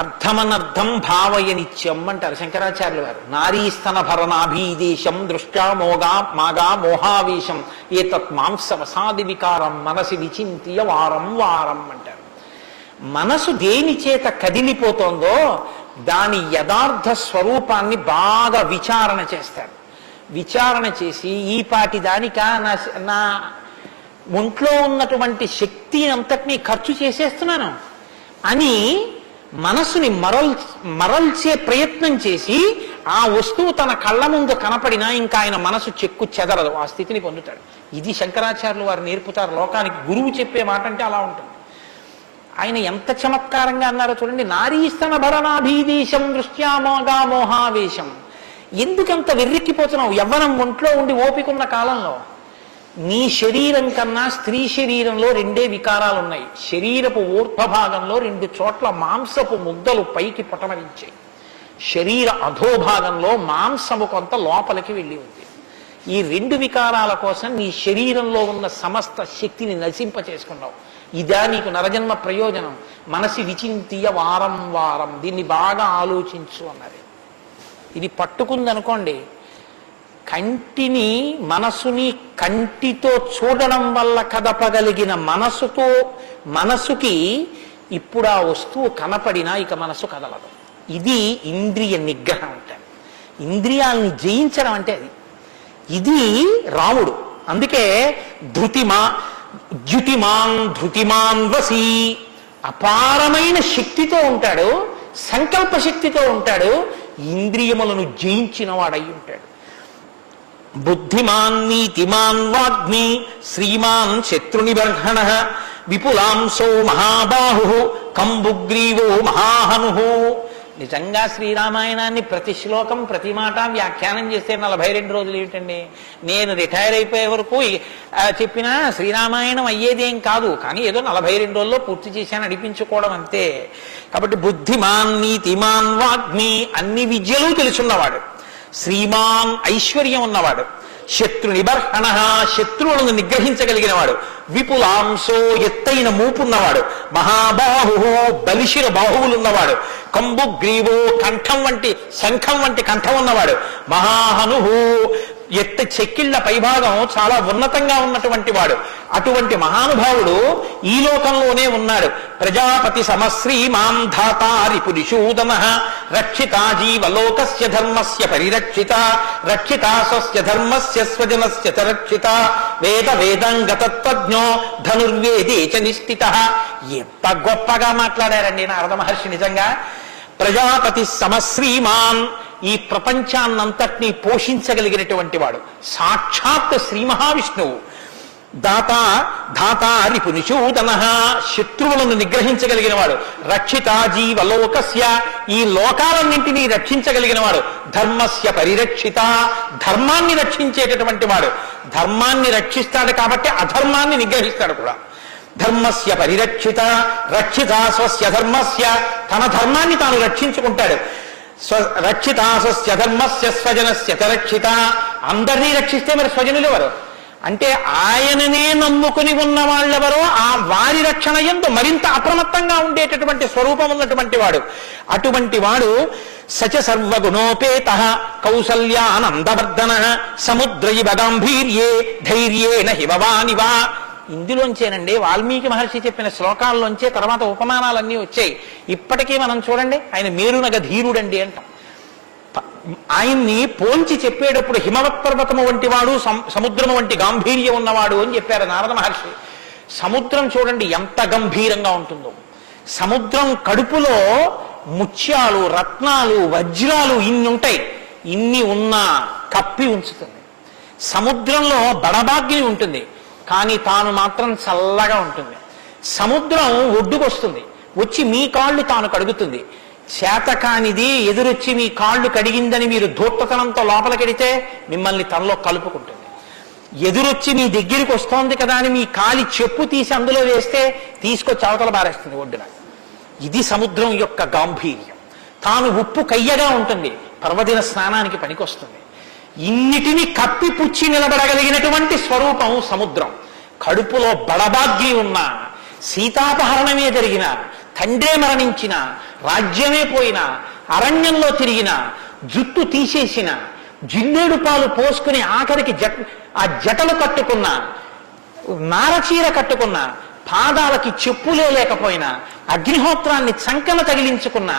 అర్థమనర్థం భావయనిత్యం అంటారు శంకరాచార్యులు వారు. నారీస్తన భరణాభీదేశం దృష్ట్యా మాగా మోహావేశం ఏతత్ మాంసవసాది వికారం మనసి విచింత్య వారం వారం అంటారు. మనసు దేని చేత కదిలిపోతోందో దాని యథార్థ స్వరూపాన్ని బాగా విచారణ చేస్తారు. విచారణ చేసి ఈ పాటి దానికా నా ఒంట్లో ఉన్నటువంటి శక్తి అంతటినీ ఖర్చు చేసేస్తున్నాను అని మనసుని మరల్చే ప్రయత్నం చేసి ఆ వస్తువు తన కళ్ళ ముందు కనపడినా ఇంకా ఆయన మనసు చెక్కు చెదరదు, ఆ స్థితిని పొందుతాడు. ఇది శంకరాచార్యులు వారు నేర్పుతారు లోకానికి. గురువు చెప్పే మాట అంటే అలా ఉంటుంది. ఆయన ఎంత చమత్కారంగా అన్నారో చూడండి. నారీస్తన భరణాభీదేశం దృష్ట్యామోగా మోహావేశం. ఎందుకంత వెర్రెక్కిపోతున్నావు? యవ్వనం ఒంట్లో ఉండి ఓపికన్న కాలంలో నీ శరీరం కన్నా స్త్రీ శరీరంలో 2 వికారాలు ఉన్నాయి. శరీరపు ఊర్ధ్వభాగంలో 2 చోట్ల మాంసపు ముద్దలు పైకి పొటమరించాయి, శరీర అధోభాగంలో మాంసము కొంత లోపలికి వెళ్ళి ఉంది. ఈ 2 వికారాల కోసం నీ శరీరంలో ఉన్న సమస్త శక్తిని నశింపచేసుకున్నావు. ఇదా నీకు నరజన్మ ప్రయోజనం? మనసి విచింతియ వారం వారం, దీన్ని బాగా ఆలోచించు అన్నది. ఇది పట్టుకుందనుకోండి, కంటిని మనసుని కంటితో చూడడం వల్ల కదపగలిగిన మనసుకి ఇప్పుడు ఆ వస్తువు కనపడినా ఇక మనసు కదలదు. ఇది ఇంద్రియ నిగ్రహం అంటే. ఇంద్రియాలని జయించడం అంటే అది. ఇది రాముడు. అందుకే ధృతిమాన్ వసీ, అపారమైన శక్తితో ఉంటాడు, సంకల్ప శక్తితో ఉంటాడు, ఇంద్రియములను జయించిన వాడై ఉంటాడు. బుద్ధిమాన్ నీతిమాన్ వాగ్మి శ్రీమాన్ శత్రునిబర్హణ విపులాంసో మహాబాహు కంబుగ్రీవో మహాహను. నిజంగా శ్రీరామాయణాన్ని ప్రతి శ్లోకం ప్రతి మాట వ్యాఖ్యానం చేస్తే 42 రోజులు ఏమిటండి? నేను రిటైర్ అయిపోయే వరకు చెప్పినా శ్రీరామాయణం అయ్యేదేం కాదు, కానీ ఏదో 42 రోజుల్లో పూర్తి చేశాను అనిపించుకోవడం అంతే. కాబట్టి బుద్ధిమాన్ నీతిమాన్ వాగ్మి, అన్ని విద్యలు తెలుసున్నవాడు, శ్రీమాన్ ఐశ్వర్యం ఉన్నవాడు, శత్రు నిబర్హణ శత్రువులను నిగ్రహించగలిగిన వాడు, విపులాంశో ఎత్తైన మూపున్నవాడు, మహాబాహు బలిశిర బాహువులున్నవాడు, కంబు గ్రీవో కంఠం వంటి శంఖం వంటి కంఠం ఉన్నవాడు, మహాహనుహు ఎత్త చెక్కిళ్ల పైభాగం చాలా ఉన్నతంగా ఉన్నటువంటి వాడు. అటువంటి మహానుభావుడు ఈ లోకంలోనే ఉన్నాడు. ప్రజాపతి సమశ్రీమాం ధాతారి పురిషూదన రక్షితా జీవలోకస్య ధర్మస్య పరిరక్షిత రక్షితా స్వస్య ధర్మస్య స్వజనస్య చ రక్షిత వేద వేదంగతత్వజ్ఞో ధనుర్వేదే చ నిష్ఠితః. ఎంత గొప్పగా మాట్లాడారండి నారద మహర్షి. నిజంగా ప్రజాపతి సమశ్రీమాన్, ఈ ప్రపంచాన్నంతటినీ పోషించగలిగినటువంటి వాడు, సాక్షాత్ శ్రీ మహావిష్ణువు. ధాతారి పునిషూదన, శత్రువులను నిగ్రహించగలిగిన వాడు. రక్షిత జీవలోకస్య, ఈ లోకాలన్నింటినీ రక్షించగలిగిన వాడు. ధర్మస్య పరిరక్షిత, ధర్మాన్ని రక్షించేటటువంటి వాడు. ధర్మాన్ని రక్షిస్తాడు కాబట్టి అధర్మాన్ని నిగ్రహిస్తాడు కూడా. ధర్మస్య పరిరక్షిత రక్షిత స్వస్య ధర్మస్య, తన ధర్మాన్ని తాను రక్షించుకుంటాడు. రక్షిత స్వస్య ధర్మస్య స్వజనస్య చ రక్షిత, అందరినీ రక్షిస్తే మరి స్వజనులు ఎవరు అంటే ఆయననే నమ్ముకుని ఉన్న వాళ్ళెవరో ఆ వారి రక్షణ యందు మరింత అప్రమత్తంగా ఉండేటటువంటి స్వరూపం ఉన్నటువంటి వాడు. అటువంటి వాడు సచ సర్వగుణోపేత కౌసల్యానందవర్ధన సముద్రైవ గాంభీర్యే ధైర్యేణ హిమవానివా. ఇందులోంచేనండి వాల్మీకి మహర్షి చెప్పిన శ్లోకాల్లోంచే తర్వాత ఉపమానాలన్నీ వచ్చాయి. ఇప్పటికీ మనం చూడండి, ఆయన మేరునగ ధీరుడండి అంటాం. ఆయన్ని పోల్చి చెప్పేటప్పుడు హిమవత్ పర్వతము వంటి వాడు, సముద్రము వంటి గాంభీర్యం ఉన్నవాడు అని చెప్పారు నారద మహర్షి. సముద్రం చూడండి ఎంత గంభీరంగా ఉంటుందో. సముద్రం కడుపులో ముత్యాలు, రత్నాలు, వజ్రాలు ఇన్ని ఉంటాయి. ఇన్ని ఉన్నా కప్పి ఉంచుతుంది. సముద్రంలో బడబాగ్ని ఉంటుంది, కానీ తాను మాత్రం చల్లగా ఉంటుంది. సముద్రం ఒడ్డుకొస్తుంది, వచ్చి మీ కాళ్ళు తాను కడుగుతుంది. చేతకానిది ఎదురొచ్చి మీ కాళ్ళు కడిగిందని మీరు ధూర్తతనంతో లోపలికెడితే మిమ్మల్ని తనలో కలుపుకుంటుంది. ఎదురొచ్చి మీ దగ్గరికి వస్తోంది కదా అని మీ కాలి చెప్పు తీసి అందులో వేస్తే తీసుకొచ్చి అవతల బారేస్తుంది ఒడ్డున. ఇది సముద్రం యొక్క గాంభీర్యం. తాను ఉప్పు కయ్యగా ఉంటుంది, పర్వదిన స్నానానికి పనికొస్తుంది. ఇన్నిటిని కప్పిపుచ్చి నిలబడగలిగినటువంటి స్వరూపం సముద్రం. కడుపులో బడబాగ్ని ఉన్న, సీతాపహరణమే జరిగిన, తండ్రే మరణించిన, రాజ్యమే పోయిన, అరణ్యంలో తిరిగిన, జుట్టు తీసేసిన, జిల్లేడు పాలు పోసుకుని ఆఖరికి ఆ జటలు కట్టుకున్న, నారచీర కట్టుకున్న, పాదాలకి చెప్పులే లేకపోయినా, అగ్నిహోత్రాన్ని చంకన తగిలించుకున్న,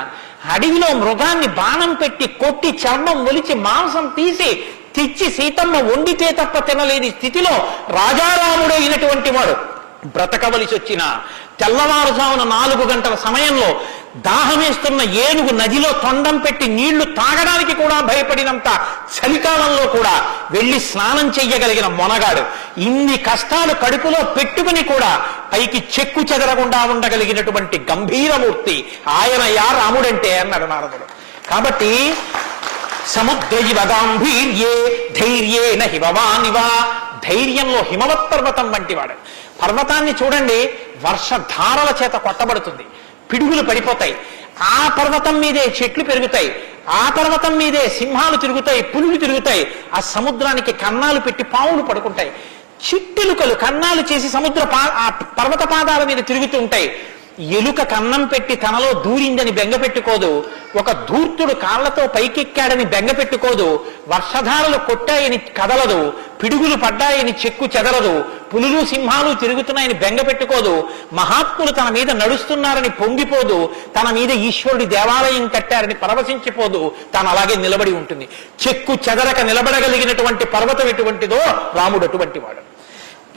అడవిలో మృగాన్ని బాణం పెట్టి కొట్టి చర్మం ఒలిచి మాంసం తీసి తెచ్చి సీతమ్మ వండితే తప్ప తినలేని స్థితిలో రాజారాముడు అయినటువంటి వాడు బ్రతకవలసి వచ్చిన తెల్లవారుజామున 4 గంటల సమయంలో దాహమేస్తున్న ఏనుగు నదిలో తొండం పెట్టి నీళ్లు తాగడానికి కూడా భయపడినంత చలికాలంలో కూడా వెళ్ళి స్నానం చెయ్యగలిగిన మొనగాడు. ఇన్ని కష్టాలు కడుపులో పెట్టుకుని కూడా పైకి చెక్కు చెదరకుండా ఉండగలిగినటువంటి గంభీరమూర్తి ఆయనయా రాముడంటే అన్నాడు నారదుడు. కాబట్టి సముద్రైవ గాంభీర్యే ధైర్యేన హిమవానివా, ధైర్యంలో హిమవత్ పర్వతం వంటివాడు. పర్వతాన్ని చూడండి, వర్షధారల చేత కొట్టబడుతుంది, పిడుగులు పడిపోతాయి. ఆ పర్వతం మీదే చెట్లు పెరుగుతాయి, ఆ పర్వతం మీదే సింహాలు తిరుగుతాయి, పులులు తిరుగుతాయి. ఆ సముద్రానికి కన్నాలు పెట్టి పావులు పడుకుంటాయి. చిట్టెలుకలు కన్నాలు చేసి ఆ పర్వత పాదాల మీద తిరుగుతూ ఉంటాయి. ఎలుక కన్నం పెట్టి తనలో దూరిందని బెంగపెట్టుకోదు, ఒక ధూర్తుడు కాళ్లతో పైకెక్కాడని బెంగపెట్టుకోదు, వర్షధారలు కొట్టాయని కదలదు, పిడుగులు పడ్డాయని చెక్కు చెదరదు, పులులు సింహాలు తిరుగుతున్నాయని బెంగపెట్టుకోదు, మహాత్ములు తన మీద నడుస్తున్నారని పొంగిపోదు, తన మీద ఈశ్వరుడి దేవాలయం కట్టారని పరవశించిపోదు, తాను అలాగే నిలబడి ఉంటుంది. చెక్కు చెదరక నిలబడగలిగినటువంటి పర్వతం ఎటువంటిదో రాముడు అటువంటి వాడు.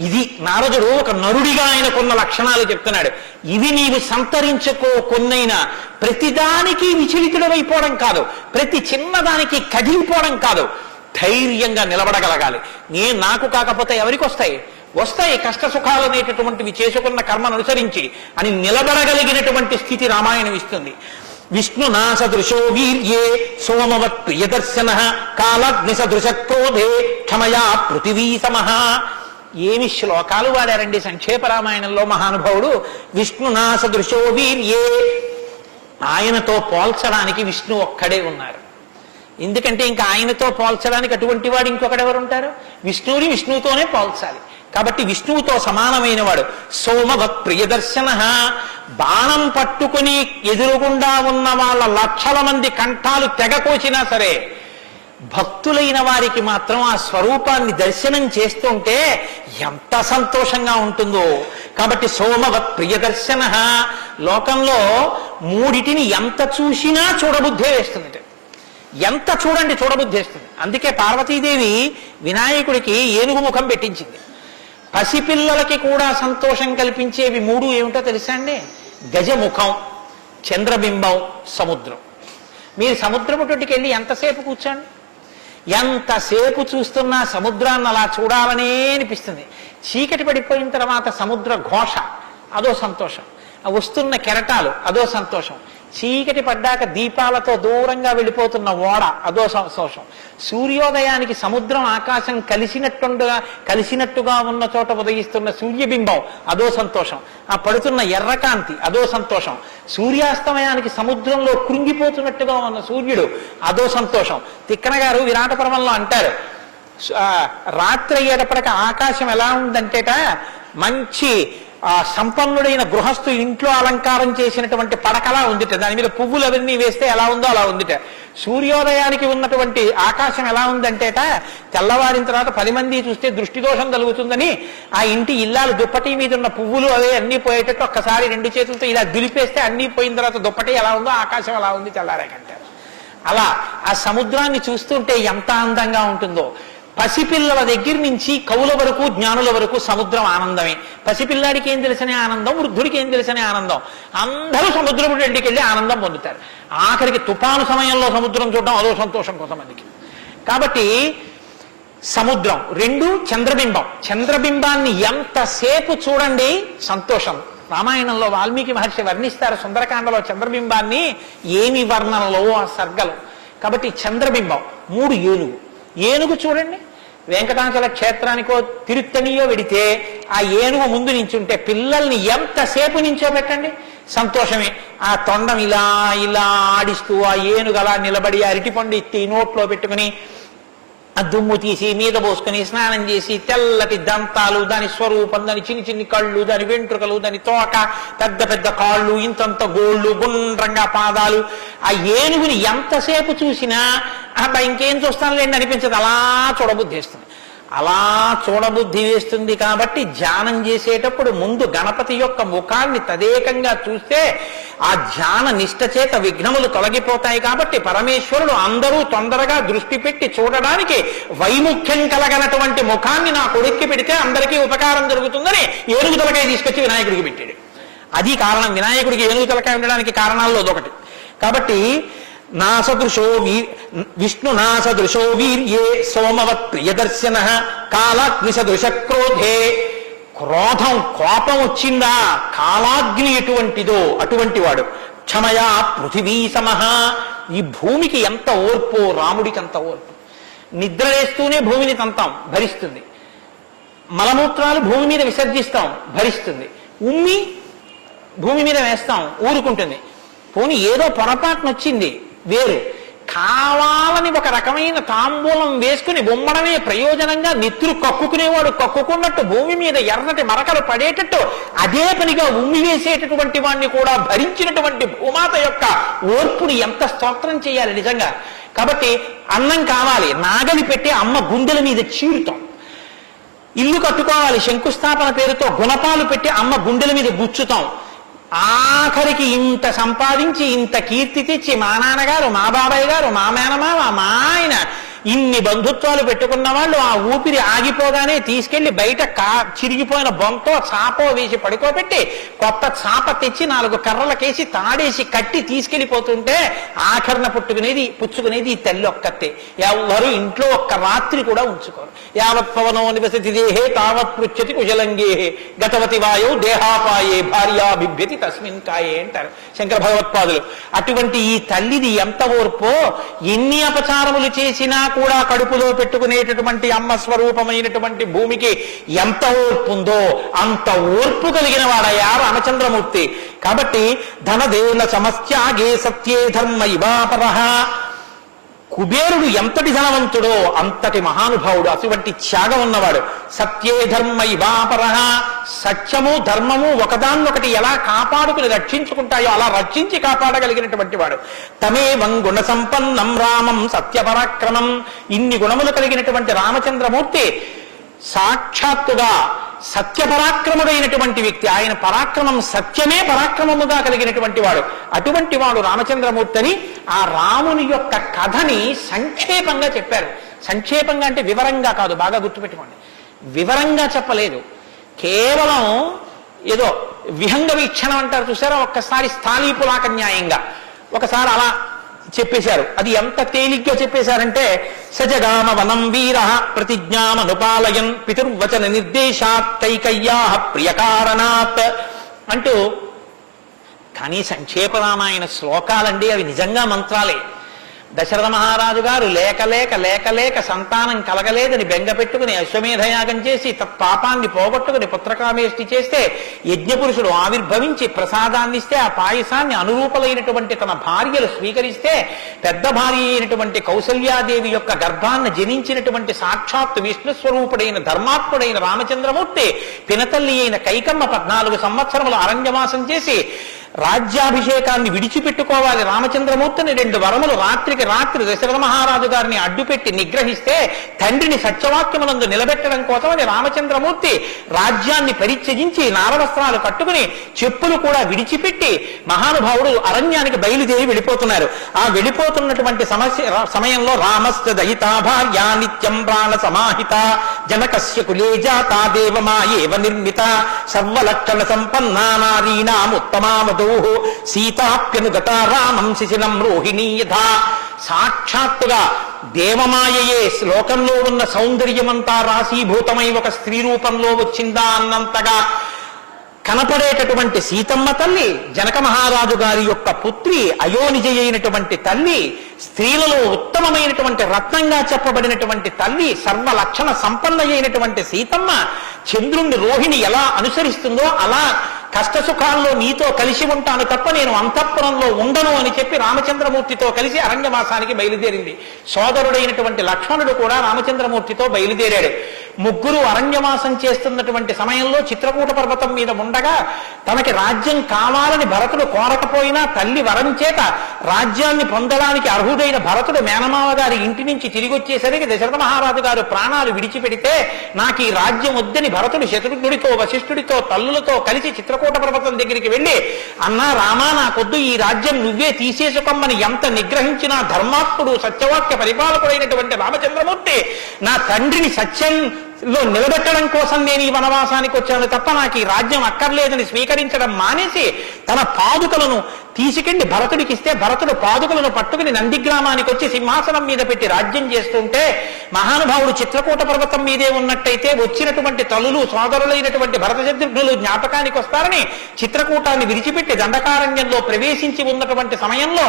ఇది నారదుడు ఒక నరుడిగా ఆయనకున్న లక్షణాలు చెప్తున్నాడు. ఇవి నీవు సంతరించుకో, కొన్నైనా ప్రతిదానికి విచలితుడమైపోవడం కాదు, ప్రతి చిన్నదానికి కదిలిపోవడం కాదు, ధైర్యంగా నిలబడగలగాలి. నాకు కాకపోతే ఎవరికి వస్తాయి? వస్తాయి కష్ట సుఖాలు అనేటటువంటివి చేసుకున్న కర్మను అనుసరించి అని నిలబడగలిగినటువంటి స్థితి రామాయణం ఇస్తుంది. విష్ణునా సదృశో వీర్యే సోమవత్ ప్రియదర్శన కాలగ్ని సదృశ క్రోధే క్షమయా పృథివీ సమః. ఏమి శ్లోకాలు వాడారండి సంక్షేప రామాయణంలో మహానుభావుడు. విష్ణునా సదృశో వీర్యే, ఆయనతో పోల్చడానికి విష్ణు ఒక్కడే ఉన్నారు. ఎందుకంటే ఇంకా ఆయనతో పోల్చడానికి అటువంటి వాడు ఇంకొకడెవరు ఉంటారు? విష్ణువుని విష్ణువుతోనే పోల్చాలి. కాబట్టి విష్ణువుతో సమానమైన వాడు. సోమవత్ ప్రియదర్శన, బాణం పట్టుకుని ఎదురుగుండా ఉన్న వాళ్ళ లక్షల మంది కంఠాలు తెగ కోసినా సరే భక్తులైన వారికి మాత్రం ఆ స్వరూపాన్ని దర్శనం చేస్తుంటే ఎంత సంతోషంగా ఉంటుందో. కాబట్టి సోమవత్ ప్రియదర్శన, లోకంలో మూడిటిని ఎంత చూసినా చూడబుద్ధే వేస్తుంది. ఎంత చూడండి చూడబుద్ధి వేస్తుంది. అందుకే పార్వతీదేవి వినాయకుడికి ఏనుగు ముఖం పెట్టించింది. పసిపిల్లలకి కూడా సంతోషం కల్పించేవి మూడు ఏమిటో తెలుసా అండి? గజముఖం, చంద్రబింబం, సముద్రం. మీరు సముద్రపు తోటికి వెళ్ళి ఎంతసేపు కూర్చోండి, ఎంతసేపు చూస్తున్నా సముద్రాన్ని అలా చూడాలనే అనిపిస్తుంది. చీకటి పడిపోయిన తర్వాత సముద్ర ఘోష అదో సంతోషం, వస్తున్న కెరటాలు అదో సంతోషం, చీకటి పడ్డాక దీపాలతో దూరంగా వెళ్ళిపోతున్న ఓడ అదో సంతోషం, సూర్యోదయానికి సముద్రం ఆకాశం కలిసినట్టుగా ఉన్న చోట ఉదయిస్తున్న సూర్యబింబం అదో సంతోషం, ఆ పడుతున్న ఎర్రకాంతి అదో సంతోషం, సూర్యాస్తమయానికి సముద్రంలో కృంగిపోతున్నట్టుగా ఉన్న సూర్యుడు అదో సంతోషం. తిక్కన గారు విరాట పర్వంలో అంటారు, రాత్రి అయ్యేటప్పటికి ఆకాశం ఎలా ఉందంటేట మంచి సంపన్నుడైన గృహస్థు ఇంట్లో అలంకారం చేసినటువంటి పడకలా ఉందిట, దాని మీద పువ్వులు అవన్నీ వేస్తే ఎలా ఉందో అలా ఉందిట. సూర్యోదయానికి ఉన్నటువంటి ఆకాశం ఎలా ఉందంటేట తెల్లవారిన తర్వాత 10 మంది చూస్తే దృష్టి దోషం కలుగుతుందని ఆ ఇంటి ఇల్లాలు దుప్పటి మీద ఉన్న పువ్వులు అవే అన్నీ పోయేటట్టు ఒక్కసారి 2 చేతులతో ఇలా దులిపేస్తే అన్నీ పోయిన తర్వాత దుప్పటి ఎలా ఉందో ఆకాశం ఎలా ఉంది తెల్లారాకంటారు. అలా ఆ సముద్రాన్ని చూస్తుంటే ఎంత అందంగా ఉంటుందో. పసిపిల్లల దగ్గర నుంచి కవుల వరకు జ్ఞానుల వరకు సముద్రం ఆనందమే. పసిపిల్లాడికి ఏం తెలిసనే ఆనందం, వృద్ధుడికి ఏం తెలిసనే ఆనందం. అందరూ సముద్రపు ఇంటికి వెళ్ళి ఆనందం పొందుతారు. ఆఖరికి తుఫాను సమయంలో సముద్రం చూడడం అదో సంతోషం కొంతమందికి. కాబట్టి సముద్రం. 2 చంద్రబింబం. చంద్రబింబాన్ని ఎంతసేపు చూడండి సంతోషం. రామాయణంలో వాల్మీకి మహర్షి వర్ణిస్తారు సుందరకాండలో చంద్రబింబాన్ని, ఏమి వర్ణనలో ఆ సర్గలు. కాబట్టి చంద్రబింబం. 3 ఏనుగు. ఏనుగు చూడండి, వెంకటాచల క్షేత్రానికో తిరుత్తణియో వెడితే ఆ ఏనుగు ముందు నించుంటే పిల్లల్ని ఎంతసేపు నించోబెట్టండి సంతోషమే. ఆ తొండం ఇలా ఇలా ఆడిస్తూ ఆ ఏనుగు అలా నిలబడి అరటిపండు ఎత్తి నోట్లో పెట్టుకుని ఆ దుమ్ము తీసి మీద పోసుకొని స్నానం చేసి తెల్లటి దంతాలు, దాని స్వరూపం, దాని చిన్ని చిన్ని కళ్ళు, దాని వెంట్రుకలు, దాని తోక, పెద్ద పెద్ద కాళ్ళు, ఇంతంత గోళ్ళు, గుండ్రంగా పాదాలు. ఆ ఏనుగుని ఎంతసేపు చూసినా అబ్బా ఇంకేం చూస్తానులేండి అనిపించదు, అలా చూడబుద్ధి వేస్తుంది. అలా చూడబుద్ధి వేస్తుంది. కాబట్టి ధ్యానం చేసేటప్పుడు ముందు గణపతి యొక్క ముఖాన్ని తదేకంగా చూస్తే ఆ ధ్యాన నిష్ట చేత విఘ్నములు తొలగిపోతాయి. కాబట్టి పరమేశ్వరుడు అందరూ తొందరగా దృష్టి పెట్టి చూడడానికి వైముఖ్యం కలగనటువంటి ముఖాన్ని నా కొడుక్కి పెడితే అందరికీ ఉపకారం జరుగుతుందని ఏనుగు తలకాయ తీసుకొచ్చి వినాయకుడికి పెట్టాడు. అది కారణం. వినాయకుడికి ఏనుగు తలకాయ ఉండడానికి కారణాల్లో అదొకటి. కాబట్టి విష్ణు నాసదృశో వీర్యే సోమవత్ ప్రియదర్శన కాలాగ్ని సదృశ క్రోధే. క్రోధం, కోపం వచ్చిందా కాలాగ్ని ఎటువంటిదో అటువంటి వాడు. క్షమయా పృథివీ సమః. ఈ భూమికి ఎంత ఓర్పో రాముడికి అంత ఓర్పు. నిద్ర వేస్తూనే భూమిని తంతాం, భరిస్తుంది. మలమూత్రాలు భూమి మీద విసర్జిస్తాం, భరిస్తుంది. ఉమ్మి భూమి మీద వేస్తాం, ఊరుకుంటుంది. పోనీ ఏదో పొరపాటున వచ్చింది వేరు. కావాలని ఒక రకమైన తాంబూలం వేసుకుని బొమ్మడమే ప్రయోజనంగా నెత్తురు కక్కుకునేవాడు కక్కుకున్నట్టు భూమి మీద ఎర్రటి మరకలు పడేటట్టు అదే పనిగా ఉమ్మి వేసేటటువంటి వాడిని కూడా భరించినటువంటి భూమాత యొక్క ఓర్పుని ఎంత స్తోత్రం చేయాలి నిజంగా. కాబట్టి అన్నం కావాలి, నాగలి పెట్టి అమ్మ గుండెల మీద చీరుతాం. ఇల్లు కట్టుకోవాలి, శంకుస్థాపన పేరుతో గుణపాలు పెట్టి అమ్మ గుండెల మీద గుచ్చుతాం. ఆఖరికి ఇంత సంపాదించి ఇంత కీర్తి తెచ్చి మా నాన్నగారు, మా బాబాయ్ గారు, మా మేనమామ, మా ఆయన ఇన్ని బంధుత్వాలు పెట్టుకున్న వాళ్ళు ఆ ఊపిరి ఆగిపోగానే తీసుకెళ్లి బయట చిరిగిపోయిన బొంతో చాపో వేసి పడుకోబెట్టి కొత్త చాప తెచ్చి 4 కర్రలకేసి తాడేసి కట్టి తీసుకెళ్లిపోతుంటే ఆఖరణ పుచ్చుకునేది ఈ తల్లి ఒక్కతే. ఎవరు ఇంట్లో ఒక్క రాత్రి కూడా ఉంచుకోరు. యావత్ పవనో నివసతి దేహే తావత్ పృచ్ఛతి కుశలంగేహే గతవతి వాయో దేహాపాయే భార్యా బిభ్యతి తస్మిన్ కాయే అంటారు శంకర భగవత్పాదులు. అటువంటి ఈ తల్లిది ఎంత ఓర్పో. ఎన్ని అపచారములు చేసినా కూడా కడుపులో పెట్టుకునేటటువంటి అమ్మ స్వరూపమైనటువంటి భూమికి ఎంత ఓర్పు ఉందో అంత ఓర్పు కలిగిన వాడయ్యా రామచంద్రమూర్తి. కాబట్టి ధనదేన సమస్యాగే సత్యే ధర్మ ఇవాపరః. కుబేరుడు ఎంతటి ధనవంతుడో అంతటి మహానుభావుడు, అటువంటి త్యాగం ఉన్నవాడు. సత్యే ధర్మైవాపరః, సత్యము ధర్మము ఒకదాన్నొకటి ఎలా కాపాడుకుని రక్షించుకుంటాయో అలా రక్షించి కాపాడగలిగినటువంటి వాడు. తమేవం గుణ సంపన్నం రామం సత్యపరాక్రమం, ఇన్ని గుణములు కలిగినటువంటి రామచంద్రమూర్తి సాక్షాత్తుగా సత్యపరాక్రముడైనటువంటి వ్యక్తి. ఆయన పరాక్రమం సత్యమే పరాక్రమముగా కలిగినటువంటి వాడు. అటువంటి వాడు రామచంద్రమూర్తిని ఆ రాముని యొక్క కథని సంక్షేపంగా చెప్పారు. సంక్షేపంగా అంటే వివరంగా కాదు, బాగా గుర్తుపెట్టుకోండి. వివరంగా చెప్పలేదు, కేవలం ఏదో విహంగ వీక్షణం అంటారు చూసారా, ఒక్కసారి స్థాళీపులాక న్యాయంగా ఒకసారి అలా చెప్పేశారు. అది ఎంత తేలిగ్గా చెప్పేశారంటే, సజగామ వనం వీర ప్రతిజ్ఞామనుపాలయన్ పితుర్వచన నిర్దేశాత్ కైకయ్యా ప్రియకారణాత్ అంటూ. కానీ సంక్షేప రామాయణ శ్లోకాలండి, అవి నిజంగా మంత్రాలే. దశరథ మహారాజు గారు లేక లేక లేక లేక సంతానం కలగలేదని బెంగ పెట్టుకుని అశ్వమేధయాగం చేసి తత్పాపాన్ని పోగొట్టుకుని పుత్రకామేష్టి చేస్తే యజ్ఞపురుషుడు ఆవిర్భవించి ప్రసాదాన్ని ఇస్తే ఆ పాయసాన్ని అనురూపలైనటువంటి తన భార్యలు స్వీకరిస్తే పెద్ద భార్య అయినటువంటి కౌసల్యాదేవి యొక్క గర్భాన్ని జనించినటువంటి సాక్షాత్ విష్ణుస్వరూపుడైన ధర్మాత్ముడైన రామచంద్రమూర్తి పినతల్లి అయిన కైకమ్మ 14 సంవత్సరములు అరణ్యవాసం చేసి రాజ్యాభిషేకాన్ని విడిచిపెట్టుకోవాలి రామచంద్రమూర్తిని 2 వరములు రాత్రికి రాత్రి దశరథ మహారాజు గారిని అడ్డుపెట్టి నిగ్రహిస్తే తండ్రిని సత్యవాక్యమునందు నిలబెట్టడం కోసమని రామచంద్రమూర్తి రాజ్యాన్ని పరిత్యజించి నారవస్త్రాలు కట్టుకుని చెప్పులు కూడా విడిచిపెట్టి మహానుభావుడు అరణ్యానికి బయలుదేరి వెళ్ళిపోతున్నారు. ఆ వెళ్ళిపోతున్నటువంటి సమయంలో రామస్య దయితా భార్య నిత్యం ప్రాణ సమాహిత జనకస్య కులే జాతా దేవమాయేవ నిర్మిత సర్వలక్షణ సంపన్నా నారీణాం ఉత్తమావధూః సీతాప్యనుగత రామం శిశిలం రోహిణీ యథా. సాక్షాత్తుగా దేవమాయయే లోకంలో ఉన్న సౌందర్యమంతా రాశీభూతమై ఒక స్త్రీ రూపంలో వచ్చిందా అన్నంతగా కనపడేటటువంటి సీతమ్మ తల్లి, జనక మహారాజు గారి యొక్క పుత్రి, అయోనిజ అయినటువంటి తల్లి, స్త్రీలలో ఉత్తమమైనటువంటి రత్నంగా చెప్పబడినటువంటి తల్లి, సర్వలక్షణ సంపన్న అయినటువంటి సీతమ్మ చంద్రుణ్ణి రోహిణి ఎలా అనుసరిస్తుందో అలా కష్టసుఖాల్లో నీతో కలిసి ఉంటాను తప్ప నేను అంతఃపురంలో ఉండను అని చెప్పి రామచంద్రమూర్తితో కలిసి అరణ్యవాసానికి బయలుదేరింది. సోదరుడైనటువంటి లక్ష్మణుడు కూడా రామచంద్రమూర్తితో బయలుదేరాడు. ముగ్గురు అరణ్యవాసం చేస్తున్నటువంటి సమయంలో చిత్రకూట పర్వతం మీద ఉండగా తనకి రాజ్యం కావాలని భరతుడు కోరకపోయినా తల్లి వరం చేత రాజ్యాన్ని పొందడానికి అర్హుడైన భరతుడు మేనమావ గారి ఇంటి నుంచి తిరిగి వచ్చేసరికి దశరథ మహారాజు గారు ప్రాణాలు విడిచిపెడితే నాకు ఈ రాజ్యం వద్దని భరతుడు శత్రుఘ్నుడితో వశిష్ఠుడితో తల్లులతో కలిసి చిత్రకూట పర్వతం దగ్గరికి వెళ్ళి, అన్నా రామా నాకొద్దు, ఈ రాజ్యం నువ్వే తీసేసుకోమని ఎంత నిగ్రహించినా ధర్మాత్ముడు సత్యవాక్య పరిపాలకుడైనటువంటి రామచంద్రమూర్తి నా తండ్రిని సత్యంలో నిలబెట్టడం కోసం నేను ఈ వనవాసానికి వచ్చాను తప్ప నాకు ఈ రాజ్యం అక్కర్లేదని స్వీకరించడం మానేసి తన పాదుకలను తీసుకెళ్లి భరతుడికి ఇస్తే భరతుడు పాదుకలను పట్టుకుని నందిగ్రామానికి వచ్చి సింహాసనం మీద పెట్టి రాజ్యం చేస్తుంటే మహానుభావుడు చిత్రకూట పర్వతం మీదే ఉన్నట్టయితే వచ్చినటువంటి తల్లులు సోదరులైనటువంటి భరత శత్రుఘ్నులు జ్ఞాపకానికి వస్తారని చిత్రకూటాన్ని విడిచిపెట్టి దండకారణ్యంలో ప్రవేశించి ఉన్నటువంటి సమయంలో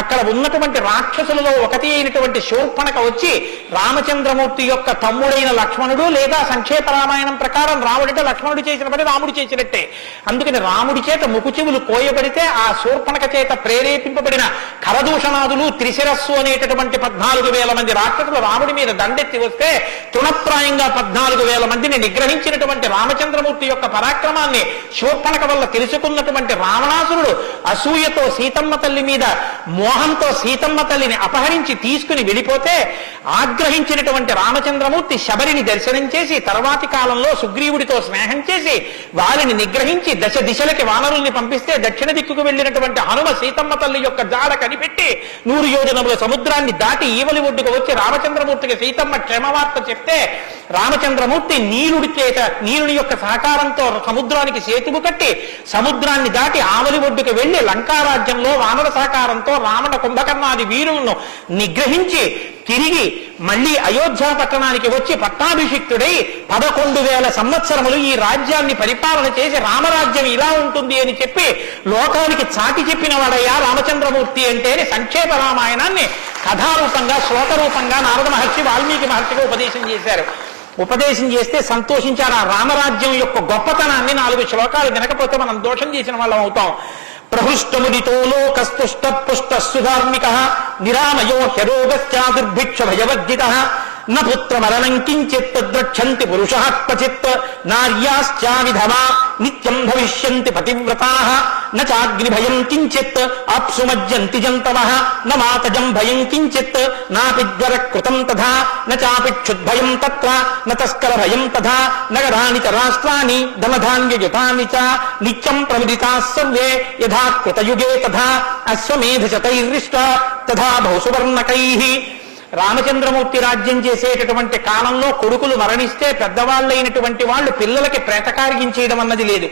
అక్కడ ఉన్నటువంటి రాక్షసులలో ఒకటి అయినటువంటి శూర్పణఖ వచ్చి రామచంద్రమూర్తి యొక్క తమ్ముడైన లక్ష్మణుడు, లేదా సంక్షేప రామాయణం ప్రకారం రాముడిటే లక్ష్మణుడు చేసిన పని రాముడు చేసినట్టే, అందుకని రాముడి చేత ముకుచెవులు కోయబడితే ఆ శూర్పణఖ చేత ప్రేరేపింపబడిన కరదూషణాదులు త్రిశిరస్సు అనేటటువంటి 14,000 మంది రాక్షసులు రాముడి మీద దండెత్తి వస్తే తృణప్రాయంగా 14,000 మందిని నిగ్రహించినటువంటి రామచంద్రమూర్తి యొక్క పరాక్రమాన్ని శూర్పణఖ వల్ల తెలుసుకున్నటువంటి రావణాసురుడు అసూయతో సీతమ్మ తల్లి మీద మోహంతో సీతమ్మ తల్లిని అపహరించి తీసుకుని వెళ్ళిపోతే ఆగ్రహించినటువంటి రామచంద్రమూర్తి శబరిని దర్శనం చేసి తర్వాతి కాలంలో సుగ్రీవుడితో స్నేహం చేసి వారిని నిగ్రహించి దశ దిశలకి వానరుల్ని పంపిస్తే దక్షిణ దిక్కుకు వెళ్ళినటువంటి హనుమ సీతమ్మ తల్లి యొక్క జాడ కనిపెట్టి 100 యోజనముల సముద్రాన్ని దాటి ఈవలి ఒడ్డుకు వచ్చి రామచంద్రమూర్తికి సీతమ్మ క్షేమవార్త చెప్తే రామచంద్రమూర్తి నీలుని యొక్క సహకారంతో సముద్రానికి సేతువు కట్టి సముద్రాన్ని దాటి ఆవలి ఒడ్డుకు వెళ్లి లంకారాజ్యంలో వానర సహకారంతో రావణ కుంభకర్ణాది వీరులను నిగ్రహించి తిరిగి మళ్లీ అయోధ్య పట్టణానికి వచ్చి పట్టాభిషిక్తుడై 11,000 సంవత్సరములు ఈ రాజ్యాన్ని పరిపాలన చేసి రామరాజ్యం ఇలా ఉంటుంది అని చెప్పి లోకానికి చాటి చెప్పిన వాడయ్యా రామచంద్రమూర్తి అంటే సంక్షేప రామాయణాన్ని కథారూపంగా శ్లోకరూపంగా నారద మహర్షి వాల్మీకి మహర్షిగా ఉపదేశం చేశారు. ఉపదేశం చేస్తే సంతోషించారు. ఆ రామరాజ్యం యొక్క గొప్పతనాన్ని 4 శ్లోకాలు వినకపోతే మనం దోషం చేసిన వాళ్ళం అవుతాం. ప్రహృష్టముదితో లోక స్తుష్ట పుష్ట సుధార్మిక నిరామయో హ్యరోగశ్చ దుర్భిక్ష భయవర్జిత న పుత్రమరణం కించిత్ ద్రక్షంతి పురుషః క్వచిత్ నార్యాశ్చ విధవా నిత్యం భవిష్యంతి పతివ్రతాః న చాగ్నిభయం కించిత్ ఆప్సుమజ్జంతి జంతవః న మాతజం భయం కించిత్ నాపి జ్వరకృతం తథా న చాపి క్షుద్భయం తత్ర న తస్కర భయం తథా నగరాణి చ రాష్ట్రాణి ధనధాన్యయుతాని చ నిత్యం ప్రముదితాః సర్వే యథా కృతయుగే తథా అశ్వమేధశతైర్రిష్ట తథా బహుసువర్ణకైః. రామచంద్రమూర్తి రాజ్యం చేసేటటువంటి కాలంలో కొడుకులు మరణిస్తే పెద్దవాళ్ళైనటువంటి వాళ్ళు పిల్లలకి ప్రేతకార్యం చేయడం అన్నది లేదు.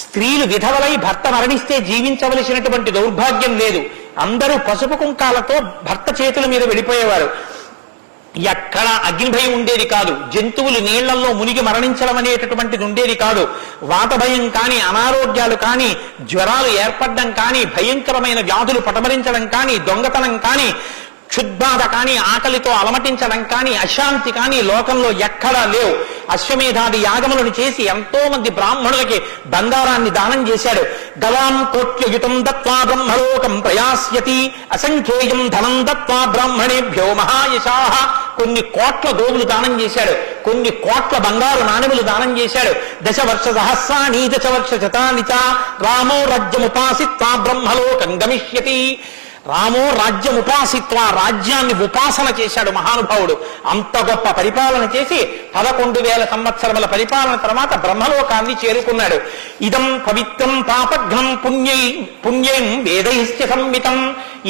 స్త్రీలు విధవలై భర్త మరణిస్తే జీవించవలసినటువంటి దౌర్భాగ్యం లేదు. అందరూ పసుపు కుంకాలతో భర్త చేతుల మీద వెళ్ళిపోయేవారు. ఎక్కడ అగ్నిభయం ఉండేది కాదు. జంతువులు నీళ్లలో మునిగి మరణించడం అనేటటువంటిది ఉండేది కాదు. వాత భయం కానీ, అనారోగ్యాలు కానీ, జ్వరాలు ఏర్పడడం కానీ, భయంకరమైన వ్యాధులు పటమరించడం కానీ, దొంగతనం కానీ, క్షుద్బాధ కానీ, ఆకలితో అలమటించడం కానీ, అశాంతి కానీ లోకంలో ఎక్కడా లేవు. అశ్వమేధాది యాగములను చేసి ఎంతో మంది బ్రాహ్మణులకి బంగారాన్ని దానం చేశాడు. గవాం కోట్యయుతం దత్వా బ్రహ్మలోకం ప్రయాస్యతి అసంఖ్యేయం ధనం దత్వా బ్రాహ్మణేభ్యో మహాయశాః. కొన్ని కోట్ల గోవులు దానం చేశాడు, కొన్ని కోట్ల బంగారు నాణెములు దానం చేశాడు. దశవర్ష సహస్రాణి దశవర్ష శతాని చ రామో రాజ్యముపాసిత్వా బ్రహ్మలోకం గమిష్యతి. రామో రాజ్యం ఉపాసిత్వ, రాజ్యాన్ని ఉపాసన చేశాడు మహానుభావుడు. అంత గొప్ప పరిపాలన చేసి 11,000 సంవత్సరముల పరిపాలన తర్వాత బ్రహ్మలోకాన్ని చేరుకున్నాడు. ఇదం పవిత్రం పాపఘ్నం పుణ్యం వేదైశ్చ సంహితం.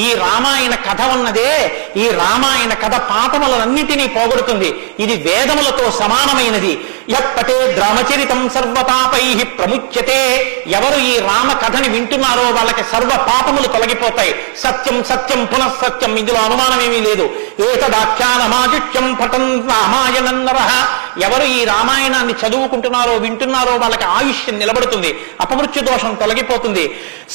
ఈ రామాయణ కథ ఉన్నదే, ఈ రామాయణ కథ పాపములన్నిటినీ పోగొడుతుంది. ఇది వేదములతో సమానమైనది. యప్పటే రామచరితం సర్వపాపై ప్రముచ్యతే. ఎవరు ఈ రామ కథని వింటున్నారో వాళ్ళకి సర్వ పాపములు తొలగిపోతాయి. సత్యం సత్యం పునఃసత్యం, ఇందులో అనుమానమేమీ లేదు. ఏతదాఖ్యానమాజుష్యం పఠన్ రామాయణం నరః. ఎవరు ఈ రామాయణాన్ని చదువుకుంటున్నారో వింటున్నారో వాళ్ళకి ఆయుష్యం నిలబడుతుంది, అపమృత్యు దోషం తొలగిపోతుంది.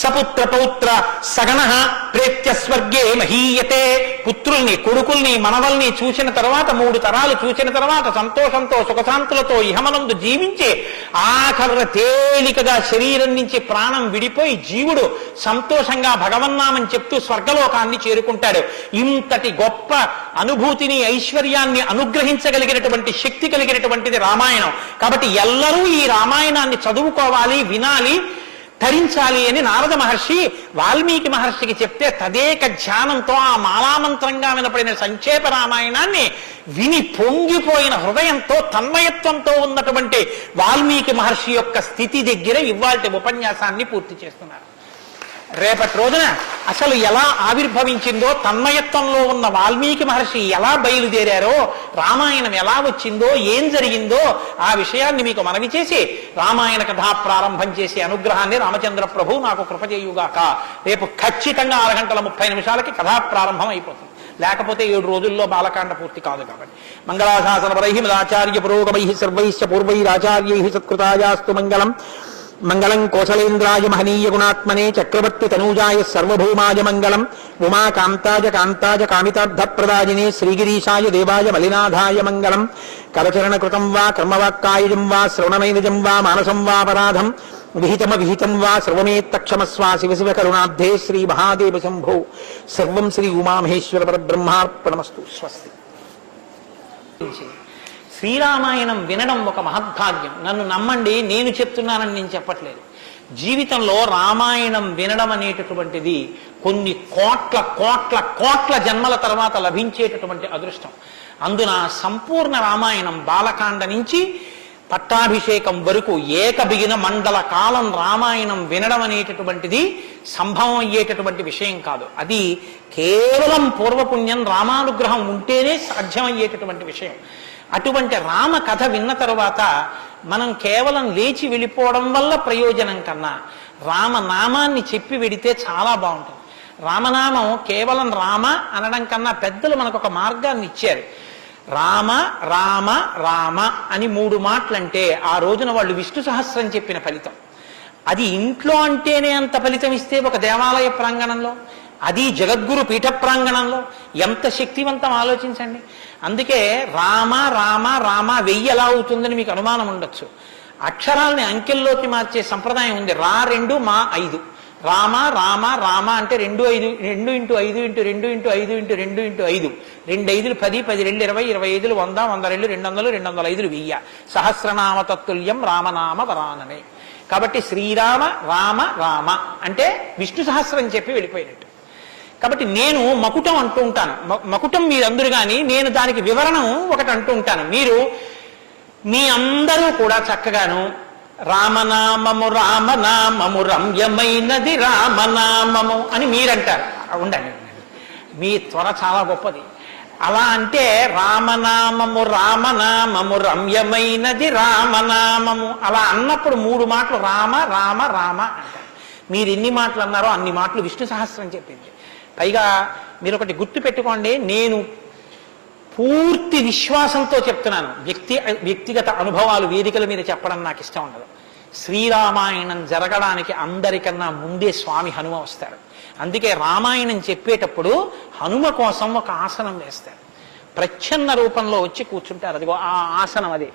సపుత్ర పౌత్ర సగణః ప్రేత్య స్వర్గే మహీయతే. పుత్రుల్ని, కొడుకుల్ని, మనవల్ని చూసిన తర్వాత 3 తరాలు చూసిన తర్వాత సంతోషంతో సుఖశాంతులతో ఇహమనందు జీవించి ఆఖర తేలికగా శరీరం నుంచి ప్రాణం విడిపోయి జీవుడు సంతోషంగా భగవన్నామని చెప్తూ స్వర్గలోకాన్ని చేరుకుంటాడు. ఇంతటి గొప్ప అనుభూతిని, ఐశ్వర్యాన్ని అనుగ్రహించగలిగినటువంటి శక్తి కలిగినటువంటిది రామాయణం. కాబట్టి ఎల్లరూ ఈ రామాయణాన్ని చదువుకోవాలి, వినాలి, ధరించాలి అని నారద మహర్షి వాల్మీకి మహర్షికి చెప్తే తదేక ధ్యానంతో ఆ మాలామంత్రంగా వినపడిన సంక్షేప రామాయణాన్ని విని పొంగిపోయిన హృదయంతో, తన్మయత్వంతో ఉన్నటువంటి వాల్మీకి మహర్షి యొక్క స్థితి దగ్గర ఇవాల్టి ఉపన్యాసాన్ని పూర్తి చేస్తున్నారు. రేపటి రోజున అసలు ఎలా ఆవిర్భవించిందో, తన్మయత్వంలో ఉన్న వాల్మీకి మహర్షి ఎలా బయలుదేరారో, రామాయణం ఎలా వచ్చిందో, ఏం జరిగిందో ఆ విషయాన్ని మీకు మనవి చేసి రామాయణ కథా ప్రారంభం చేసే అనుగ్రహాన్ని రామచంద్ర ప్రభు నాకు కృప చేయుగాక. రేపు ఖచ్చితంగా 6:30 కథా ప్రారంభం అయిపోతుంది. లేకపోతే 7 రోజుల్లో బాలకాండ పూర్తి కాదు. కాబట్టి మంగళాశాసనపరై మదాచార్య పురోగమై సర్వైశ్చ పూర్వైరాచార్యై సత్కృతాయాస్తు మంగళం. మంగళం కోసలేంద్రాయ మహనీయ గుణాత్మనే చక్రవర్తి తనూజాయ సర్వభౌమాయ మంగళం. ఉమాకాంతాయ కాంతాయ కామితార్థప్రదాయినే శ్రీగిరీశాయ దేవాయ మలినాథాయ మంగళం. కరచరణకృతం వా కర్మవాక్కాయజం వా శ్రవణమైనజం వా మానసం వా పరాధం విహితం వా సర్వమేత్తక్షమస్వా శివ శివ కరుణాబ్ధే శ్రీ మహాదేవ శంభో. సర్వం శ్రీ ఉమామహేశ్వర పరబ్రహ్మార్పణమస్తు. స్వస్తి. శ్రీరామాయణం వినడం ఒక మహద్భాగ్యం. నన్ను నమ్మండి, నేను చెప్తున్నానని నేను చెప్పట్లేదు. జీవితంలో రామాయణం వినడం అనేటటువంటిది కొన్ని కోట్ల కోట్ల కోట్ల జన్మల తర్వాత లభించేటటువంటి అదృష్టం. అందున సంపూర్ణ రామాయణం బాలకాండ నుంచి పట్టాభిషేకం వరకు ఏకబిగిన మండల కాలం రామాయణం వినడం అనేటటువంటిది సంభవం అయ్యేటటువంటి విషయం కాదు. అది కేవలం పూర్వపుణ్యం, రామానుగ్రహం ఉంటేనే సాధ్యమయ్యేటటువంటి విషయం. అటువంటి రామ కథ విన్న తరువాత మనం కేవలం లేచి వెళ్ళిపోవడం వల్ల ప్రయోజనం కన్నా రామనామాన్ని చెప్పి వెడితే చాలా బాగుంటుంది. రామనామం కేవలం రామ అనడం కన్నా పెద్దలు మనకు ఒక మార్గాన్ని ఇచ్చారు. రామ రామ రామ అని 3 మాటలంటే ఆ రోజున వాళ్ళు విష్ణు సహస్రం చెప్పిన ఫలితం. అది ఇంట్లో అంటేనే అంత ఫలితం ఇస్తే ఒక దేవాలయ ప్రాంగణంలో, అది జగద్గురు పీఠ ప్రాంగణంలో ఎంత శక్తివంతం ఆలోచించండి. అందుకే రామ రామ రామ 1000 ఎలా అవుతుందని మీకు అనుమానం ఉండొచ్చు. అక్షరాల్ని అంకెల్లోకి మార్చే సంప్రదాయం ఉంది. రా 2 మా 5. రామ రామ రామ అంటే 2 5 2 × 5 × 2 × 5 × 2 × 5 2 5 10 10 2 20 25 100 100 200 200 1000 సహస్రనామ తత్తుల్యం రామనామ వరాననే. కాబట్టి శ్రీరామ రామ రామ అంటే విష్ణు సహస్రం చెప్పి వెళ్ళిపోయినట్టు. కాబట్టి నేను మకుటం అంటూ ఉంటాను. మకుటం మీరందరూ కానీ నేను దానికి వివరణం ఒకటి అంటూ ఉంటాను. మీరు మీ అందరూ కూడా చక్కగాను రామనామము రామనామము రమ్యమైనది రామనామము అని మీరంటారు. ఉండండి, మీ త్వర చాలా గొప్పది. అలా అంటే రామనామము రామనామము రమ్యమైనది రామనామము అలా అన్నప్పుడు 3 మాటలు రామ రామ రామ అంటారు. మీరు ఎన్ని మాటలు అన్నారో అన్ని మాటలు విష్ణు సహస్రం చెప్పింది. పైగా మీరు ఒకటి గుర్తు పెట్టుకోండి, నేను పూర్తి విశ్వాసంతో చెప్తున్నాను. వ్యక్తిగత అనుభవాలు వేదికల మీద చెప్పడం నాకు ఇష్టం ఉండదు. శ్రీరామాయణం జరగడానికి అందరికన్నా ముందే స్వామి హనుమ వస్తారు. అందుకే రామాయణం చెప్పేటప్పుడు హనుమ కోసం ఒక ఆసనం వేస్తారు. ప్రచ్ఛన్న రూపంలో వచ్చి కూర్చుంటారు. అదిగో ఆ ఆసనం అదే.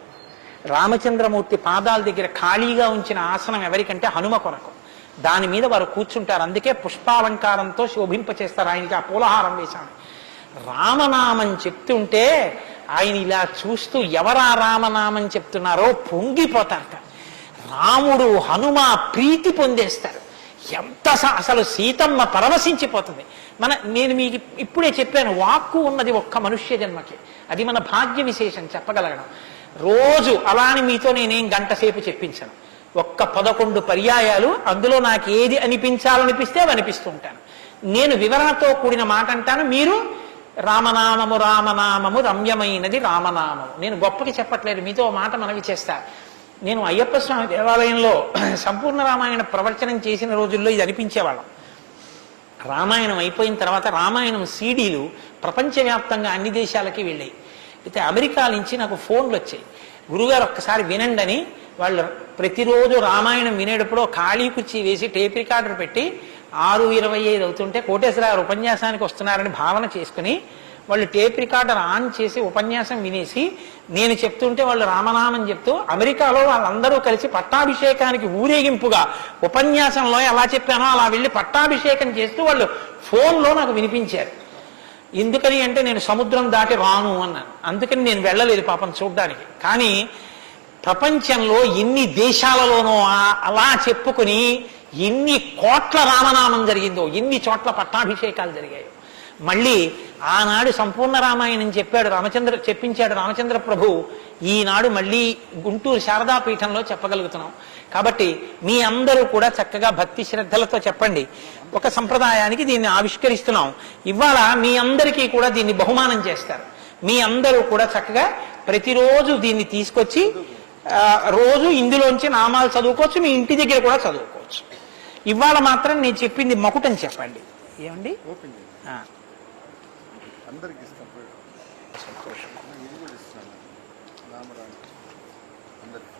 రామచంద్రమూర్తి పాదాల దగ్గర ఖాళీగా ఉంచిన ఆసనం ఎవరికంటే హనుమ కొరకు. దాని మీద వారు కూర్చుంటారు. అందుకే పుష్పాలంకారంతో శోభింపచేస్తారు. ఆయనకి ఆ పూలహారం వేశాను. రామనామం చెప్తుంటే ఆయన ఇలా చూస్తూ ఎవరా రామనామం చెప్తున్నారో పొంగిపోతారట. రాముడు హనుమ ప్రీతి పొందేస్తారు. ఎంత అసలు సీతమ్మ పరవశించిపోతుంది. నేను మీకు ఇప్పుడే చెప్పాను, వాక్కు ఉన్నది ఒక్క మనుష్య జన్మకి. అది మన భాగ్య విశేషం చెప్పగలగడం. రోజు అలాని మీతో నేనేం గంట సేపు చెప్పించాను. ఒక్క 11 పర్యాయాలు అందులో నాకు ఏది అనిపించాలనిపిస్తే అవి అనిపిస్తూ ఉంటాను. నేను వివరణతో కూడిన మాట అంటాను, మీరు రామనామము రామనామము రమ్యమైనది రామనామము. నేను గొప్పకి చెప్పట్లేదు, మీతో మాట మనవి చేస్తా. నేను అయ్యప్ప స్వామి దేవాలయంలో సంపూర్ణ రామాయణ ప్రవచనం చేసిన రోజుల్లో ఇది అనిపించేవాళ్ళం. రామాయణం అయిపోయిన తర్వాత రామాయణం సీడీలు ప్రపంచవ్యాప్తంగా అన్ని దేశాలకి వెళ్ళాయి. అయితే అమెరికా నుంచి నాకు ఫోన్లు వచ్చాయి, గురుగారు ఒక్కసారి వినండి అని. వాళ్ళు ప్రతిరోజు రామాయణం వినేటప్పుడు ఖాళీ కుర్చీ వేసి టేప్ రికార్డర్ పెట్టి 6:25 అవుతుంటే కోటేశ్వరరావు ఉపన్యాసానికి వస్తున్నారని భావన చేసుకుని వాళ్ళు టేప్ రికార్డర్ ఆన్ చేసి ఉపన్యాసం వినేసి నేను చెప్తుంటే వాళ్ళు రామనామం చెప్తూ అమెరికాలో వాళ్ళందరూ కలిసి పట్టాభిషేకానికి ఊరేగింపుగా ఉపన్యాసంలో ఎలా చెప్పానో అలా వెళ్ళి పట్టాభిషేకం చేస్తూ వాళ్ళు ఫోన్లో నాకు వినిపించారు. ఎందుకని అంటే నేను సముద్రం దాటి రాను అన్నాను. అందుకని నేను వెళ్ళలేదు పాపం చూడ్డానికి. కానీ ప్రపంచంలో ఎన్ని దేశాలలోనో అలా చెప్పుకుని ఎన్ని కోట్ల రామనామం జరిగిందో, ఎన్ని చోట్ల పట్టాభిషేకాలు జరిగాయో. మళ్ళీ ఆనాడు సంపూర్ణ రామాయణం చెప్పించాడు రామచంద్ర ప్రభు. ఈనాడు మళ్ళీ గుంటూరు శారదాపీఠంలో చెప్పగలుగుతున్నాం. కాబట్టి మీ అందరూ కూడా చక్కగా భక్తి శ్రద్ధలతో చెప్పండి. ఒక సంప్రదాయానికి దీన్ని ఆవిష్కరిస్తున్నాం. ఇవాళ మీ అందరికీ కూడా దీన్ని బహుమానం చేస్తారు. మీ అందరూ కూడా చక్కగా ప్రతిరోజు దీన్ని తీసుకొచ్చి రోజు ఇందులోంచి నామాలు చదువుకోవచ్చు, మీ ఇంటి దగ్గర కూడా చదువుకోవచ్చు. ఇవాళ మాత్రం నేను చెప్పింది మకుటం చెప్పండి. ఏమండి అందరికి ఇస్తాం. సంతోషం. ఇది కూడా ఇస్తాను. అందరికి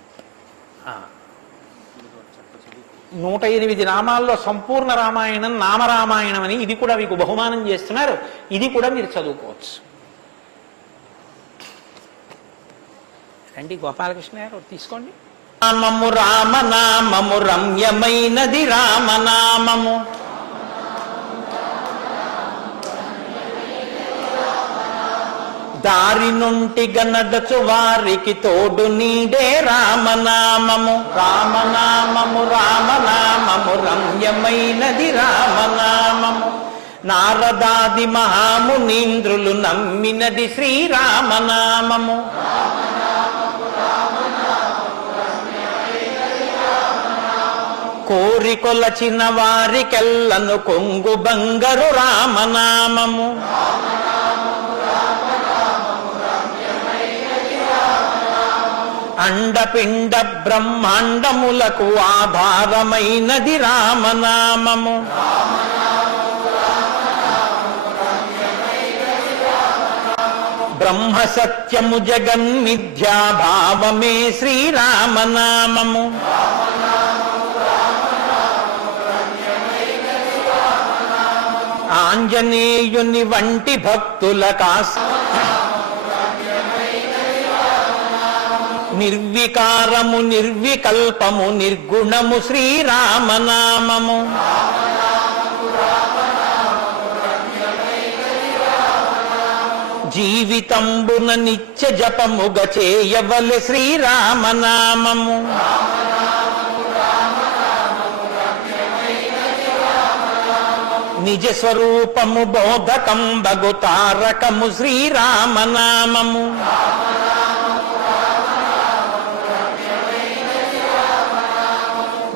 108 నామాల్లో సంపూర్ణ రామాయణం నామరామాయణం అని ఇది కూడా మీకు బహుమానం చేస్తున్నారు. ఇది కూడా మీరు చదువుకోవచ్చు. రండి గోపాలకృష్ణ గారు తీసుకోండి. నామము రామనామము రమ్యమైనది రామనామము దారి నుండి గనడచు వారికి తోడు నీడే రామనామము రామనామము రామనామము రమ్యమైనది రామనామము నారదాది మహామునీంద్రులు నమ్మినది శ్రీరామనామము కోరికొలచిన వారికెల్లను కొంగు బంగరు రామనామము అండపిండ బ్రహ్మాండములకు ఆధారమైనది రామనామము బ్రహ్మ సత్యము జగన్మిథ్యాభావమే శ్రీరామనామము ఆంజనేయుని వంటి భక్తుల నిర్వికారము నిర్వికల్పము నిర్గుణము శ్రీరామనామము జీవితంబున నిత్య జపముగ చేయవలె శ్రీరామనామము. నిజ స్వరూపము బోధకం బగు తారకము శ్రీరామనామము.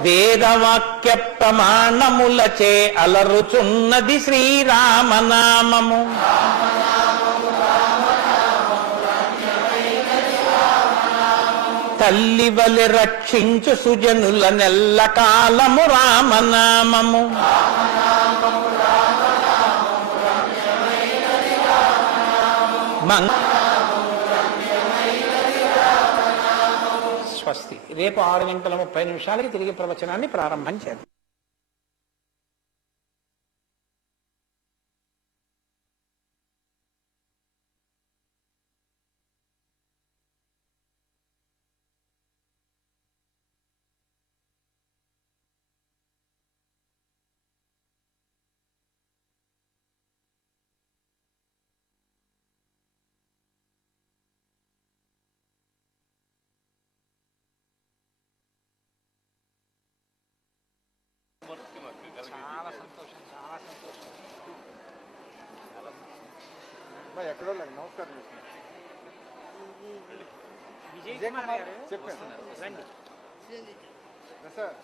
వేదవాక్య ప్రమాణములచే అలరుచున్నది శ్రీరామనామము. తల్లివలె రక్షించు సుజనుల నెల్ల కాలము రామనామము. స్వస్తి. రేపు 6:30 తిరిగి ప్రవచనాన్ని ప్రారంభం చేద్దాం. చాలా సంతోషం, చాలా సంతోషం. ఎక్కడో నమస్కారం విజయ్ కుమార్ గారు చెప్పండి రండి సార్.